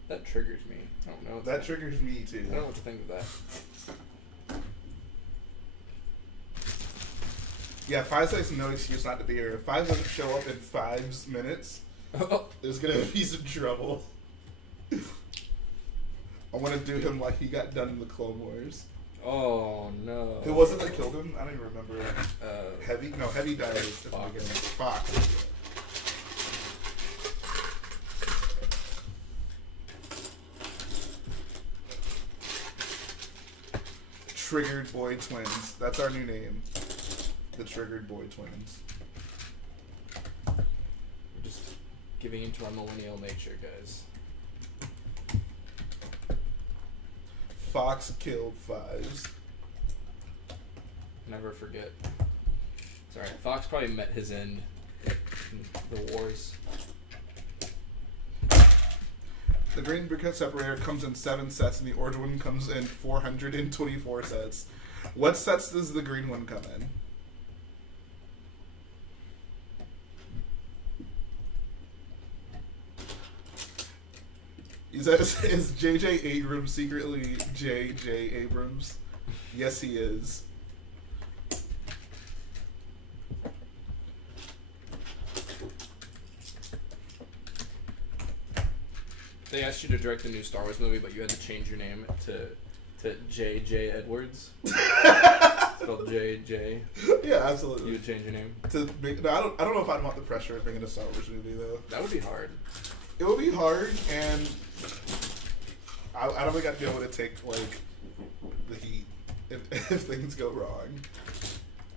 That triggers me. I don't know. That triggers me too. I don't know what to think of that. Yeah, Fives has no excuse not to be here. If Fives doesn't show up in 5 minutes, there's gonna be some trouble. I want to do him like he got done in the Clone Wars. Oh no. Who was it that killed him? I don't even remember. Heavy. Heavy died at the beginning. Fox. Triggered Boy Twins. That's our new name. The Triggered Boy Twins. We're just giving into our millennial nature, guys. Fox killed Fives. Never forget. Sorry, Fox probably met his end in the wars. The green briquette separator comes in 7 sets, and the orange one comes in 424 sets. What sets does the green one come in? Is JJ Abrams secretly JJ Abrams? Yes, he is. They asked you to direct a new Star Wars movie, but you had to change your name to J.J. Edwards. Spelled J.J. Yeah, absolutely. You would change your name? No, I don't know if I'd want the pressure of making a Star Wars movie, though. That would be hard. It would be hard, and I don't think I'd be able to take, like, the heat if things go wrong.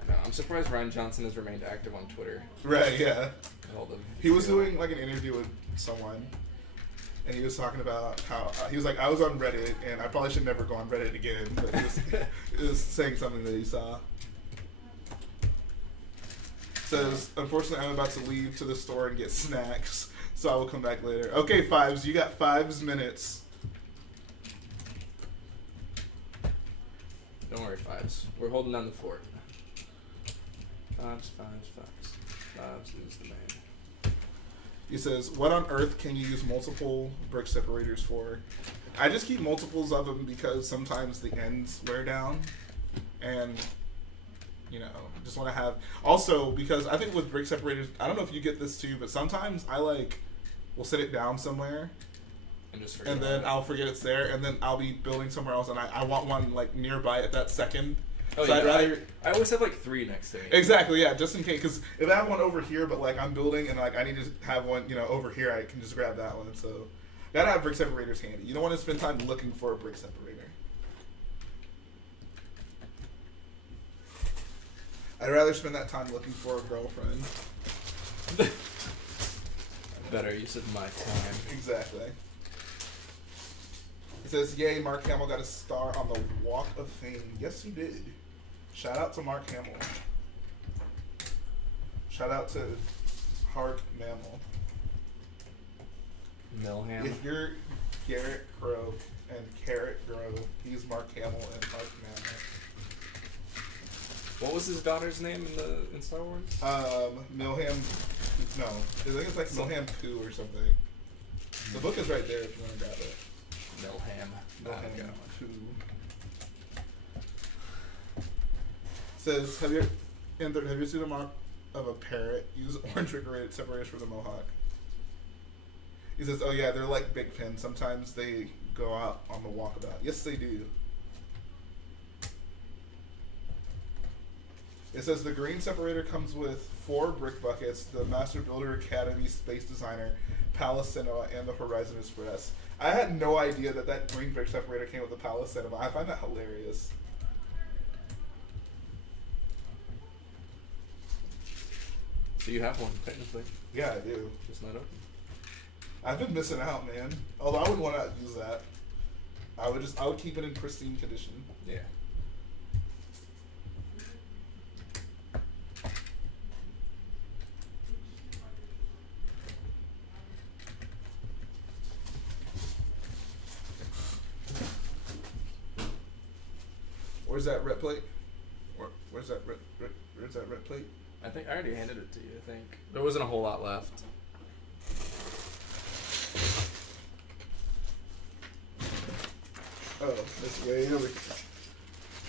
I know. I'm surprised Ryan Johnson has remained active on Twitter. Right, yeah. He was doing, like, an interview with someone, and he was talking about how, he was like, I was on Reddit, and I probably should never go on Reddit again, but he was saying something that he saw. Says, unfortunately, I'm about to leave to the store and get snacks, so I will come back later. Okay, Fives, you got 5 minutes. Don't worry, Fives. We're holding down the fort. Fives is the man. He says, what on earth can you use multiple brick separators for? I just keep multiples of them because sometimes the ends wear down. And, you know, just want to have... Also, because I think with brick separators, I don't know if you get this too, but sometimes I, like, will set it down somewhere. And just forget and then I'll forget it's there, and then I'll be building somewhere else, and I want one, like, nearby at that second. Oh, so yeah, I'd rather... I always have, like, 3 next to me. Exactly, yeah, just in case. Because if I have one over here, but, like, I'm building, and, like, I need to have one, you know, over here, I can just grab that one. So, gotta have brick separators handy. You don't want to spend time looking for a brick separator. I'd rather spend that time looking for a girlfriend. Better use of my time. Exactly. It says, yay, Mark Hamill got a star on the Walk of Fame. Yes, he did. Shout out to Mark Hamill. Shout out to Hark Mammal. Milham. If you're Garrett Crow and Carrot Grow, he's Mark Hamill and Hark Mammal. What was his daughter's name in Star Wars? Milham. No, I think it's like Milham Poo or something. The book is right there if you want to grab it. Milham. Milham Poo. Says, have you seen a mock of a parrot use orange decorated separators for the mohawk? He says, oh yeah, they're like big pins. Sometimes they go out on the walkabout. Yes, they do. It says the green separator comes with 4 brick buckets, the Master Builder Academy Space Designer, Palace Cinema, and the Horizon Express. I had no idea that green brick separator came with the Palace Cinema. I find that hilarious. So you have one, technically. Yeah, I do. Just not open. I've been missing out, man. Although I would want to use that. I would keep it in pristine condition. Yeah. Where's that red plate? Where's that red plate? I think I already handed it to you, I think. There wasn't a whole lot left. Oh, this way. Here we go.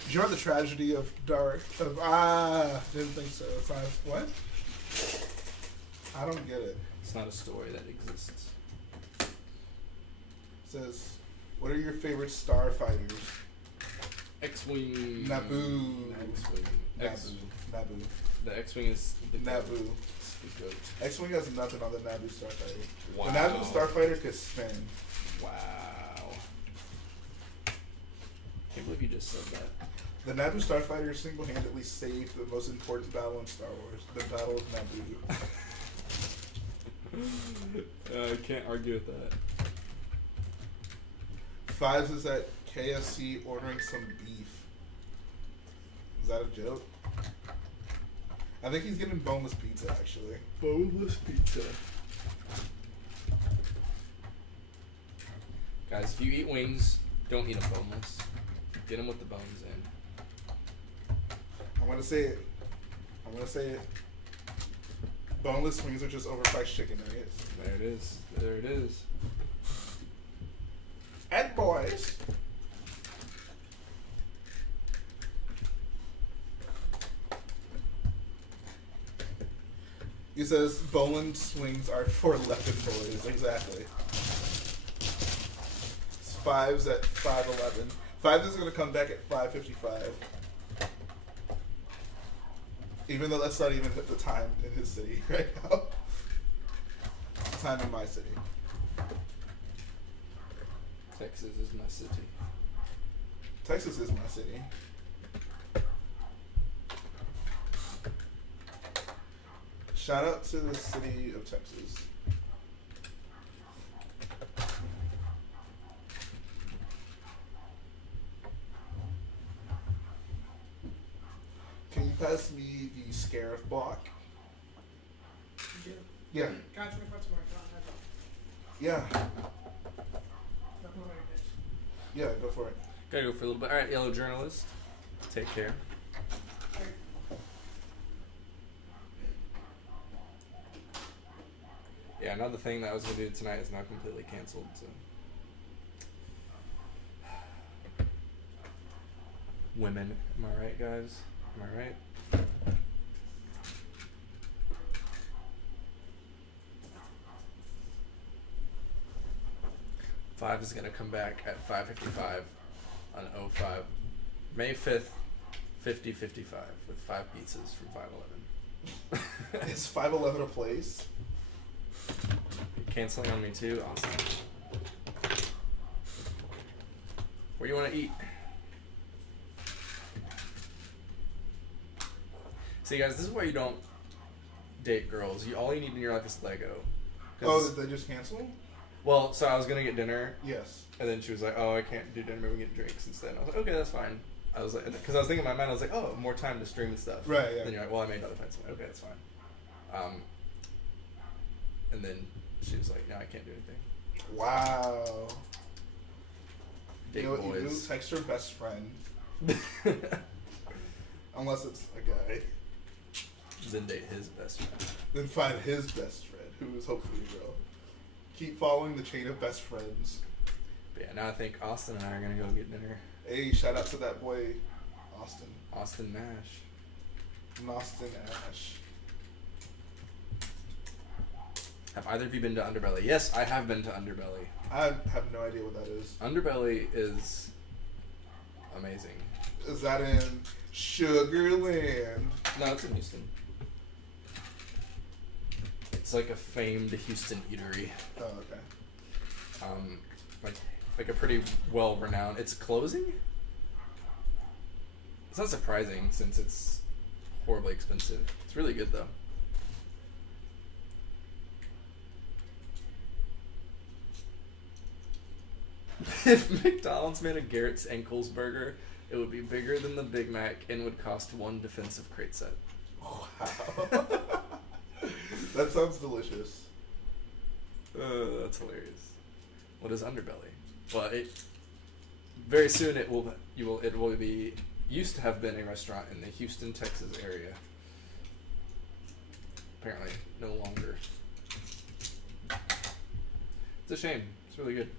Did you know the tragedy of didn't think so. What? I don't get it. It's not a story that exists. It says, what are your favorite starfighters? X-Wing. Naboo. X-Wing. Naboo. The X-Wing is the Naboo. The goat. X-Wing has nothing on the Naboo starfighter. Wow. The Naboo starfighter could spin. Wow. Can't believe you just said that. The Naboo starfighter single-handedly saved the most important battle in Star Wars, the Battle of Naboo. I can't argue with that. Fives is at KFC ordering some beef. Is that a joke? I think he's getting boneless pizza, actually. Boneless pizza. Guys, if you eat wings, don't eat them boneless. Get them with the bones in. I'm gonna say it. Boneless wings are just overpriced chicken nuggets. There it is. There it is. And boys. He says bowling swings are for leopard boys. Exactly. It's Fives at 5:11. Fives is gonna come back at 5:55. Even though that's not even the time in his city right now. It's the time in my city. Texas is my city. Texas is my city. Shout out to the city of Texas. Can you pass me the Scarif block? Yeah. Got 25 tomorrow. Yeah. Yeah, go for it. Gotta go for a little bit. Alright, Yellow Journalist. Take care. Yeah, another thing that I was gonna do tonight is now completely canceled, so. Women. Am I right, guys? Am I right? Five is gonna come back at 5:55 on 05. May 5th, 50:55 with 5 pizzas from 511. Is 511 a place? You're canceling on me too? Awesome. Where do you want to eat? See, guys, this is why you don't date girls. All you need in your life is Lego. Oh, did they just cancel? Well, so I was gonna get dinner, Yes. and then she was like, "Oh, I can't do dinner. Maybe we can get drinks instead." I was like, "Okay, that's fine." I was like, because I was thinking in my mind, I was like, "Oh, more time to stream and stuff." Right, yeah. Then you're like, "Well, I made other plans." I'm like, "Okay, that's fine." And then she was like, "No, I can't do anything." Wow. Date You know what you do? boys. Text your best friend. Unless it's a guy. Then date his best friend. Then find his best friend, who is hopefully a girl. Keep following the chain of best friends. But yeah, now I think Austin and I are gonna go get dinner. Hey, shout out to that boy, Austin. Austin Nash. Nostin Ash. Have either of you been to Underbelly? Yes, I have been to Underbelly. I have no idea what that is. Underbelly is amazing. Is that in Sugarland? No, it's in Houston. It's like a famed Houston eatery. Oh, okay. Like a pretty well renowned. It's closing? It's not surprising since it's horribly expensive. It's really good though. If McDonald's made a Garrett's Ankles burger, it would be bigger than the Big Mac and would cost one defensive Crait set. Wow. That sounds delicious. That's hilarious. What is Underbelly? Well, very soon it will be used to have been a restaurant in the Houston, Texas area. Apparently, no longer. It's a shame. It's really good.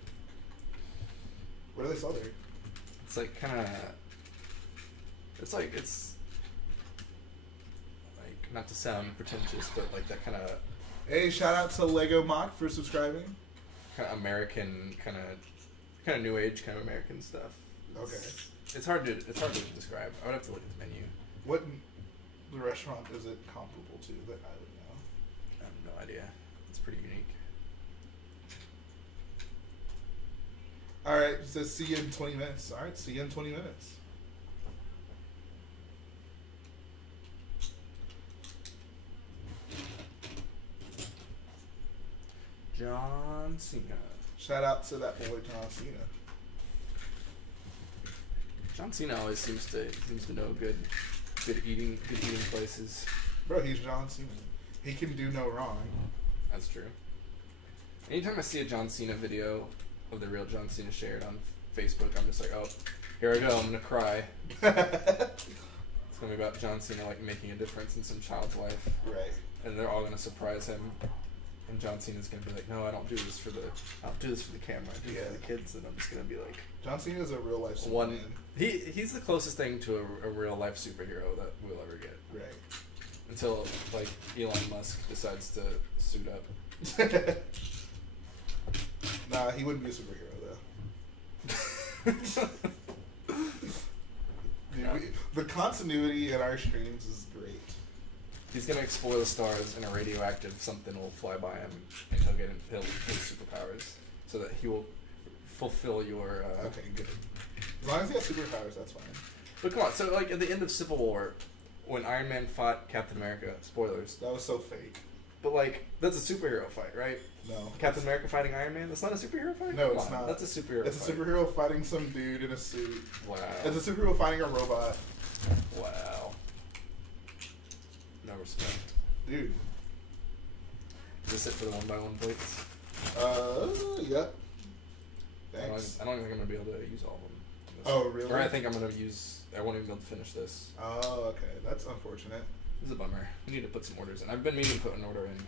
What do they sell there? It's like kind of. It's like not to sound pretentious, but like that kind of. Hey, shout out to Lego MOC for subscribing. Kind of American, kind of new age, kind of American stuff. Okay. It's hard to describe. I would have to look at the menu. What restaurant is it comparable to that I would know? I have no idea. It's pretty unique. All right, it says see you in 20 minutes. All right, see you in 20 minutes. John Cena. Shout out to that boy John Cena. John Cena always seems to know good eating places. Bro, he's John Cena. He can do no wrong. That's true. Anytime I see a John Cena video of the real John Cena shared on Facebook, I'm just like, oh, here I go, I'm gonna cry. It's gonna be about John Cena like making a difference in some child's life. Right. And they're all gonna surprise him. And John Cena's gonna be like, no, I don't do this for the camera. I do it for the kids. And I'm just gonna be like, John Cena is a real life superman. He's the closest thing to a real life superhero that we'll ever get. Right. Until like Elon Musk decides to suit up. Nah, he wouldn't be a superhero though. Dude, the continuity in our streams is great. He's gonna explore the stars, and a radioactive something will fly by him, and he'll get his superpowers, so that he will fulfill your. Okay, good. As long as he has superpowers, that's fine. But come on, so like at the end of Civil War, when Iron Man fought Captain America, spoilers. That was so fake. But like, that's a superhero fight, right? No. Captain America fighting Iron Man? That's not a superhero fight? No, Come it's on, not. That's a superhero It's fight. a superhero fighting some dude in a suit. Wow. It's a superhero fighting a robot. Wow. No respect. Dude. Is this it for the 1x1 plates? Yep. Thanks. I don't think I'm going to be able to use all of them. Oh, really? Or I think I won't even be able to finish this. Oh, okay. That's unfortunate. This is a bummer. We need to put some orders in. I've been meaning to put an order in.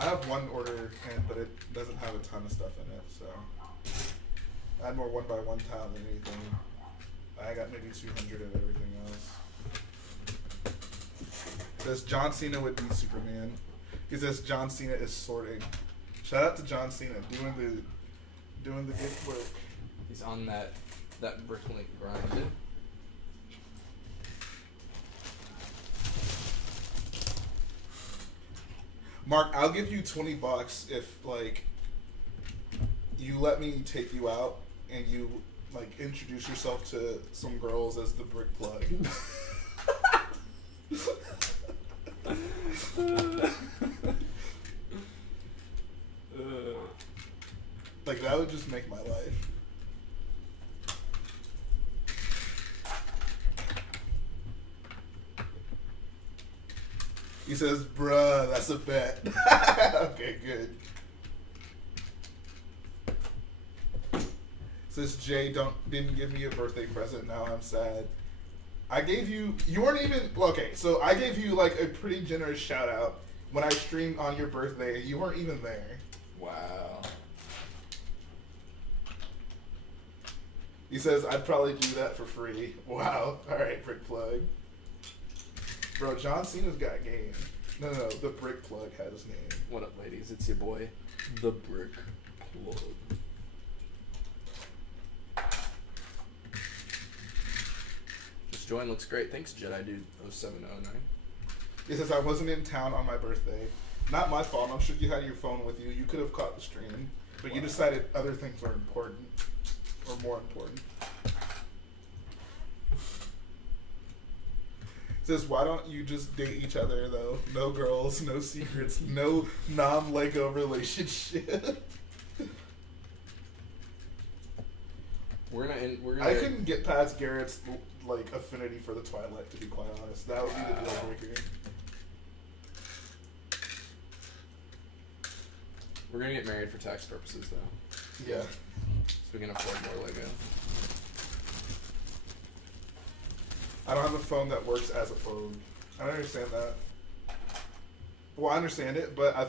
I have one order in, but it doesn't have a ton of stuff in it, so. I had more 1x1 tile than anything. I got maybe 200 of everything else. It says John Cena would be Superman. He says John Cena is sorting. Shout out to John Cena doing the good work. He's on that bricklink grind. Mark, I'll give you $20 if like you let me take you out and you like introduce yourself to some girls as the brick plug. Like that would just make my life. He says, bruh, that's a bet. Okay, good. Says Jhae didn't give me a birthday present, now I'm sad. I gave you weren't even, okay, so I gave you like a pretty generous shout out when I streamed on your birthday and you weren't even there. Wow. He says, I'd probably do that for free. Wow. Alright, brick plug. Bro, John Cena's got game. No, the Brick Plug has game. What up, ladies? It's your boy, the Brick Plug. This join looks great. Thanks, Jedi Dude 0709. He says, I wasn't in town on my birthday. Not my fault. I'm sure you had your phone with you. You could have caught the stream. But you decided other things were important. Or more important. Says, why don't you just date each other, though? No girls, no secrets, no non-Lego relationship. We're gonna. I couldn't get past Garrett's like affinity for the Twilight, to be quite honest. That would be the deal breaker. We're gonna get married for tax purposes, though. Yeah. So we can afford more Lego. I don't have a phone that works as a phone. I don't understand that. Well, I understand it, but I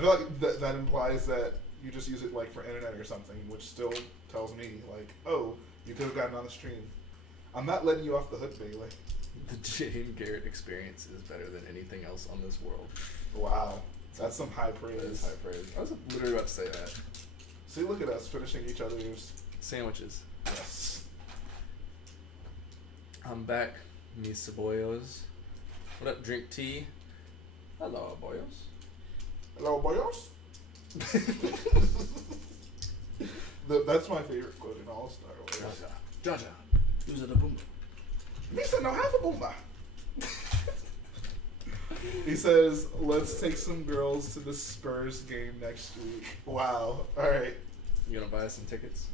feel like that implies that you just use it like for internet or something, which still tells me like, oh, you could have gotten on the stream. I'm not letting you off the hook, Bailey. The Jhae and Garrett experience is better than anything else on this world. Wow, that's some high praise. That is high praise. I was literally about to say that. See, look at us finishing each other's Sandwiches. Yes. I'm back, mis boyos. What up, drink tea? Hello, boyos. Hello, boyos. That's my favorite quote in all Star Wars. Jaja. Who's at the boomba? Misa no have a boomba. He says, let's take some girls to the Spurs game next week. Wow. Alright. You gonna buy us some tickets?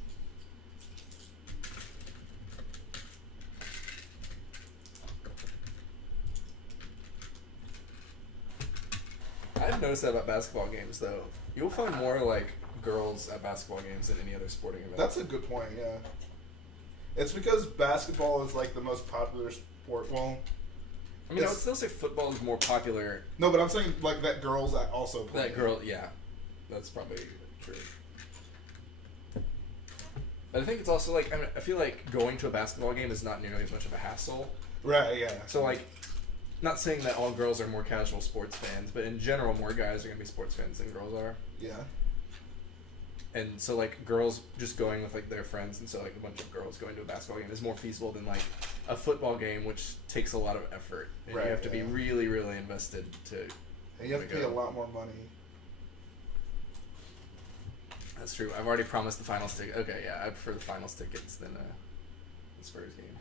I've noticed that about basketball games, though. You'll find more, like, girls at basketball games than any other sporting event. That's a good point, yeah. It's because basketball is, like, the most popular sport. Well, I mean, I would still say football is more popular. No, but I'm saying, like, that girls also play. That girl, yeah. That's probably true. But I think it's also, like, I feel like going to a basketball game is not nearly as much of a hassle. Right, yeah. So, like, not saying that all girls are more casual sports fans, but in general, more guys are going to be sports fans than girls are. Yeah. And so, like, girls just going with, like, their friends, and so, like, a bunch of girls going to a basketball game is more feasible than, like, a football game, which takes a lot of effort. And right, you have to be really, really invested to and you have to pay a lot more money. That's true. I've already promised the finals ticket. Okay, yeah, I prefer the finals tickets than the Spurs game.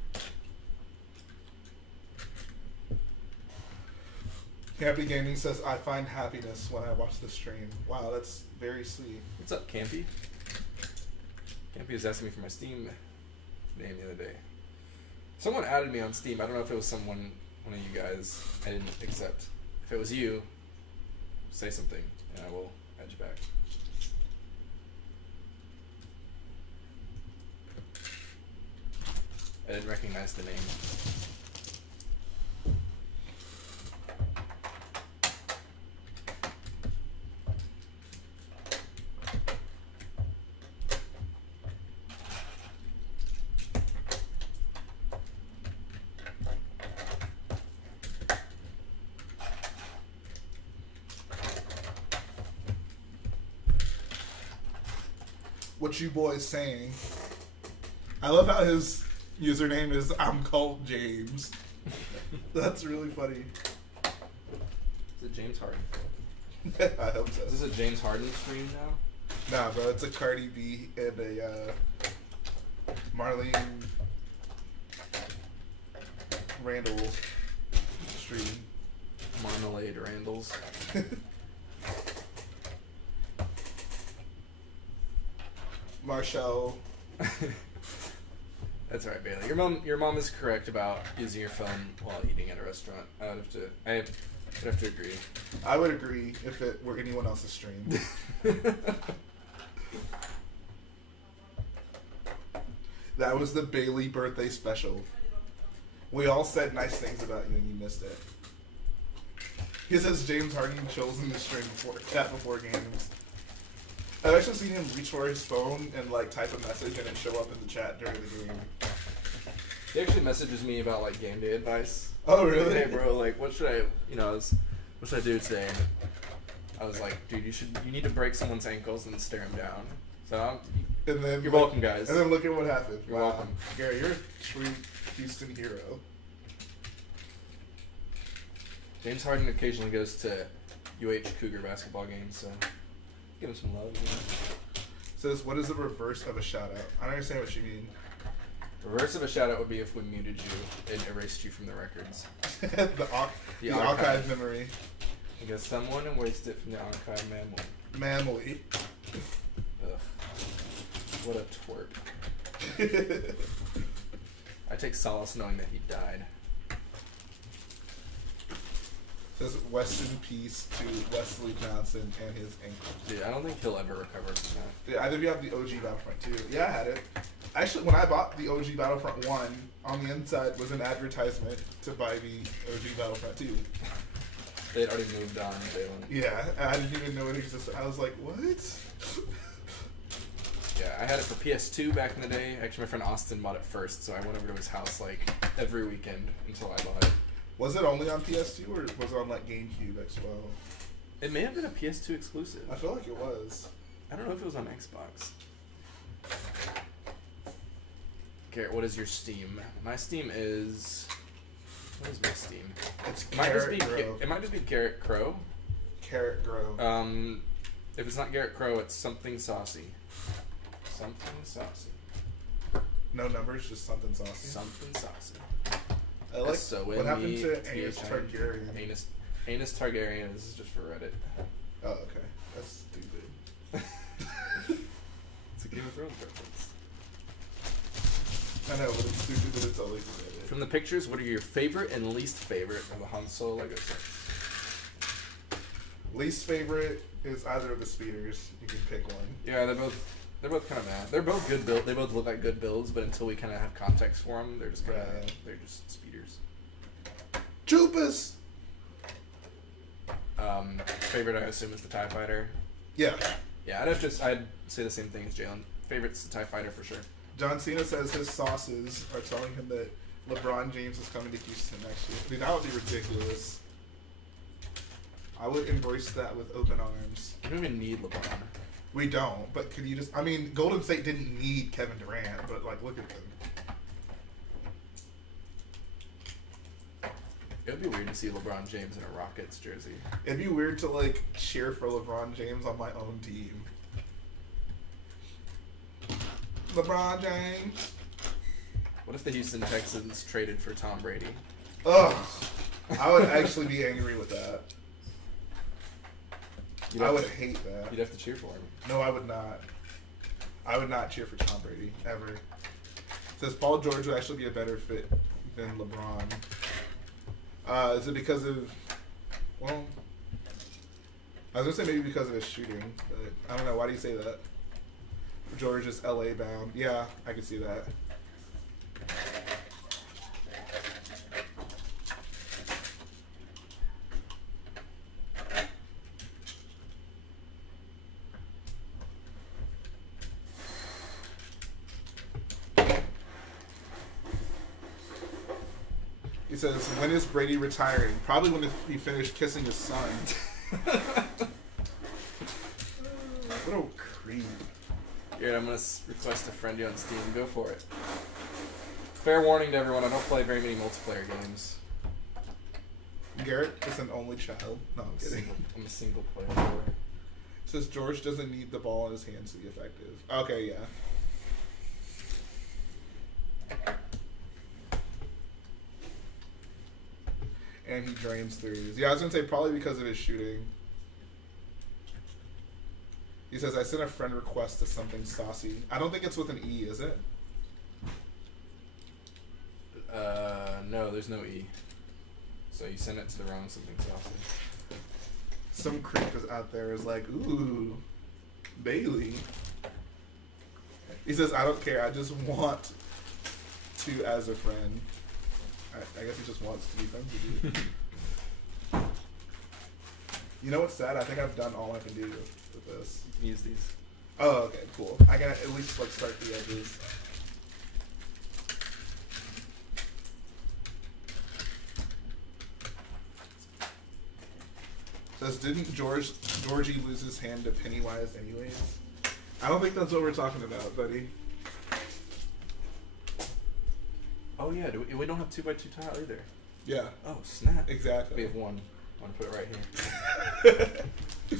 Campy Gaming says, I find happiness when I watch the stream. Wow, that's very sweet. What's up, Campy? Campy was asking me for my Steam name the other day. Someone added me on Steam. I don't know if it was one of you guys. I didn't accept. If it was you, say something, and I will add you back. I didn't recognize the name. What you boys saying? I love how his username is I'm called James. That's really funny. Is it James Harden? I hope so. Is this a James Harden stream now? Nah, bro, it's a Cardi B and a Marlene Randall stream. Marmalade Randalls. Marshall. That's right, Bailey. Your mom is correct about using your phone while eating at a restaurant. I'd have to agree. I would agree if it were anyone else's stream. That was the Bailey birthday special. We all said nice things about you and you missed it. He says James Harden chills in the stream before games. I've actually seen him reach for his phone and like type a message and it show up in the chat during the game. He actually messages me about like game day advice. Oh, really? Hey, bro, like, what should I, what should I do today? And I was like, dude, you need to break someone's ankles and stare him down. So and then you're welcome, guys. And then look at what happened. You're welcome. Garrett, you're a true Houston hero. James Harden occasionally goes to UH Cougar basketball games, so give him some love. You know? Says, what is the reverse of a shout out? I don't understand what you mean. Reverse of a shout out would be if we muted you and erased you from the records. the archive memory. Because someone erased it from the archive Mammally. Ugh. What a twerp. I take solace knowing that he died. Says rest in peace to Wesley Johnson and his ankles. Dude, I don't think he'll ever recover from that. Yeah, either of you have the OG Battlefront 2. Yeah, I had it. Actually, when I bought the OG Battlefront 1, on the inside was an advertisement to buy the OG Battlefront 2. They'd already moved on, Jalen. Yeah, I didn't even know it existed. I was like, what? Yeah, I had it for PS2 back in the day. Actually, my friend Austin bought it first, so I went over to his house like every weekend until I bought it. Was it only on PS2 or was it on like GameCube as well? It may have been a PS2 exclusive. I feel like it was. I don't know if it was on Xbox. Garrett, what is your Steam? My Steam is... What is my Steam? It's It might just Garrett be Grow. it might just be Garrett Crow. Carrot Grow. If it's not Garrett Crow, it's something saucy. Something saucy. No numbers, just something saucy. Something saucy. I like S-O-N-E what happened to Aenys T-H-I-N. Targaryen. Aenys Targaryen. This is just for Reddit. Oh, okay. That's stupid. It's a Game of Thrones reference. I know, but it's stupid that it's always Reddit. From the pictures, what are your favorite and least favorite of the Han Solo Lego sets? Least favorite is either of the speeders. You can pick one. Yeah, they're both kind of mad. They're both good build. They both look like good builds, but until we kind of have context for them, they're just kind of they're just speeders. Troopers. Favorite, I assume, is the TIE Fighter. Yeah. Yeah, I'd say the same thing as Jalen. Favorite's the TIE Fighter for sure. John Cena says his sauces are telling him that LeBron James is coming to Houston next year. Dude, that would be ridiculous. I would embrace that with open arms. We don't even need LeBron. We don't, but could you just... I mean, Golden State didn't need Kevin Durant, but, like, look at them. It would be weird to see LeBron James in a Rockets jersey. It'd be weird to, like, cheer for LeBron James on my own team. LeBron James. What if the Houston Texans traded for Tom Brady? Ugh. I would actually be angry with that. I would hate that. You'd have to cheer for him. No, I would not. I would not cheer for Tom Brady, ever. It says Paul George would actually be a better fit than LeBron. Is it because of... Well... I was going to say maybe because of his shooting, but I don't know. Why do you say that? George is LA bound. Yeah, I can see that. He says, when is Brady retiring? Probably when he finished kissing his son. What a creep. Here, I'm going to request a friend you on Steam. Go for it. Fair warning to everyone, I don't play very many multiplayer games. Garrett is an only child. No, I'm kidding. I'm a single player boy. Says George doesn't need the ball in his hands to be effective. Okay, yeah. And he drains threes. Yeah, I was going to say probably because of his shooting. He says, I sent a friend request to something saucy. I don't think it's with an E, is it? No, there's no E. So you send it to the wrong something saucy. Some creep is out there is like, ooh, Bailey. He says, I don't care. I just want to as a friend. I guess he just wants to be friends with you. You know what's sad? I think I've done all I can do with this. You can use these. Oh, okay, cool. I can at least like start the edges. Didn't Georgie lose his hand to Pennywise anyways? I don't think that's what we're talking about, buddy. Oh yeah, we don't have 2x2 tile either. Yeah. Oh snap! Exactly. We have one. I'm gonna put it right here.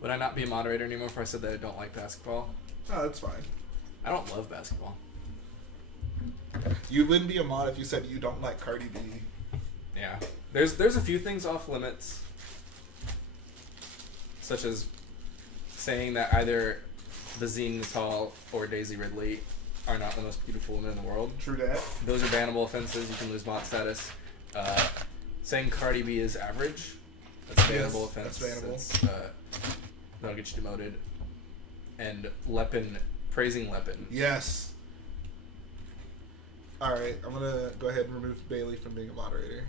Would I not be a moderator anymore if I said that I don't like basketball? Oh, that's fine. I don't love basketball. You wouldn't be a mod if you said you don't like Cardi B. Yeah. There's a few things off limits, such as saying that either Bazine Natal or Daisy Ridley are not the most beautiful women in the world. True that. Those are bannable offenses. You can lose mod status. Saying Cardi B is average, that's a bannable offense. That's bannable. That'll get you demoted. And Lepin, praising Lepin. Yes. Alright, I'm gonna go ahead and remove Bailey from being a moderator.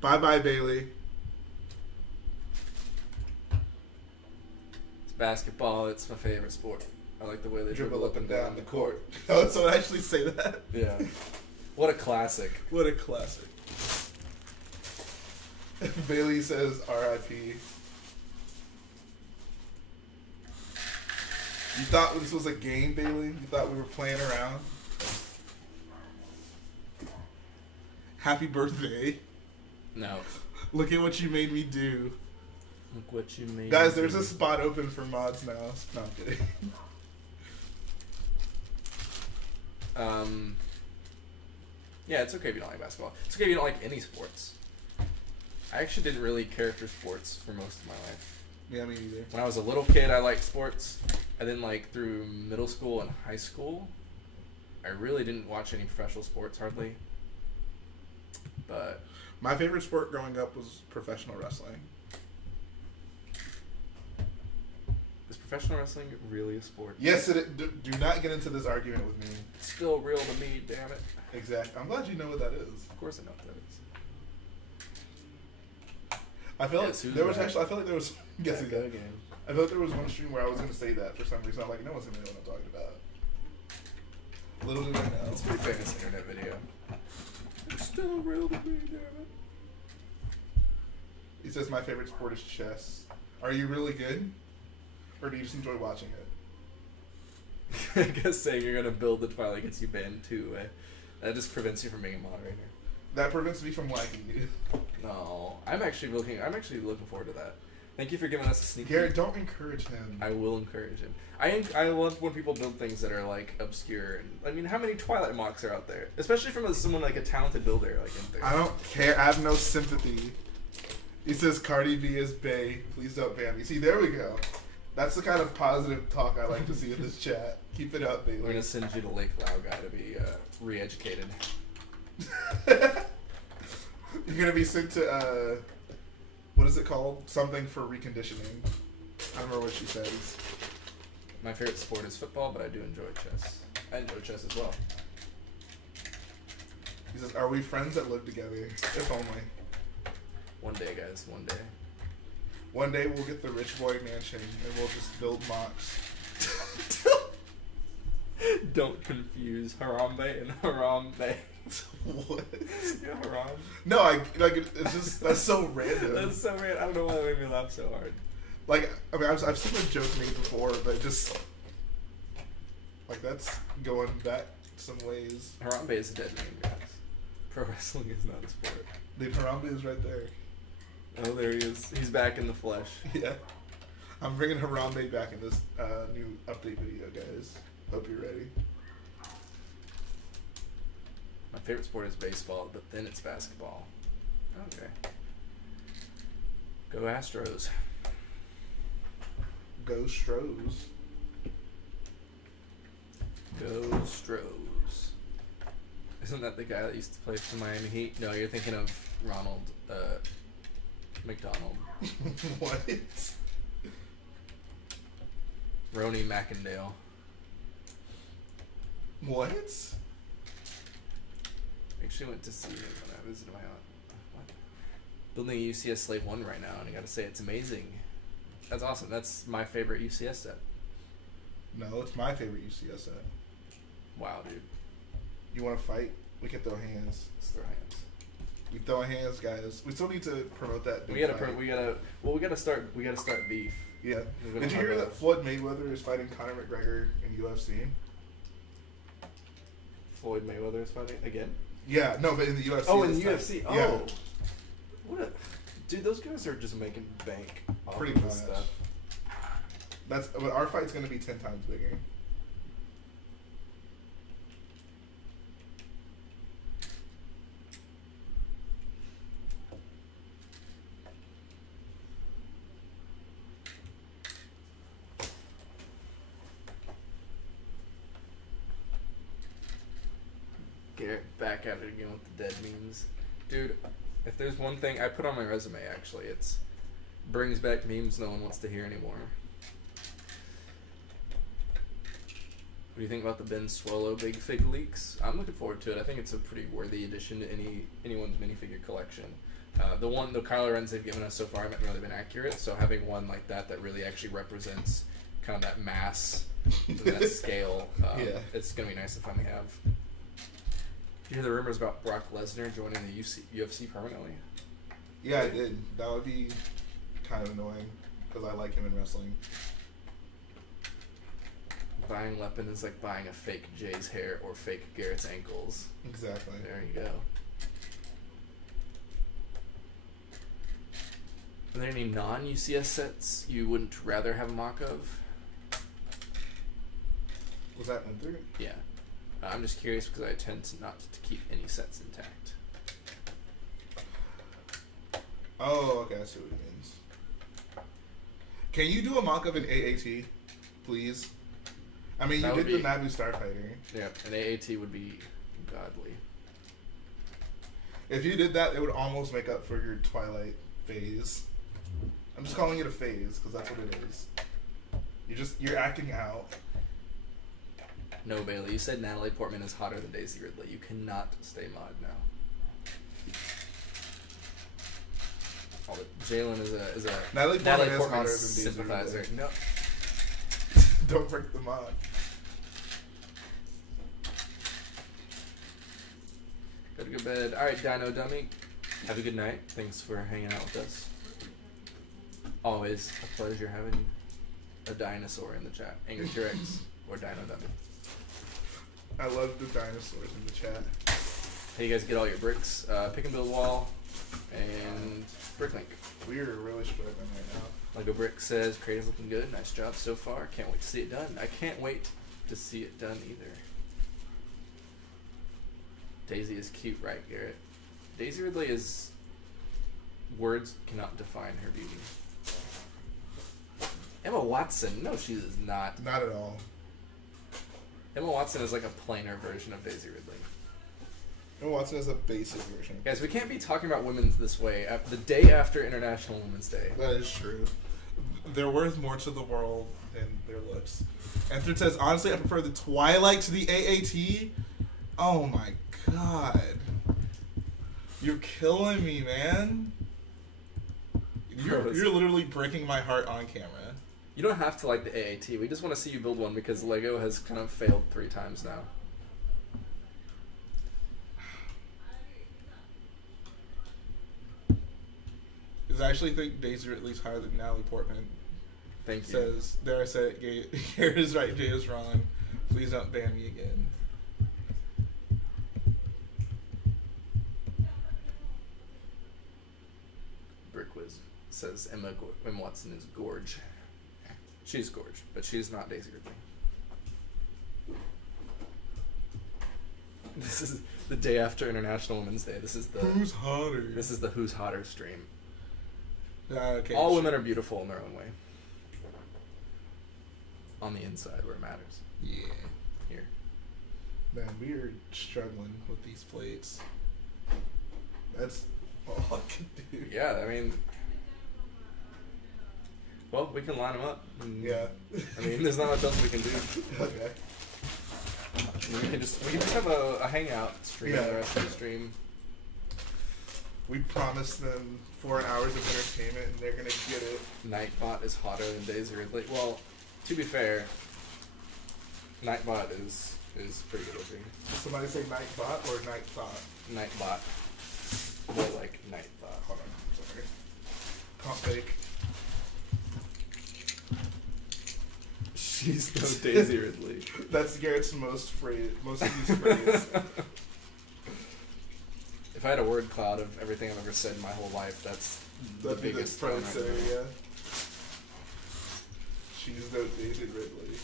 Bye-bye, Bailey. It's basketball. It's my favorite sport. I like the way they Dribble up and down the court. Oh, someone actually say that? Yeah. What a classic. What a classic. Bailey says R.I.P. You thought this was a game, Bailey? You thought we were playing around? Happy birthday. No. Look at what you made me do. Look what you made. Guys, there's a spot open for mods now. No, I'm kidding. Yeah, it's okay if you don't like basketball. It's okay if you don't like any sports. I actually didn't really care for sports for most of my life. Yeah, me neither. When I was a little kid, I liked sports. And then, like, through middle school and high school, I really didn't watch any professional sports, hardly. But my favorite sport growing up was professional wrestling. is professional wrestling really a sport? Yes, do not get into this argument with me. It's still real to me, damn it. Exactly. I'm glad you know what that is. Of course I know what that is. I feel like there was that? actually. I feel like there was. Guess Go again. game. I feel like there was one stream where I was going to say that for some reason. I'm like, no one's going to know what I'm talking about. Little did I know. It's a pretty famous internet video. It's still real to me, damn it. He says my favorite sport is chess. Are you really good, or do you just enjoy watching it? I guess saying you're gonna build the Twilight gets you banned too. That just prevents you from being a moderator. That prevents me from liking you. No, I'm actually looking forward to that. Thank you for giving us a sneak Garrett, peek. don't encourage him. I will encourage him. I love when people build things that are like obscure. And I mean, how many Twilight MOCs are out there? Especially from someone like a talented builder like in there. I don't care. I have no sympathy. He says Cardi B is bae. Please don't ban me. See, there we go. That's the kind of positive talk I like to see in this chat. Keep it up, Bailey. We're gonna send you to Lake Lao guy to be re-educated. You're gonna be sent to what is it called? Something for reconditioning. I don't remember what she says. My favorite sport is football, but I do enjoy chess. I enjoy chess as well. He says, "Are we friends that live together? If only." One day, guys. One day. One day we'll get the rich boy mansion and we'll just build mocks. Don't confuse Harambe and Harambe. What? Yeah, Haram. No, it's just that's so random. That's so weird. I don't know why that made me laugh so hard. Like, I mean, I've seen a joke made before, but just like that's going back some ways. Harambe is a dead name, guys. Pro wrestling is not a sport. Dude, Harambe is right there. Oh, there he is. He's back in the flesh. Yeah. I'm bringing Harambe back in this new update video, guys. Hope you're ready. My favorite sport is baseball, but then it's basketball. Okay. Go Astros. Go Stros. Go Stros. Isn't that the guy that used to play for Miami Heat? No, you're thinking of Ronald McDonald. What? Roni McIndale. What? I actually went to see him when I visited my aunt. What? Building a UCS Slave 1 right now, and I gotta say, it's amazing. That's awesome. That's my favorite UCS set. No, it's my favorite UCS set. Wow, dude. You want to fight? We can throw hands. Let's throw hands. We throw hands, guys. We still need to promote that. We gotta start beef. Yeah. We're Did you hear that Floyd Mayweather is fighting Conor McGregor in UFC? Floyd Mayweather is fighting again? Yeah, no, but in the UFC. Oh, in the time. UFC. Oh, Yeah. what a dude! Those guys are just making bank off Pretty of much. this stuff. But our fight's gonna be 10 times bigger. Garrett back at it again with the dead memes, dude. If there's one thing I put on my resume, actually, it's brings back memes no one wants to hear anymore. What do you think about the Ben Swallow Big Fig leaks? I'm looking forward to it. I think it's a pretty worthy addition to anyone's minifigure collection. The Kylo Rens they've given us so far haven't really been accurate, so having one like that really actually represents kind of that mass, that scale, it's gonna be nice to finally have. You hear the rumors about Brock Lesnar joining the UFC permanently? Yeah, I did. That would be kind of annoying because I like him in wrestling. Buying weapon is like buying a fake Jhae's hair or fake Garrett's ankles. Exactly. There you go. Are there any non-UCS sets you wouldn't rather have a mock of? Was that went through? Yeah. I'm just curious because I tend to not to keep any sets intact. Oh, okay, I see what it means. Can you do a mock of an AAT, please? I mean, you did the Naboo Starfighter. Yeah, an AAT would be godly. If you did that, it would almost make up for your Twilight phase. I'm just calling it a phase because that's what it is. You're acting out. No, Bailey, you said Natalie Portman is hotter than Daisy Ridley. You cannot stay mod now. Oh, Jalen is a Natalie Portman is Portman hotter than Daisy sympathizer. Ridley. No. Don't break the mod. Go to bed. All right, Dino Dummy. Have a good night. Thanks for hanging out with us. Always a pleasure having a dinosaur in the chat. Angry T-Rex or Dino Dummy. I love the dinosaurs in the chat. How you guys get all your bricks? Pick and build wall and bricklink. We are really struggling right now. Lego Brick says, Crait is looking good. Nice job so far. Can't wait to see it done. I can't wait to see it done either. Daisy is cute, right, Garrett? Daisy Ridley is... Words cannot define her beauty. Emma Watson. No, she is not. Not at all. Emma Watson is like a plainer version of Daisy Ridley. Emma Watson is a basic version. Guys, we can't be talking about women's this way. The day after International Women's Day. That is true. They're worth more to the world than their looks. Enter says, honestly, I prefer the Twilight to the AAT. Oh my god. You're killing me, man. You're literally breaking my heart on camera. You don't have to like the AAT. We just want to see you build one because Lego has kind of failed 3 times now. Because I actually think Daisy Ridley's higher than Natalie Portman. Thank you. Says, there I said it, Garrett is right, Jay is wrong. Please don't ban me again. Brickwiz says Emma Watson is gorge. She's gorge, but she's not Daisy Ridley. This is the day after International Women's Day. This is the Who's hotter? This is the Who's Hotter stream. Okay, all women are beautiful in their own way. On the inside, where it matters. Yeah. Here. Man, we are struggling with these plates. That's all I can do. Yeah, I mean... Well, we can line them up. Yeah. I mean, there's not much else we can do. Okay. We can just have a hangout stream the rest of the stream. We promised them 4 hours of entertainment, and they're gonna get it. Nightbot is hotter than Daisy Ridley. Well, to be fair, Nightbot is pretty good looking. Somebody say Nightbot or Nightthought? Nightbot. More like Nightbot. Hold on, sorry. Can't fake. She's no Daisy Ridley. That's Garrett's most used phrase. If I had a word cloud of everything I've ever said in my whole life, that's the biggest one right now. Yeah. She's no Daisy Ridley.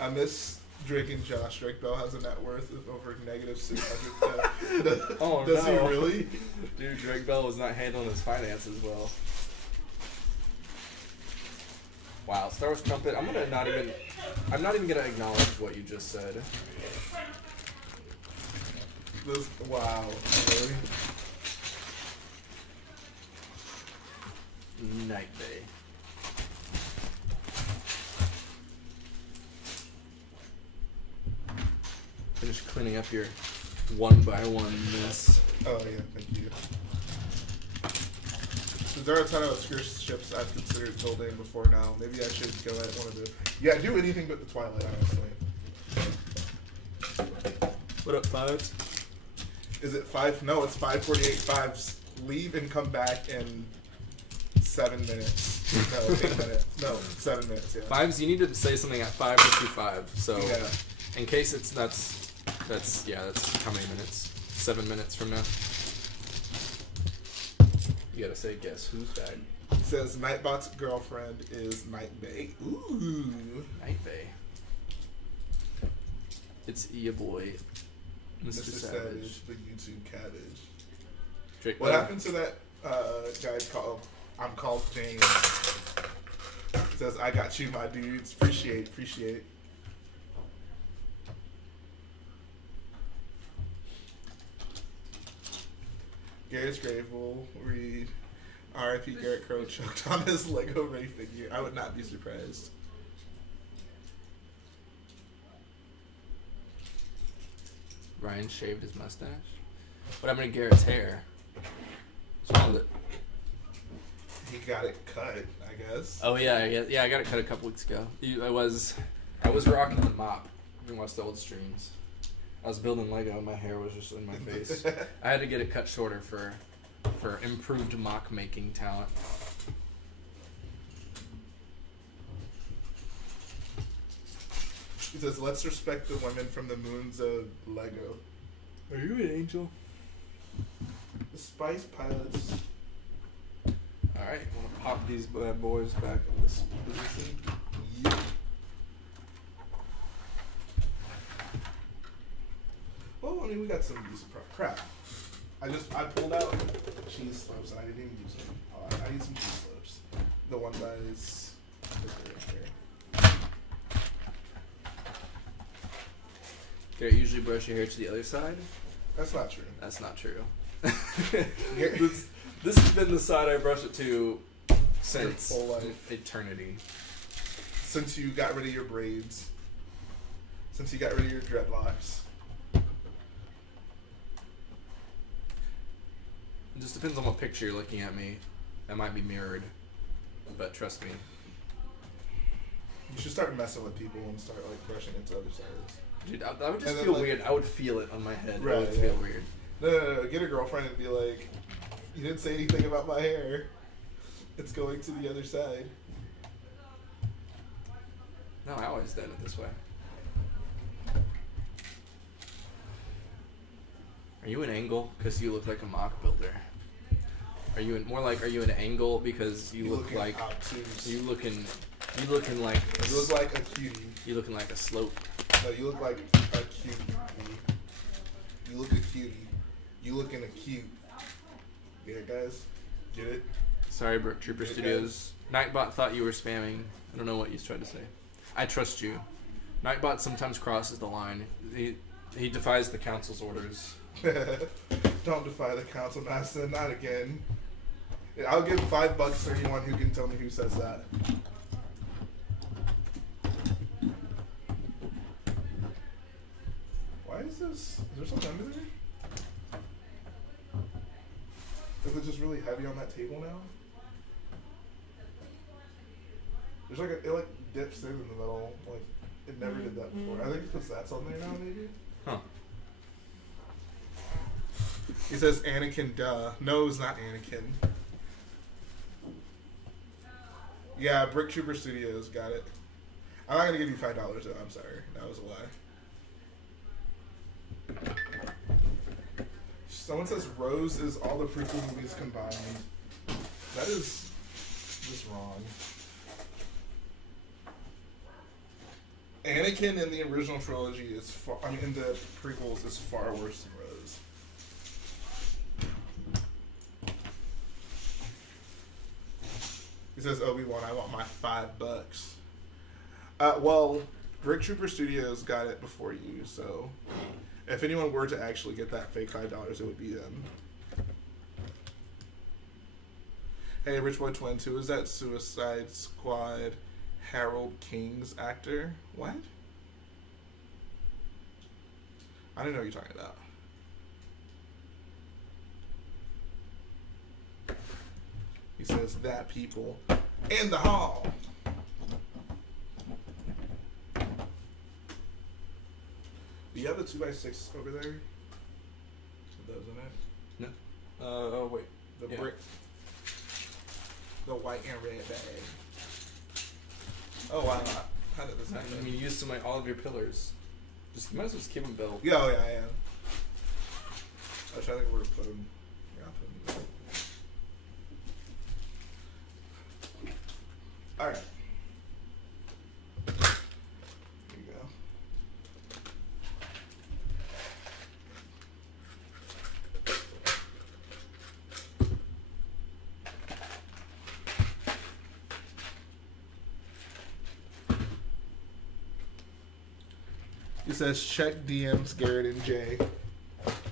I miss Drake and Josh. Drake Bell has a net worth of over -600K. Oh, Does no. he really? Dude, Drake Bell was not handling his finances well. Wow, Star Wars Trumpet. I'm not even gonna acknowledge what you just said. Wow. Really? Night Bay. Finish cleaning up your one-by-one mess. Oh yeah, thank you. There are a ton of obscure ships I've considered building before now. Maybe I should go at one of the... Yeah, do anything but the Twilight, honestly. What up, Fives? Is it 5? No, it's 5:48. Fives. Leave and come back in 7 minutes. No, 8 minutes. No, 7 minutes, yeah. Fives, you need to say something at 5:55. So, Yeah. in case it's that's how many minutes? 7 minutes from now. You gotta say, guess who's bag? It says Nightbot's girlfriend is Night Bay. Ooh. Night Bay. It's your boy, Mr. Savage. The YouTube cabbage. Drake What Bell. happened to that guy called I'm called James? It says I got you, my dudes. Appreciate. Garrett's grave will read R.I.P. Garrett Crow choked on his Lego Ray figure. I would not be surprised. Ryan shaved his mustache. What happened to Garrett's hair? What's wrong with it? He got it cut, I guess. Oh yeah, I got it cut a couple weeks ago. I was rocking the mop. You can watch the old streams. I was building Lego and my hair was just in my face. I had to get it cut shorter for improved mock making talent. He says, let's respect the women from the moons of Lego. Are you an angel? The Spice Pilots. Alright, want to pop these bad boys back in this position? Yep. Well, I mean, we got some decent crap. I pulled out cheese slopes and I didn't even use them. Oh, I need some cheese slopes. The one that is right here. Garrett, usually brush your hair to the other side? That's not true. That's not true. This has been the side I brush it to since Your whole life. Eternity. Since you got rid of your braids. Since you got rid of your dreadlocks. It just depends on what picture you're looking at me. That might be mirrored, but trust me. You should start messing with people and start like brushing it to other sides. Dude, I would just And then, feel like- weird. I would feel it on my head. Right, I would yeah. feel weird. No. Get a girlfriend and be like, you didn't say anything about my hair. It's going to the other side. No, I always done it this way. Are you an angle? Because you look like a mock builder. Are you an angle because you look looking like obtuse. you looking like You look like a cutie. you looking like a slope. No, you look like a cutie. You look a cutie. You looking a cute. Get it, guys? Get it? Sorry, Brook Trooper Hey, Studios. Nightbot thought you were spamming. I don't know what he's trying to say. I trust you. Nightbot sometimes crosses the line. He defies the council's orders. Don't defy the council, master. Not again. Yeah, I'll give $5 to anyone who can tell me who says that. Why is this? Is there something under there? Is it just really heavy on that table now? There's like it like dips in the middle. Like, it never did that before. I think because that's on there now, maybe? Huh. He says Anakin, duh. No, it's not Anakin. Yeah, Brick Trooper Studios got it. I'm not going to give you $5 though. I'm sorry. That was a lie. Someone says Rose is all the prequel movies combined. That is just wrong. Anakin in the original trilogy is far, I mean, in the prequels is far worse than Rose. He says, Obi-Wan, I want my $5. Well, Brick Trooper Studios got it before you, so if anyone were to actually get that fake $5, it would be them. Hey, Rich Boy Twins, who is that Suicide Squad Harold King's actor? What? I don't know what you're talking about. He says, that people in the hall. Do you have the 2x6 over there? With those in it? No. Oh, wait. The Yeah. brick. The white and red bag. Oh, why not? How did this I happen? mean, you used all of your pillars. Just you might as well just keep them built. Yeah, oh yeah, I am. I was trying to think where to put them. Yeah, I'll put them there. Alright. Here you go. He says, check DMs, Garrett and Jhae.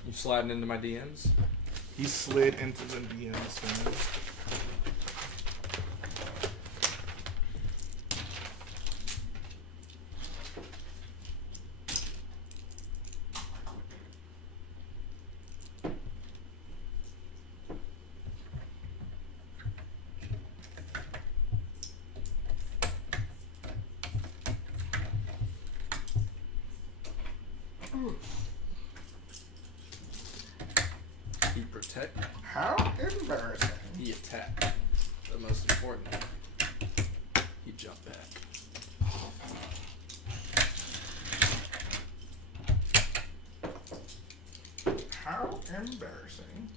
You sliding into my DMs? He slid into the DMs, man. You protect. How embarrassing. He attack. The most important. He jump back. How embarrassing.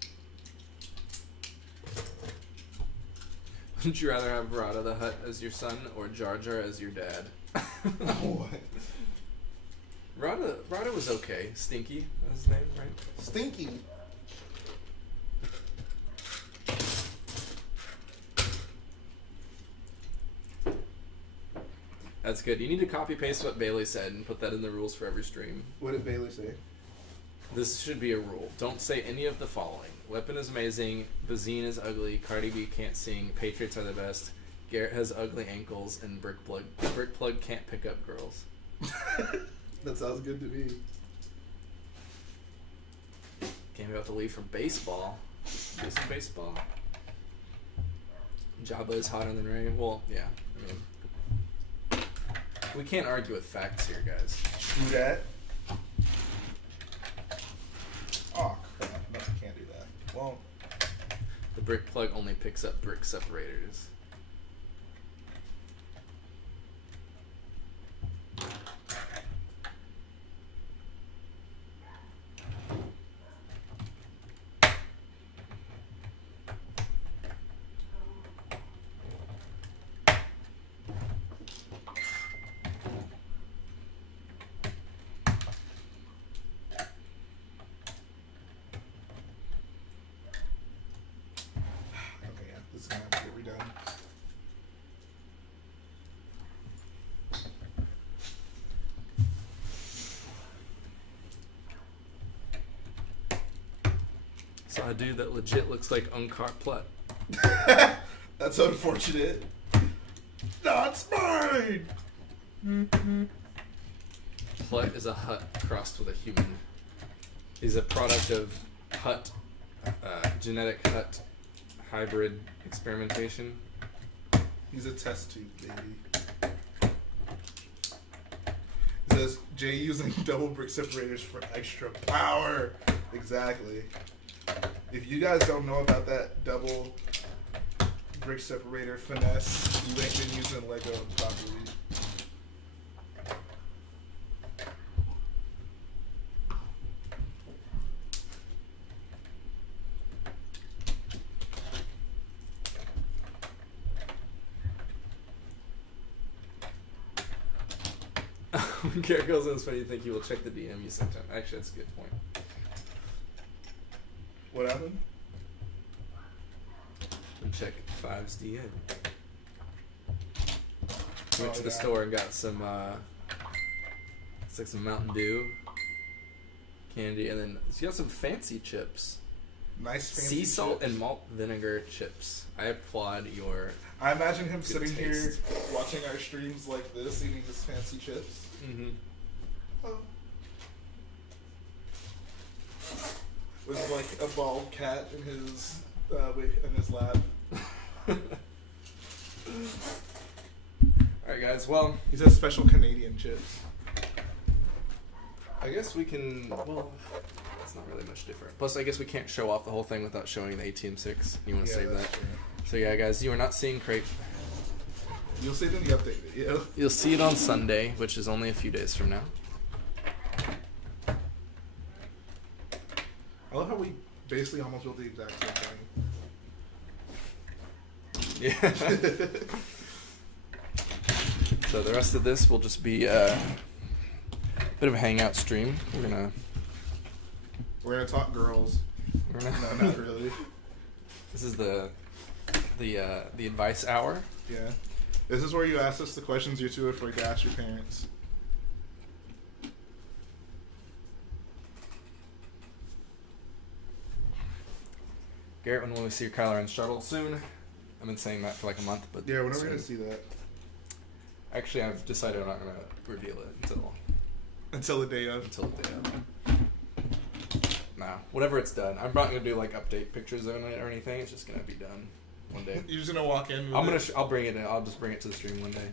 Would you rather have Rada the Hutt as your son or Jar Jar as your dad? What? Rada was okay. Stinky was his name, right? Stinky. That's good. You need to copy paste what Bailey said and put that in the rules for every stream. What did Bailey say? This should be a rule. Don't say any of the following. Weapon is amazing. Bazine is ugly. Cardi B can't sing. Patriots are the best. Garrett has ugly ankles. And Brickplug can't pick up girls. That sounds good to me. Came about to leave for baseball. Do some baseball. Jabba is hotter than Ray. Well, yeah. I mean, we can't argue with facts here, guys. True that. Oh, crap. No, I can't do that. Well, The Brickplug only picks up brick separators. okay, yeah. This is going to have to get redone. Saw a dude that legit looks like Unkar Plut. That's unfortunate. That's mine! Plut is a Hutt crossed with a human. He's a product of Hutt, genetic Hutt hybrid experimentation. He's a test tube, baby. says Jhae using double brick separators for extra power. Exactly. If you guys don't know about that double brick separator finesse, you ain't been using Lego properly. When Garrett goes in, it's funny you think he will check the DM you sent him. Actually, that's a good point. What happened? And check Five's DM. Went to the yeah. store and got some, it's like some Mountain Dew candy, and then he got some fancy chips. Nice fancy Sea salt chips. and malt vinegar chips. I applaud your... I imagine him sitting taste. here watching our streams like this, eating his fancy chips. Mm-hmm. Oh. With like a bald cat in his lap. Alright guys, well, He says special Canadian chips. I guess we can, well, it's not really much different. Plus, I guess we can't show off the whole thing without showing the ATM6. You want to save that? True. So yeah, guys, you are not seeing Crait. You'll see it in the update video. You'll see it on Sunday, which is only a few days from now. I love how we basically almost built the exact same Yeah. thing. So the rest of this will just be a bit of a hangout stream. We're We're gonna talk girls. gonna No, not really. This is the advice hour. Yeah. This is where you ask us the questions you're too afraid to ask your parents. Garrett, when will we see your Kylo Ren shuttle soon? I've been saying that for like a month, but Yeah, when are we soon. gonna see that? Actually, I've decided I'm not gonna reveal it Until the day of. until the day of. Nah, whenever it's done, I'm not gonna do like update pictures of it or anything. It's just gonna be done one day. You're just gonna walk in. With I'll bring it in. I'll just bring it to the stream one day.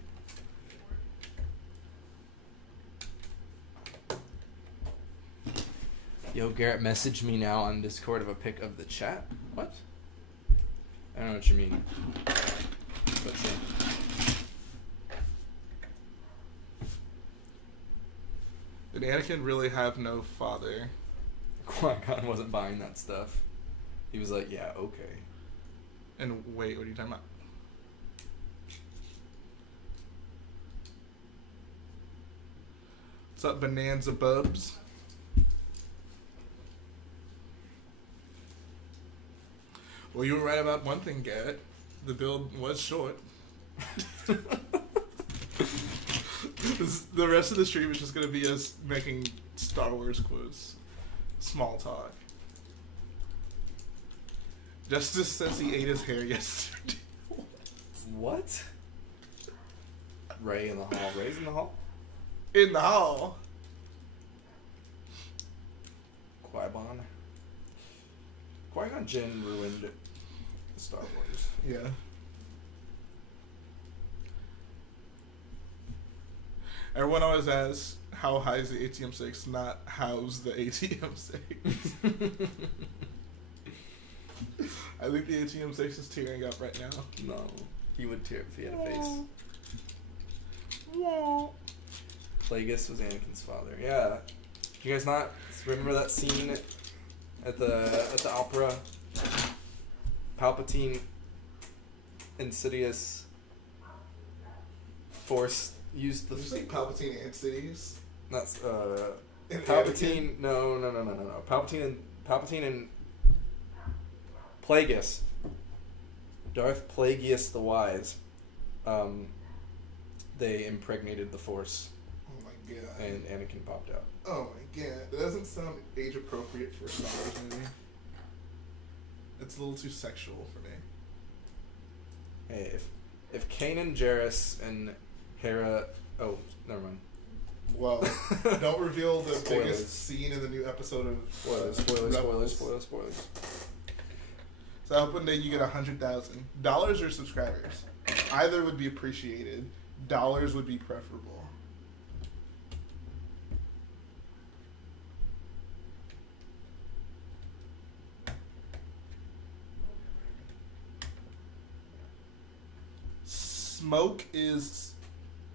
Yo, Garrett, message me now on Discord of a pic of the chat. What? I don't know what you mean. But yeah. Did Anakin really have no father? Qui-Gon wasn't buying that stuff. He was like, yeah, okay. And wait, what are you talking about? What's up, Bonanza Bubs? Well, you were right about one thing, Garrett. The build was short. The rest of the stream is just going to be us making Star Wars quotes. Small talk. Justice says he ate his hair yesterday. What? Ray in the hall. Ray's in the hall? In the hall. Qui-Gon. Qui-Gon Jinn ruined Star Wars. Yeah. Everyone always asks, how high is the ATM6? Not how's the ATM6? I think the ATM6 is tearing up right now. No. He would tear if he had a face. Yeah. Plagueis was Anakin's father. Yeah. You guys not remember that scene at the opera? Palpatine, Insidious, used the... Did you say Palpatine and Cities? That's And Palpatine. No. Palpatine and Plagueis. Darth Plagueis the Wise. They impregnated the Force, Oh my god. and Anakin popped out. Oh my god. That doesn't sound age appropriate for a Star Wars movie. It's a little too sexual for me. Hey, if Kanan, Jarrus, and Hera... Oh, never mind. Well, don't reveal the Spoilers. biggest scene in the new episode of Spoilers. Rebels. So I hope one day you get 100,000 dollars or subscribers. Either would be appreciated. Dollars would be preferable. Smoke is...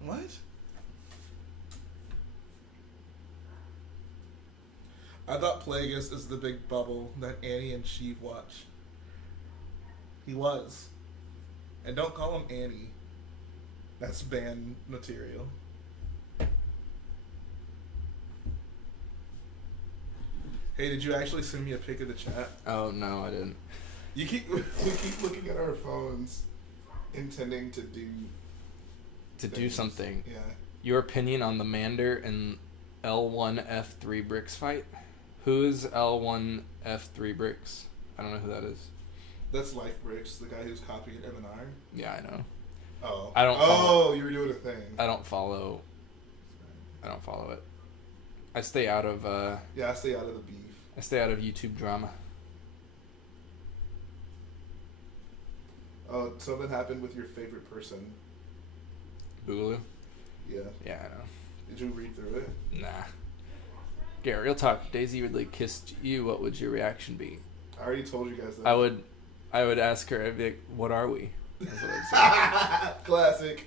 What? I thought Plagueis is the big bubble that Annie and Sheev watch. He was. And don't call him Annie. That's banned material. Hey, did you actually send me a pic of the chat? Oh, no, I didn't. We keep looking at our phones, intending to do... To do something. Yeah. Your opinion on the Mander and L1F3 Bricks fight? Who is L1F3 Bricks? I don't know who that is. That's Life Bricks, the guy who's copying M&R. Yeah, I know. Oh. I don't follow, you were doing a thing. I don't follow it. I stay out of Yeah, I stay out of the beef. I stay out of YouTube drama. Oh, something happened with your favorite person. Boogaloo? Yeah. Yeah, I know. Did you read through it? Nah. Garrett, real talk. If Daisy Ridley kissed you, what would your reaction be? I already told you guys that. I would ask her, I'd be like, what are we? That's what I'd say. Classic.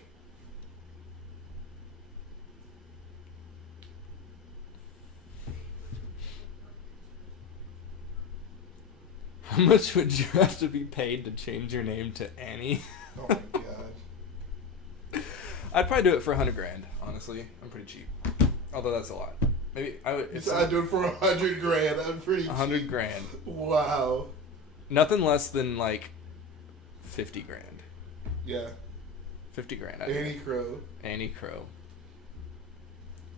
How much would you have to be paid to change your name to Annie? Oh my god. I'd probably do it for $100,000. Honestly, I'm pretty cheap. Although that's a lot. Maybe I would. So I'd do it for $100,000. I'm pretty cheap. $100,000. Wow. Nothing less than like $50,000. Yeah. $50,000. Annie Crow. Annie Crow.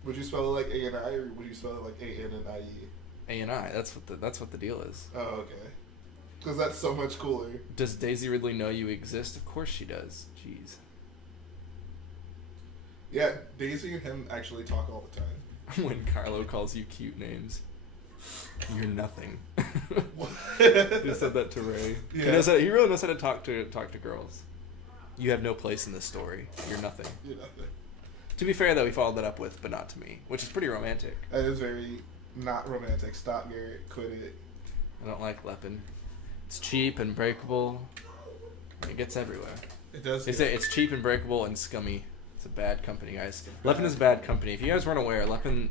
Would you spell it like A-N-I or would you spell it like A-N-N-I-E? A&I. That's what the deal is. Oh, okay. Because that's so much cooler. Does Daisy Ridley know you exist? Of course she does. Jeez. Yeah, Daisy and him actually talk all the time. When Carlo calls you cute names, you're nothing. What? He said that to Ray. Yeah. He really knows how to talk to girls. You have no place in this story. You're nothing. You're nothing. To be fair, though, he followed that up with "but not to me," which is pretty romantic. That is very not romantic. Stop, Garrett. Quit it. I don't like Lepin. It's cheap and breakable. It gets everywhere. It does. It's cheap and breakable and scummy. It's a bad company, guys. Lepin is a bad company. If you guys weren't aware, Lepin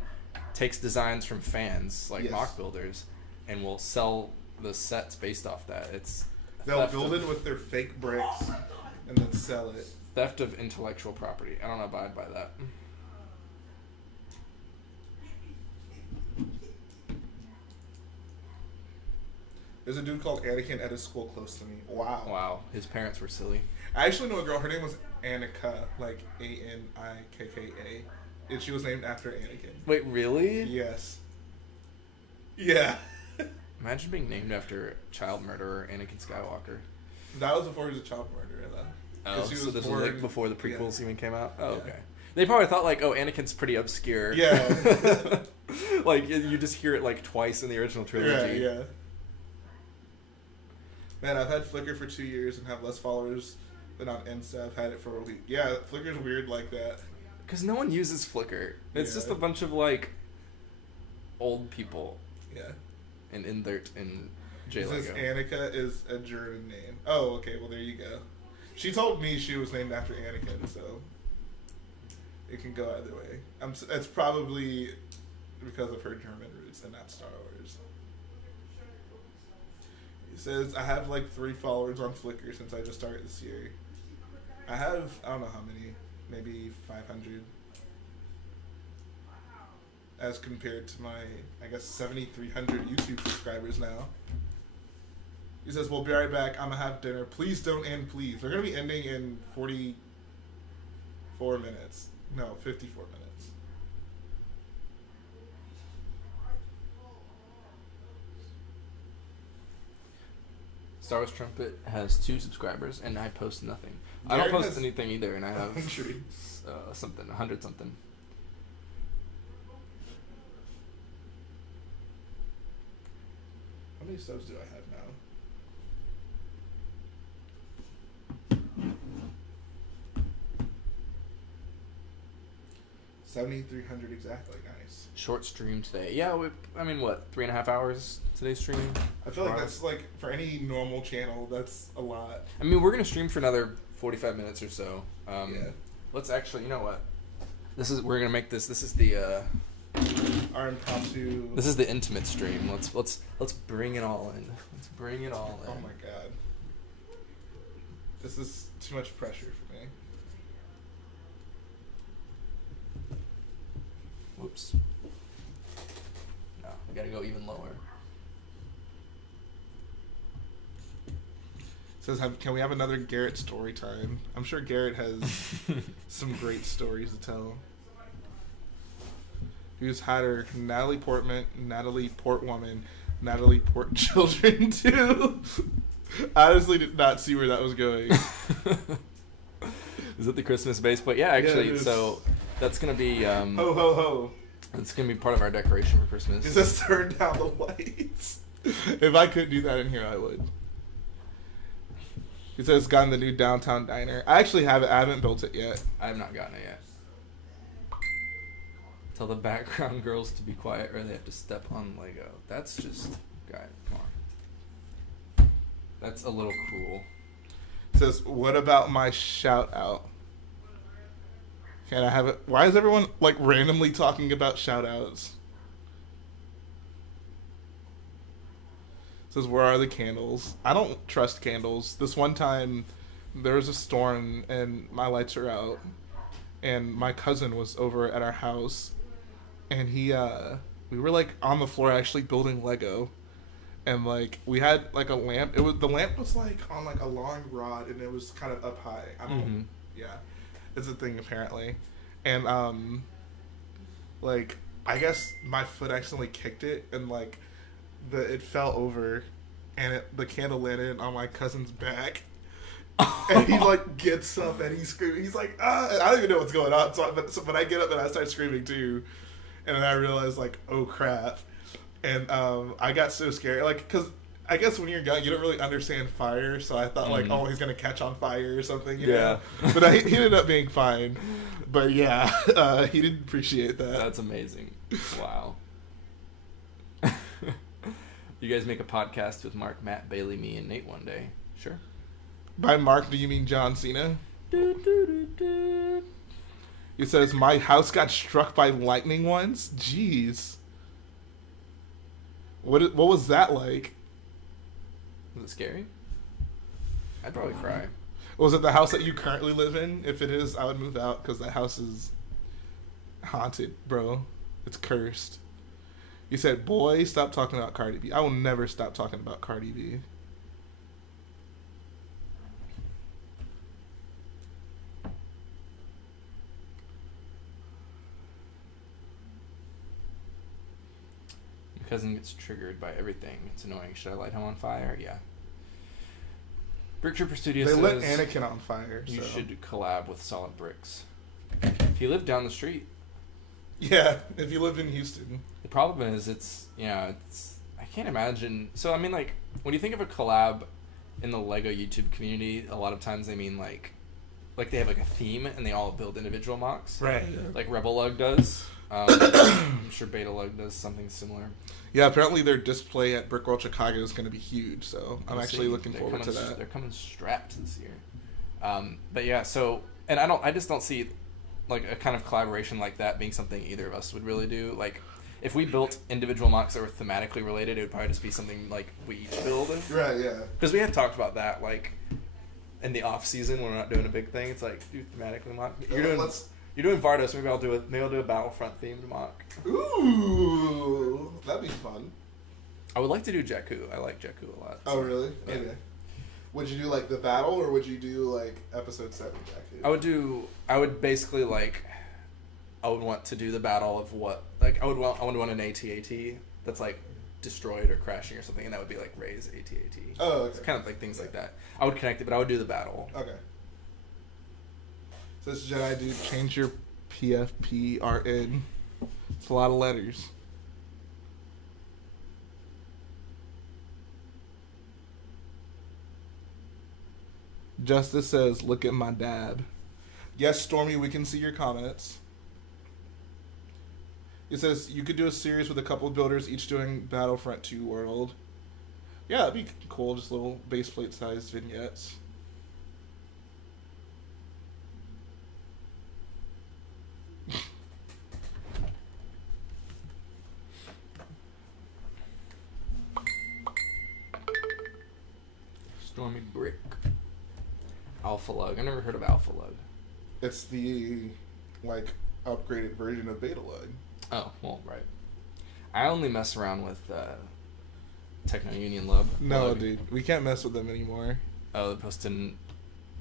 takes designs from fans, like Yes. mock builders, and will sell the sets based off that. They'll build it with their fake bricks and then sell it. Theft of intellectual property. I don't abide by that. There's a dude called Anakin at a school close to me. Wow. Wow, his parents were silly. I actually know a girl. Her name was Annika, like A-N-I-K-K-A. And she was named after Anakin. Wait, really? Yes. Yeah. Imagine being named after child murderer Anakin Skywalker. That was before he was a child murderer, though. Oh, She so was this born, was like before the prequels even came out? Oh, Yeah. okay. They probably thought like, oh, Anakin's pretty obscure. Yeah. Like, you just hear it like twice in the original trilogy. Yeah. Man, I've had Flickr for 2 years and have less followers than on Insta. I've had it for a week. Yeah, Flickr's weird like that. Because no one uses Flickr. It's just Yeah. a bunch of like old people Yeah. and Indert and It says J-Lego. Annika is a German name. Oh, okay. Well, there you go. She told me she was named after Anakin, so it can go either way. It's probably because of her German roots and not Star Wars. He says, I have like 3 followers on Flickr since I just started this year. I have, I don't know how many, maybe 500. As compared to my, I guess, 7,300 YouTube subscribers now. He says, we'll be right back. I'm going to have dinner. Please don't end, please. We're going to be ending in 44 minutes. No, 54 minutes. Star Wars Trumpet has 2 subscribers, and I post nothing. I Garrett don't post has anything either, and I have 100. something, 100 something. How many subs do I have now? $7,300 exactly. Nice. Short stream today. Yeah, I mean, what, 3.5 hours today's streaming? I feel like that's like for any normal channel, that's a lot. I mean, we're gonna stream for another 45 minutes or so. Yeah. Let's actually, you know what? We're gonna make this. This is the Our impromptu. this is the intimate stream. Let's bring it all in. Let's bring it all in. Oh my god. This is too much pressure for me. Whoops. No, we gotta go even lower. Says, can we have another Garrett story time? I'm sure Garrett has some great stories to tell. Who's had her Natalie Portman, Natalie Portwoman, Natalie Port children too? I honestly did not see where that was going. Is it the Christmas base? But yeah, actually, Yeah, so that's gonna be ho ho ho. It's gonna be part of our decoration for Christmas. Is this turn down the lights? If I could do that in here, I would. He says it's gotten the new downtown diner. I actually have it. I haven't built it yet. I have not gotten it yet. Tell the background girls to be quiet or they have to step on Lego. That's just, guy, come on. That's a little cruel. It says, what about my shout out? Can I have it? Why is everyone like randomly talking about shout outs? Says, where are the candles? I don't trust candles. This one time, there was a storm and my lights are out, and my cousin was over at our house, and we were like on the floor actually building Lego, and like we had like a lamp. The lamp was like on like a long rod, and it was kind of up high. I don't know. Yeah, it's a thing apparently, and like I guess my foot accidentally kicked it, and like. It fell over, and the candle landed on my cousin's back, and he like gets up and he's screaming. He's like, ah! And I don't even know what's going on. But I get up and I start screaming too, and then I realized like, oh crap, and I got so scared, like, because I guess when you're young you don't really understand fire, so I thought like, oh, he's gonna catch on fire or something. You know? But he ended up being fine. But yeah, he didn't appreciate that. That's amazing. Wow. You guys make a podcast with Mark, Matt, Bailey, me, and Nate one day. Sure. By Mark, do you mean John Cena? He says, my house got struck by lightning once? Jeez. What was that like? Was it scary? I'd probably cry. Was it the house that you currently live in? If it is, I would move out because that house is haunted, bro. It's cursed. He said, boy, stop talking about Cardi B. I will never stop talking about Cardi B. My cousin gets triggered by everything. It's annoying. Should I light him on fire? Yeah. Brick Trooper Studios says... They lit Anakin on fire, You so. should collab with Solid Bricks. If you live down the street... Yeah, if you lived in Houston. The problem is I can't imagine. So, I mean, like, when you think of a collab in the Lego YouTube community, a lot of times they mean, like they have, like, a theme, and they all build individual MOCs. Right. Like Rebel Lug does. I'm sure Beta Lug does something similar. Yeah, apparently their display at Brickworld Chicago is going to be huge, so I'm actually looking forward to that. They're coming strapped this year. But, yeah, so... And I just don't see... like a kind of collaboration like that being something either of us would really do. Like, if we built individual MOCs that were thematically related, it would probably just be something like we each build. Right, yeah. Because we have talked about that, like, in the off season when we're not doing a big thing. It's like, do thematically MOC. You're doing Vardos. Maybe I'll do a Battlefront themed MOC. Ooh, that'd be fun. I would like to do Jakku. I like Jakku a lot. Oh, really? Yeah. Okay. Would you do like the battle, or would you do like episode 7 Jakku? I would basically like. I would want to do the battle of what, like, I would want an AT-AT that's like destroyed or crashing or something, and that would be like Ray's AT-AT. Oh, okay. It's kind of like things like that. I would connect it, but I would do the battle. Okay. So this Jedi dude, change your PFPRN. It's a lot of letters. Justice says, look at my dab. Yes, Stormy, we can see your comments. It says, you could do a series with a couple of builders, each doing Battlefront 2 World. Yeah, that'd be cool, just little baseplate sized vignettes. Stormy Brick. Alpha Lug. I never heard of Alpha Lug. It's the like upgraded version of Beta Lug. Oh, well, right. I only mess around with Techno Union Lug. No, dude, we can't mess with them anymore. Oh, they're posting.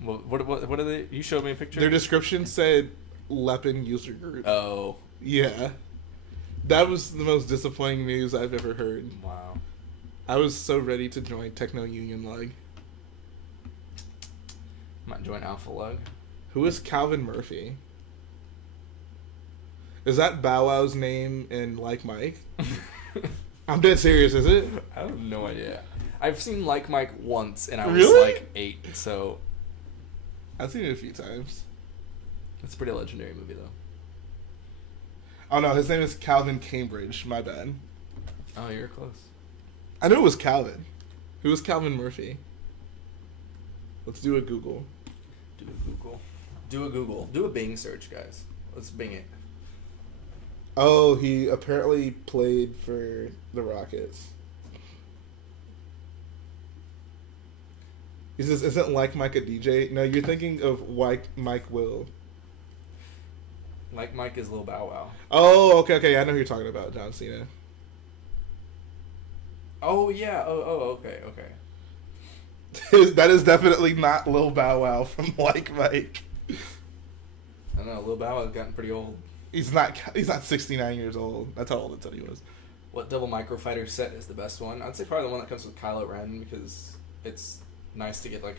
What are they? You showed me a picture. Their description said Lepin user group. Oh, yeah, that was the most disappointing news I've ever heard. wow. I was so ready to join Techno Union Lug. Might join Alpha Lug. Who is Calvin Murphy? Is that Bow Wow's name in Like Mike? I'm dead serious, is it? I have no idea. I've seen Like Mike once, and I was Really? like 8, so I've seen it a few times. it's a pretty legendary movie, though. Oh no, his name is Calvin Cambridge. My bad. Oh, you're close. I knew it was Calvin. Who was Calvin Murphy? Let's do a Google. Do a Google. Do a Google. Do a Bing search, guys. Let's Bing it. Oh, he apparently played for the Rockets. He says, isn't Like Mike a DJ? No, you're thinking of Mike Will. Like Mike is Lil Bow Wow. Oh, okay. I know who you're talking about, John Cena. Oh, yeah. Oh, okay. That is definitely not Lil Bow Wow from Like Mike. I don't know. Lil Bow Wow's gotten pretty old. He's not 69 years old. That's how old I said he was. What Double Microfighter set is the best one? I'd say probably the one that comes with Kylo Ren, because it's nice to get like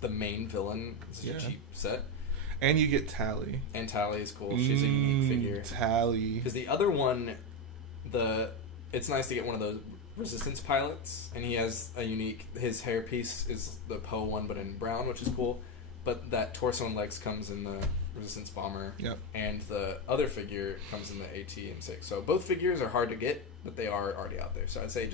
the main villain. It's a cheap set. And you get Tally. And Tally is cool. She's a unique figure. Tally. Because the other one, it's nice to get one of those Resistance pilots, and he has a unique. His hairpiece is the Poe one, but in brown, which is cool. But that torso and legs comes in the Resistance bomber. Yep. And the other figure comes in the AT-M6. So both figures are hard to get, but they are already out there. So I'd say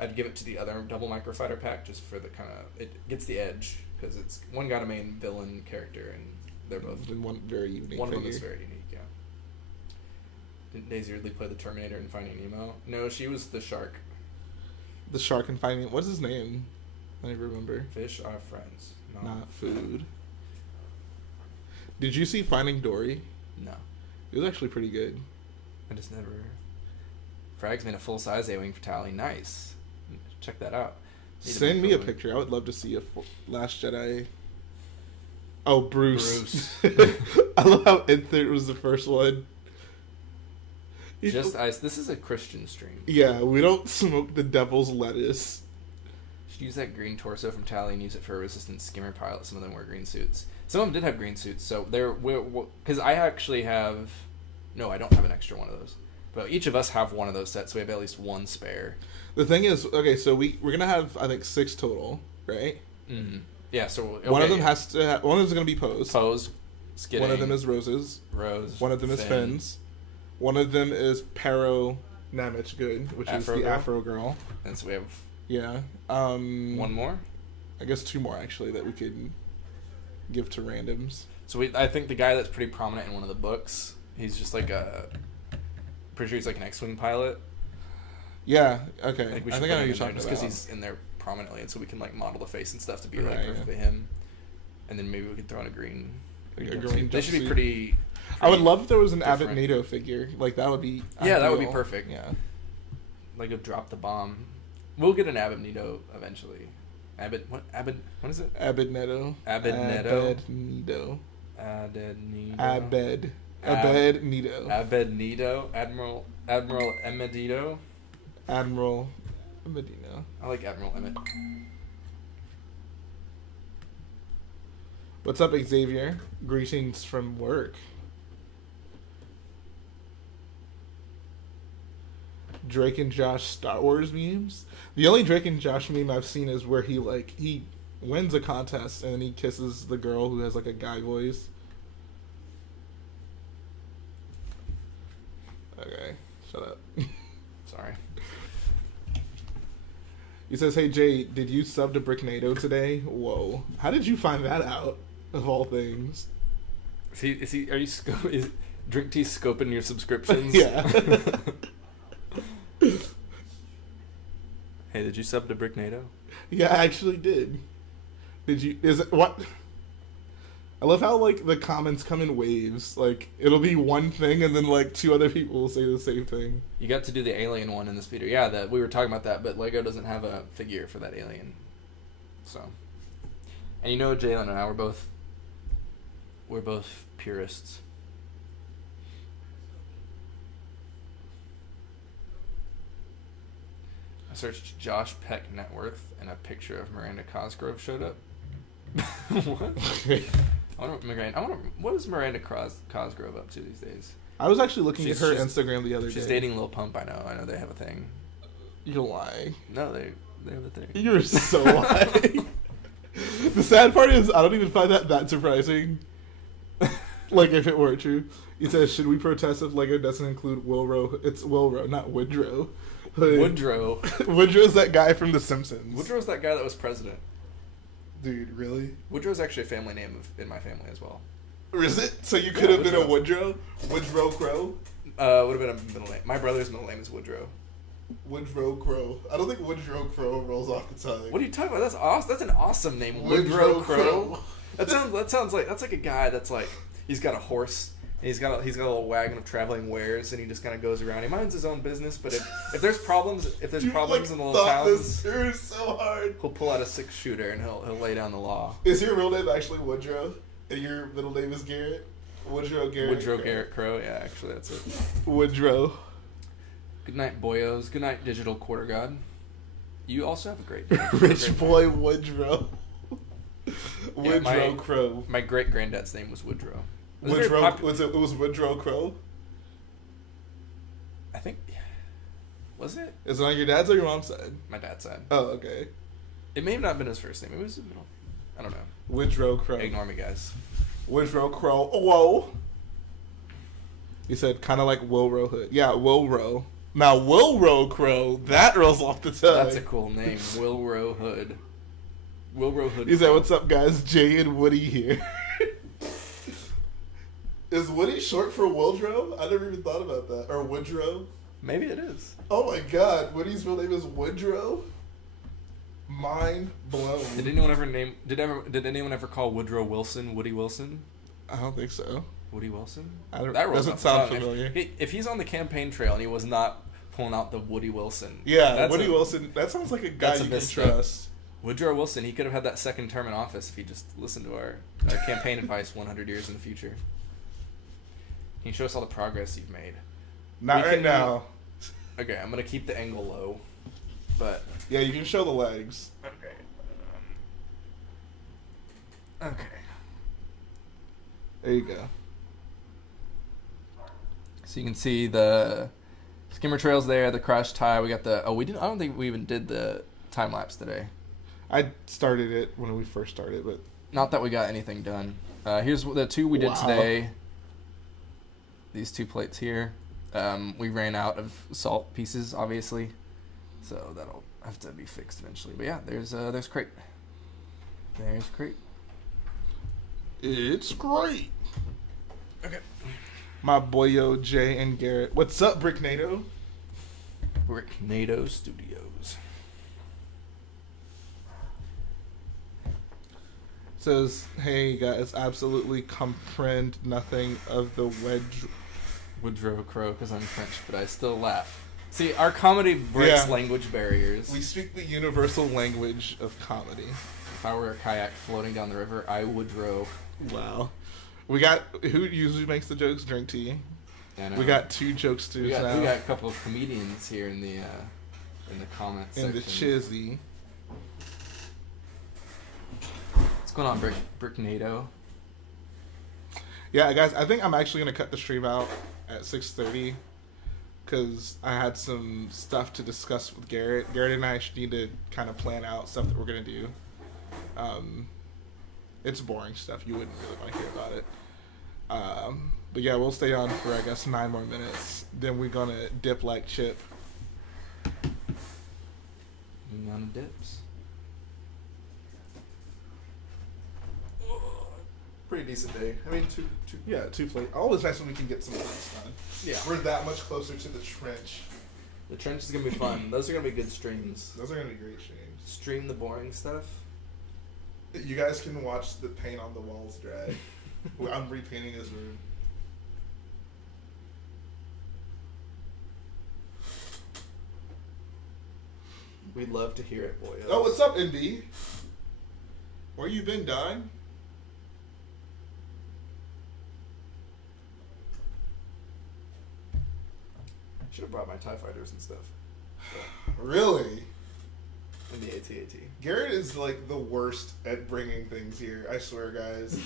I'd give it to the other Double Microfighter pack just for the kind of, it gets the edge, because it's one got a main villain character, and they're both one very unique. One figure. of them is very unique. Yeah. Didn't Daisy Ridley play the Terminator in Finding Nemo? No, she was the shark. The shark and Finding. What's his name? I don't remember. Fish are friends, not food. Did you see Finding Dory? No. It was actually pretty good. I just never. Frag's made a full size A-wing for Tally. Nice. Check that out. Send me a picture. I would love to see a Last Jedi. Oh, Bruce. I love how Insert was the first one. Just ice. This is a Christian stream. Yeah, we don't smoke the devil's lettuce. Should use that green torso from Tally and use it for a Resistance skimmer pilot. Some of them wear green suits. Some of them did have green suits. So they're because I actually have. No, I don't have an extra one of those. But each of us have one of those sets, so we have at least one spare. The thing is, okay, so we're gonna have I think 6 total, right? Mm-hmm. Yeah. So okay, one of them has to. One of them is gonna be Pose. Skidding. One of them is Roses. One of them is Fins. One of them is Pero Namich Good, which Afro is the girl? Afro Girl. And so we have Yeah. one more? I guess 2 more, actually, that we could give to randoms. So I think the guy that's pretty prominent in one of the books, he's just like pretty sure he's like an X-Wing pilot. Yeah, okay. I think I know you're talking just about. because he's in there prominently, and so we can like model the face and stuff to be like Right, perfectly him. And then maybe we could throw in a green. A green jumpsuit. They should be jumpsuit. pretty I would love if there was an Abbott different. NATO figure. Like, that would be Yeah, that would be ideal. perfect. Yeah. like a drop the bomb. We'll get an Abednedo eventually. What is it? Abednedo. Abednedo. Abednedo. Abednedo. Abednedo. Abednedo. Admiral Emedito. Admiral Medina. I like Admiral Emmett. What's up, Xavier? Greetings from work. Drake and Josh Star Wars memes. The only Drake and Josh meme I've seen is where he wins a contest and then he kisses the girl who has like a guy voice. Okay, shut up. Sorry. He says, "Hey Jay, did you sub to Bricknado today?" Whoa, how did you find that out? Of all things. Is Drink Tea scoping your subscriptions? Yeah. Hey, did you sub to Bricknado? Yeah, I actually did. Is it what? I love how like the comments come in waves. Like it'll be one thing, and then like 2 other people will say the same thing. You got to do the alien one in this video. Yeah, that we were talking about that, but Lego doesn't have a figure for that alien. So, and you know, Jalen and I, we're both purists. I searched Josh Peck net worth, and a picture of Miranda Cosgrove showed up. What? What is Miranda Cosgrove up to these days? I was actually looking at her Instagram the other day. She's dating Lil Pump. I know they have a thing. You're lying. No, they have a thing. You're so lying. The sad part is I don't even find that surprising. Like if it were true. He says, should we protest if Lego doesn't include Wilrow? It's Wilrow, not Woodrow. Woodrow. Woodrow's that guy from The Simpsons. Woodrow's that guy that was president. Dude, really? Woodrow's actually a family name in my family as well. Is it? So you could have been a Woodrow? Woodrow Crow? Would have been a middle name. My brother's middle name is Woodrow. Woodrow Crow. I don't think Woodrow Crow rolls off the tongue. What are you talking about? That's awesome. That's an awesome name. Woodrow Crow. That sounds like that's like a guy that's like he's got a horse. And he's got a little wagon of traveling wares, and he just kind of goes around. He minds his own business, but if there's problems, in the little towns, this so hard. He'll pull out a 6-shooter and he'll lay down the law. Is your real name actually Woodrow, and your middle name is Garrett? Woodrow Garrett. Woodrow Garrett Crow. Yeah, actually, that's it. Woodrow. Good night, boyos. Good night, digital quarter god. You also have a great rich boy Woodrow. Woodrow Crow. My great granddad's name was Woodrow. It was Woodrow Crow? I think. Was it? Is it on your dad's or your mom's side? My dad's side. Oh, okay. It may have not been his first name. It was the middle. I don't know. Woodrow Crow. Ignore me, guys. Woodrow Crow. Oh, whoa. He said kind of like Wilrow Hood. Yeah, Wilrow. Now, Wilrow Crow, that rolls off the tongue. That's a cool name. Wilrow Hood. Wilrow Hood. He said, what's up, guys? Jhae and Woody here. Is Woody short for Woodrow? I never even thought about that. Or Woodrow? Maybe it is. Oh my god, Woody's real name is Woodrow? Mind blown. Did anyone ever call Woodrow Wilson Woody Wilson? I don't think so. Woody Wilson? That doesn't sound familiar. If he's on the campaign trail and he was not pulling out the Woody Wilson. Yeah, Woody Wilson, that sounds like a guy you can trust. Woodrow Wilson, he could have had that second term in office if he just listened to our campaign advice 100 years in the future. Can you show us all the progress you've made? Not right now. Okay, I'm going to keep the angle low. But yeah, you can show the legs. Okay. Okay. There you go. So you can see the skimmer trails there, the crash tie. We got the I don't think we even did the time lapse today. I started it when we first started, but not that we got anything done. Here's the 2 we did today. These 2 plates here. We ran out of salt pieces, obviously, so that'll have to be fixed eventually. But yeah, there's Crait. There's Crait. It's great. Okay. My boyo Jhae and Garrett. What's up, Bricknado? Bricknado Studios. Says, hey guys, absolutely comprehend nothing of the Woodrow Crow because I'm French, but I still laugh. See, our comedy breaks language barriers. We speak the universal language of comedy. If I were a kayak floating down the river, I would row. Wow. We got, who usually makes the jokes? Drink tea. We got 2 jokesters now. We got a couple of comedians here in the comments section. In the chizzy. What's going on, Bricknado? Yeah, guys, I think I'm actually going to cut the stream out at 6:30 because I had some stuff to discuss with Garrett. Garrett and I need to kind of plan out stuff that we're going to do. It's boring stuff. You wouldn't really want to hear about it. But yeah, we'll stay on for, I guess, 9 more minutes. Then we're going to dip like Chip. None dips. Pretty decent day. I mean, two plates. Always nice when we can get some plates done. Yeah. We're that much closer to the trench. The trench is going to be fun. Those are going to be good streams. Those are going to be great streams. Stream the boring stuff. You guys can watch the paint on the walls dry. I'm repainting his room. We'd love to hear it, boys. Oh, what's up, NB? Where you been, Dime? Should have brought my TIE fighters and stuff. Really? In the AT-AT. Garrett is like the worst at bringing things here. I swear, guys.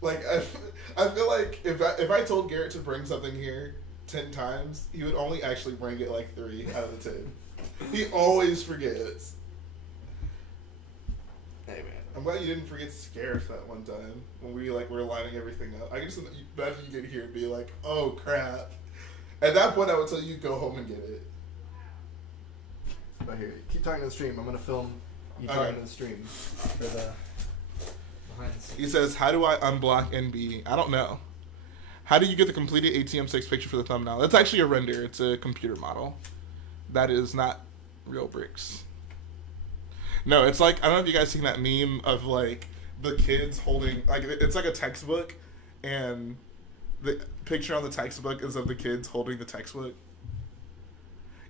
Like I feel like if I told Garrett to bring something here 10 times, he would only actually bring it like 3 out of the 10. He always forgets. Hey man, I'm glad you didn't forget Scarif that one time when we like were lining everything up. I can just imagine you get here and be like, "Oh crap!" At that point, I would tell you go home and get it. but here, keep talking to the stream. I'm gonna film you talking to the stream for the behind the scenes. He says, "How do I unblock NB?" I don't know. How do you get the completed ATM6 picture for the thumbnail? That's actually a render. It's a computer model. That is not real bricks. No, it's like, I don't know if you guys seen that meme of like the kids holding, like it's like a textbook and the picture on the textbook is of the kids holding the textbook.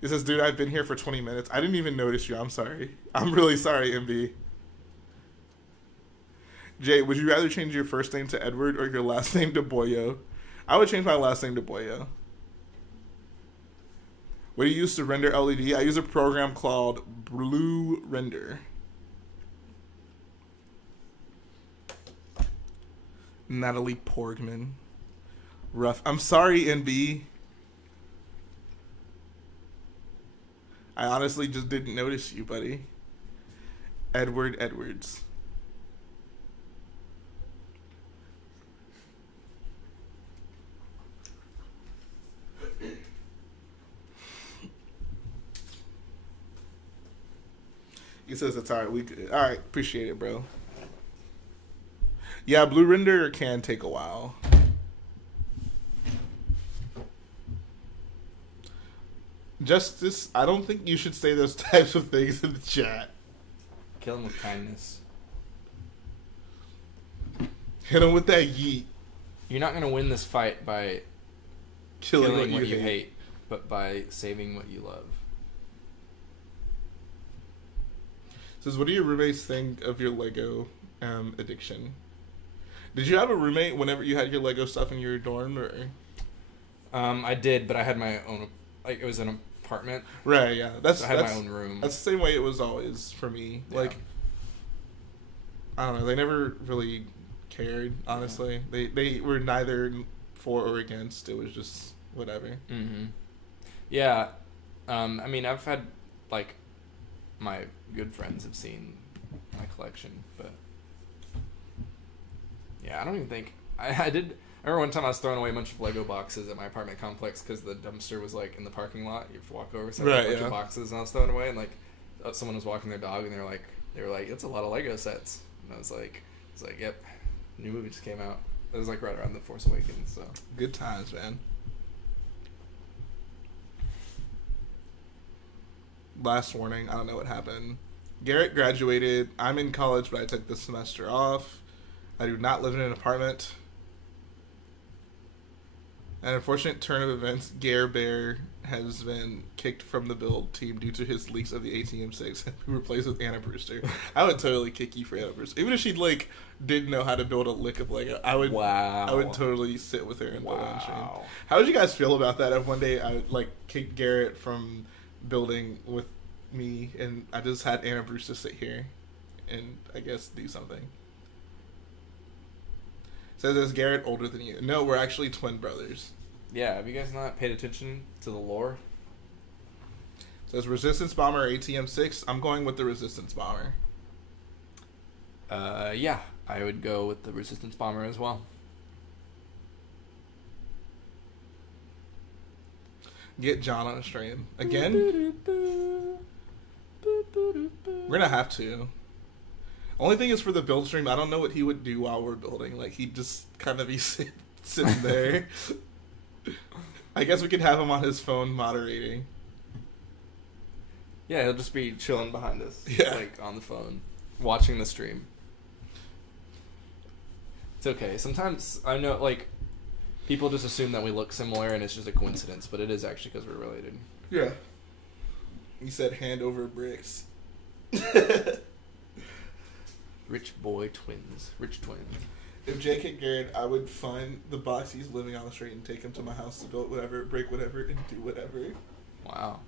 It says, "Dude, I've been here for 20 minutes. I didn't even notice you. I'm sorry. I'm really sorry, MB." Jhae, would you rather change your first name to Edward or your last name to Boyo? I would change my last name to Boyo. What do you use to render LED? I use a program called Blue Render. Natalie Porgman. Rough. I'm sorry, NB. I honestly just didn't notice you, buddy. Edward Edwards. He says it's alright. We good. Alright, appreciate it, bro. Yeah, Blue Render can take a while. Justice, I don't think you should say those types of things in the chat. Kill him with kindness. Hit him with that yeet. You're not gonna win this fight by Killing what you hate, but by saving what you love. Says, what do your roommates think of your Lego addiction? Did you have a roommate whenever you had your Lego stuff in your dorm? Or? I did, but I had my own. Like, it was an apartment. Right, yeah. So I had my own room. That's the same way it was always for me. Yeah. Like, I don't know. They never really cared, honestly. Yeah. They were neither for or against. It was just whatever. Mm-hmm. Yeah. I mean, I've had, like, my good friends have seen my collection, but yeah, I don't even think I did. I remember one time I was throwing away a bunch of Lego boxes at my apartment complex because the dumpster was like in the parking lot. You have to walk over, so I had a bunch of boxes, and I was throwing away, and like someone was walking their dog, and they were like, "It's a lot of Lego sets," and I was like, "Yep, new movie just came out." It was like right around The Force Awakens, so good times, man. Last warning, I don't know what happened. Garrett graduated. I'm in college, but I took this semester off. I do not live in an apartment. An unfortunate turn of events, Gare Bear has been kicked from the build team due to his leaks of the ATM6 and replaced with Anna Brewster. I would totally kick you for Anna Brewster. Even if she like didn't know how to build a lick of Lego, I would totally sit with her and build on stream. How would you guys feel about that if one day I would like kick Garrett from building with me and I just had Anna Brewster sit here and I guess do something? Says, is Garrett older than you? No, we're actually twin brothers. Yeah, have you guys not paid attention to the lore? Says Resistance Bomber or ATM6. I'm going with the Resistance Bomber. Yeah, I would go with the Resistance Bomber as well. Get John on a stream. Again? We're gonna have to. Only thing is for the build stream, I don't know what he would do while we're building. Like, he'd just kind of be sitting there. I guess we could have him on his phone moderating. Yeah, he'll just be chilling behind us. Yeah. Like, on the phone, watching the stream. It's okay. Sometimes I know, like, people just assume that we look similar and it's just a coincidence, but it is actually because we're related. Yeah. You said hand over bricks. Rich boy twins. Rich twins. If Jhae kicked Garrett, I would find the box he's living on the street and take him to my house to build whatever, break whatever, and do whatever. Wow.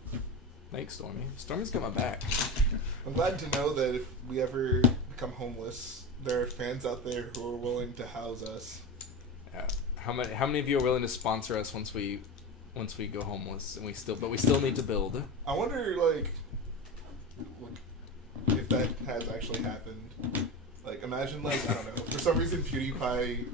Thanks, Stormy. Stormy's got my back. I'm glad to know that if we ever become homeless, there are fans out there who are willing to house us. Yeah. How many of you are willing to sponsor us once we go homeless and we still need to build? I wonder, like if that has actually happened. Like, imagine, like, I don't know, for some reason PewDiePie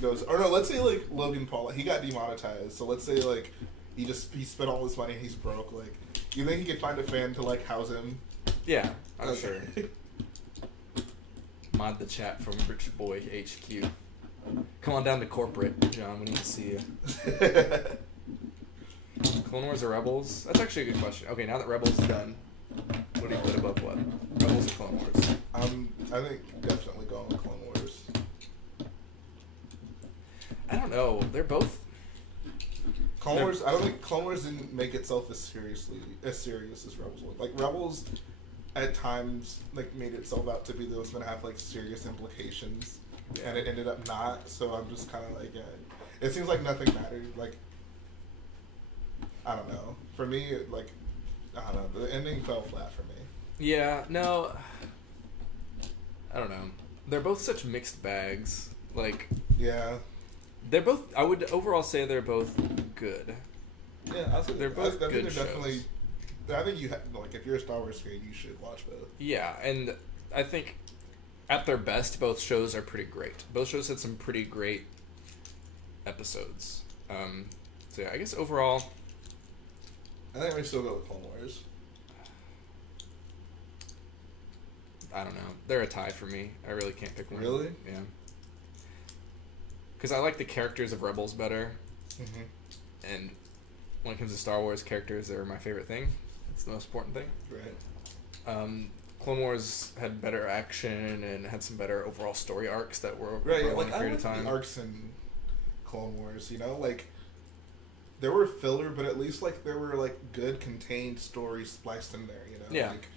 goes, or no, let's say, like, Logan Paul, he got demonetized, so let's say, like, he spent all this money and he's broke, like, you think he could find a fan to, like, house him? Yeah, I'm sure. Mod the chat from Rich Boy HQ. Come on down to corporate, John, we need to see you. Clone Wars or Rebels? That's actually a good question. Okay, now that Rebels is done, what do you put above what? Rebels or Clone Wars? I think definitely going with Clone Wars. I don't know. They're both... Clone Wars, I don't think Clone Wars didn't make itself as serious as Rebels was. Like, Rebels, at times, like, made itself out to be that it was going to have, like, serious implications, and it ended up not, so I'm just kind of like, yeah. It seems like nothing mattered. Like, I don't know. For me, like, I don't know. The ending fell flat for me. Yeah, no... I don't know. They're both such mixed bags. Like... Yeah. They're both... I would overall say they're both good. Yeah, I think they're both good they're shows. definitely... I think you have, like, if you're a Star Wars fan, you should watch both. Yeah, and I think at their best, both shows are pretty great. Both shows had some pretty great episodes. So yeah, I guess overall... I think we still go with Clone Wars. I don't know. They're a tie for me. I really can't pick one. Really? Yeah. Because I like the characters of Rebels better. Mm-hmm. And when it comes to Star Wars, characters are my favorite thing. It's the most important thing. Right. Clone Wars had better action and had some better overall story arcs that were right. over a Like, long period I of time. the arcs in Clone Wars, you know? Like, there were filler, but at least, like, there were, like, good contained stories spliced in there, you know? Yeah. Like,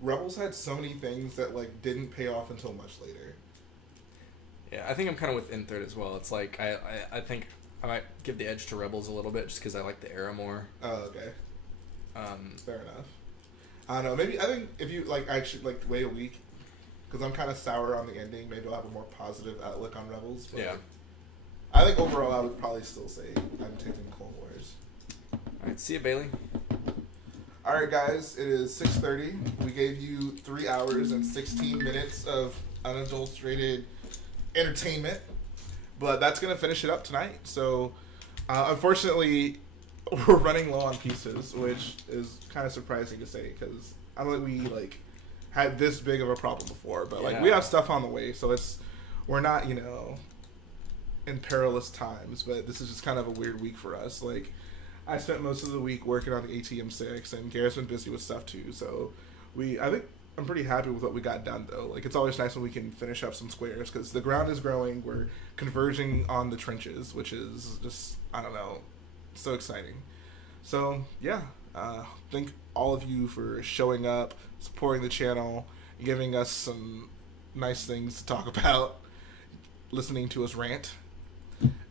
Rebels had so many things that, like, didn't pay off until much later. Yeah, I think I'm kind of with in third as well. It's like, I think I might give the edge to Rebels a little bit just because I like the era more. Oh, okay. Fair enough. I don't know. Maybe, I think if you, like, actually, like, wait a week, because I'm kind of sour on the ending, maybe I'll have a more positive outlook on Rebels. But Yeah. I think overall I would probably still say I'm taking Clone Wars. Alright, see you, Bailey. Alright, guys, it is 6:30. We gave you 3 hours and 16 minutes of unadulterated entertainment, but that's going to finish it up tonight. So, unfortunately, we're running low on pieces, which is kind of surprising to say, because I don't think we, like, had this big of a problem before, but, like, we have stuff on the way, so we're not, you know, in perilous times, but this is just kind of a weird week for us. Like, I spent most of the week working on the ATM6, and Garrett's been busy with stuff too, so I think I'm pretty happy with what we got done, though. Like, it's always nice when we can finish up some squares, because the ground is growing, we're converging on the trenches, which is just, I don't know, so exciting. So, yeah, thank all of you for showing up, supporting the channel, giving us some nice things to talk about, listening to us rant.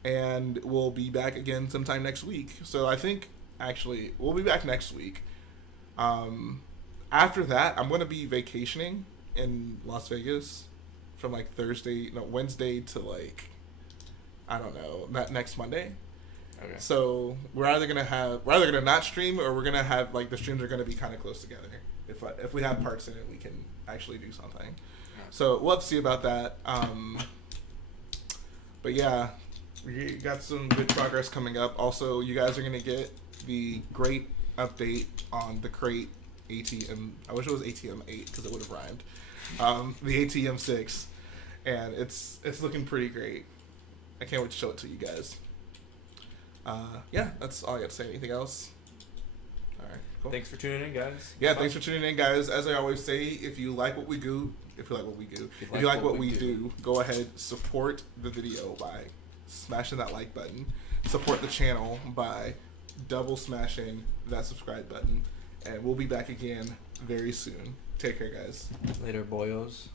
And we'll be back again sometime next week. So I think, actually, we'll be back next week. After that, I'm going to be vacationing in Las Vegas from, like, Wednesday to, like, I don't know, next Monday. Okay. So we're either gonna not stream, or we're gonna have, like, the streams are gonna be kind of close together. If we have parts in it, we can actually do something. Yeah. So we'll have to see about that. But yeah, we got some good progress coming up. Also, you guys are gonna get the great update on the Crait ATM. I wish it was ATM 8 because it would have rhymed. The ATM 6, and it's looking pretty great. I can't wait to show it to you guys. Yeah, that's all I got to say. Anything else? All right. Cool. Thanks for tuning in, guys. Yeah, thanks for tuning in, guys. As I always say, if you like what we do, if you like what we do, go ahead, support the video by smashing that like button. Support the channel by double smashing that subscribe button. And we'll be back again very soon. Take care, guys. Later, boyos.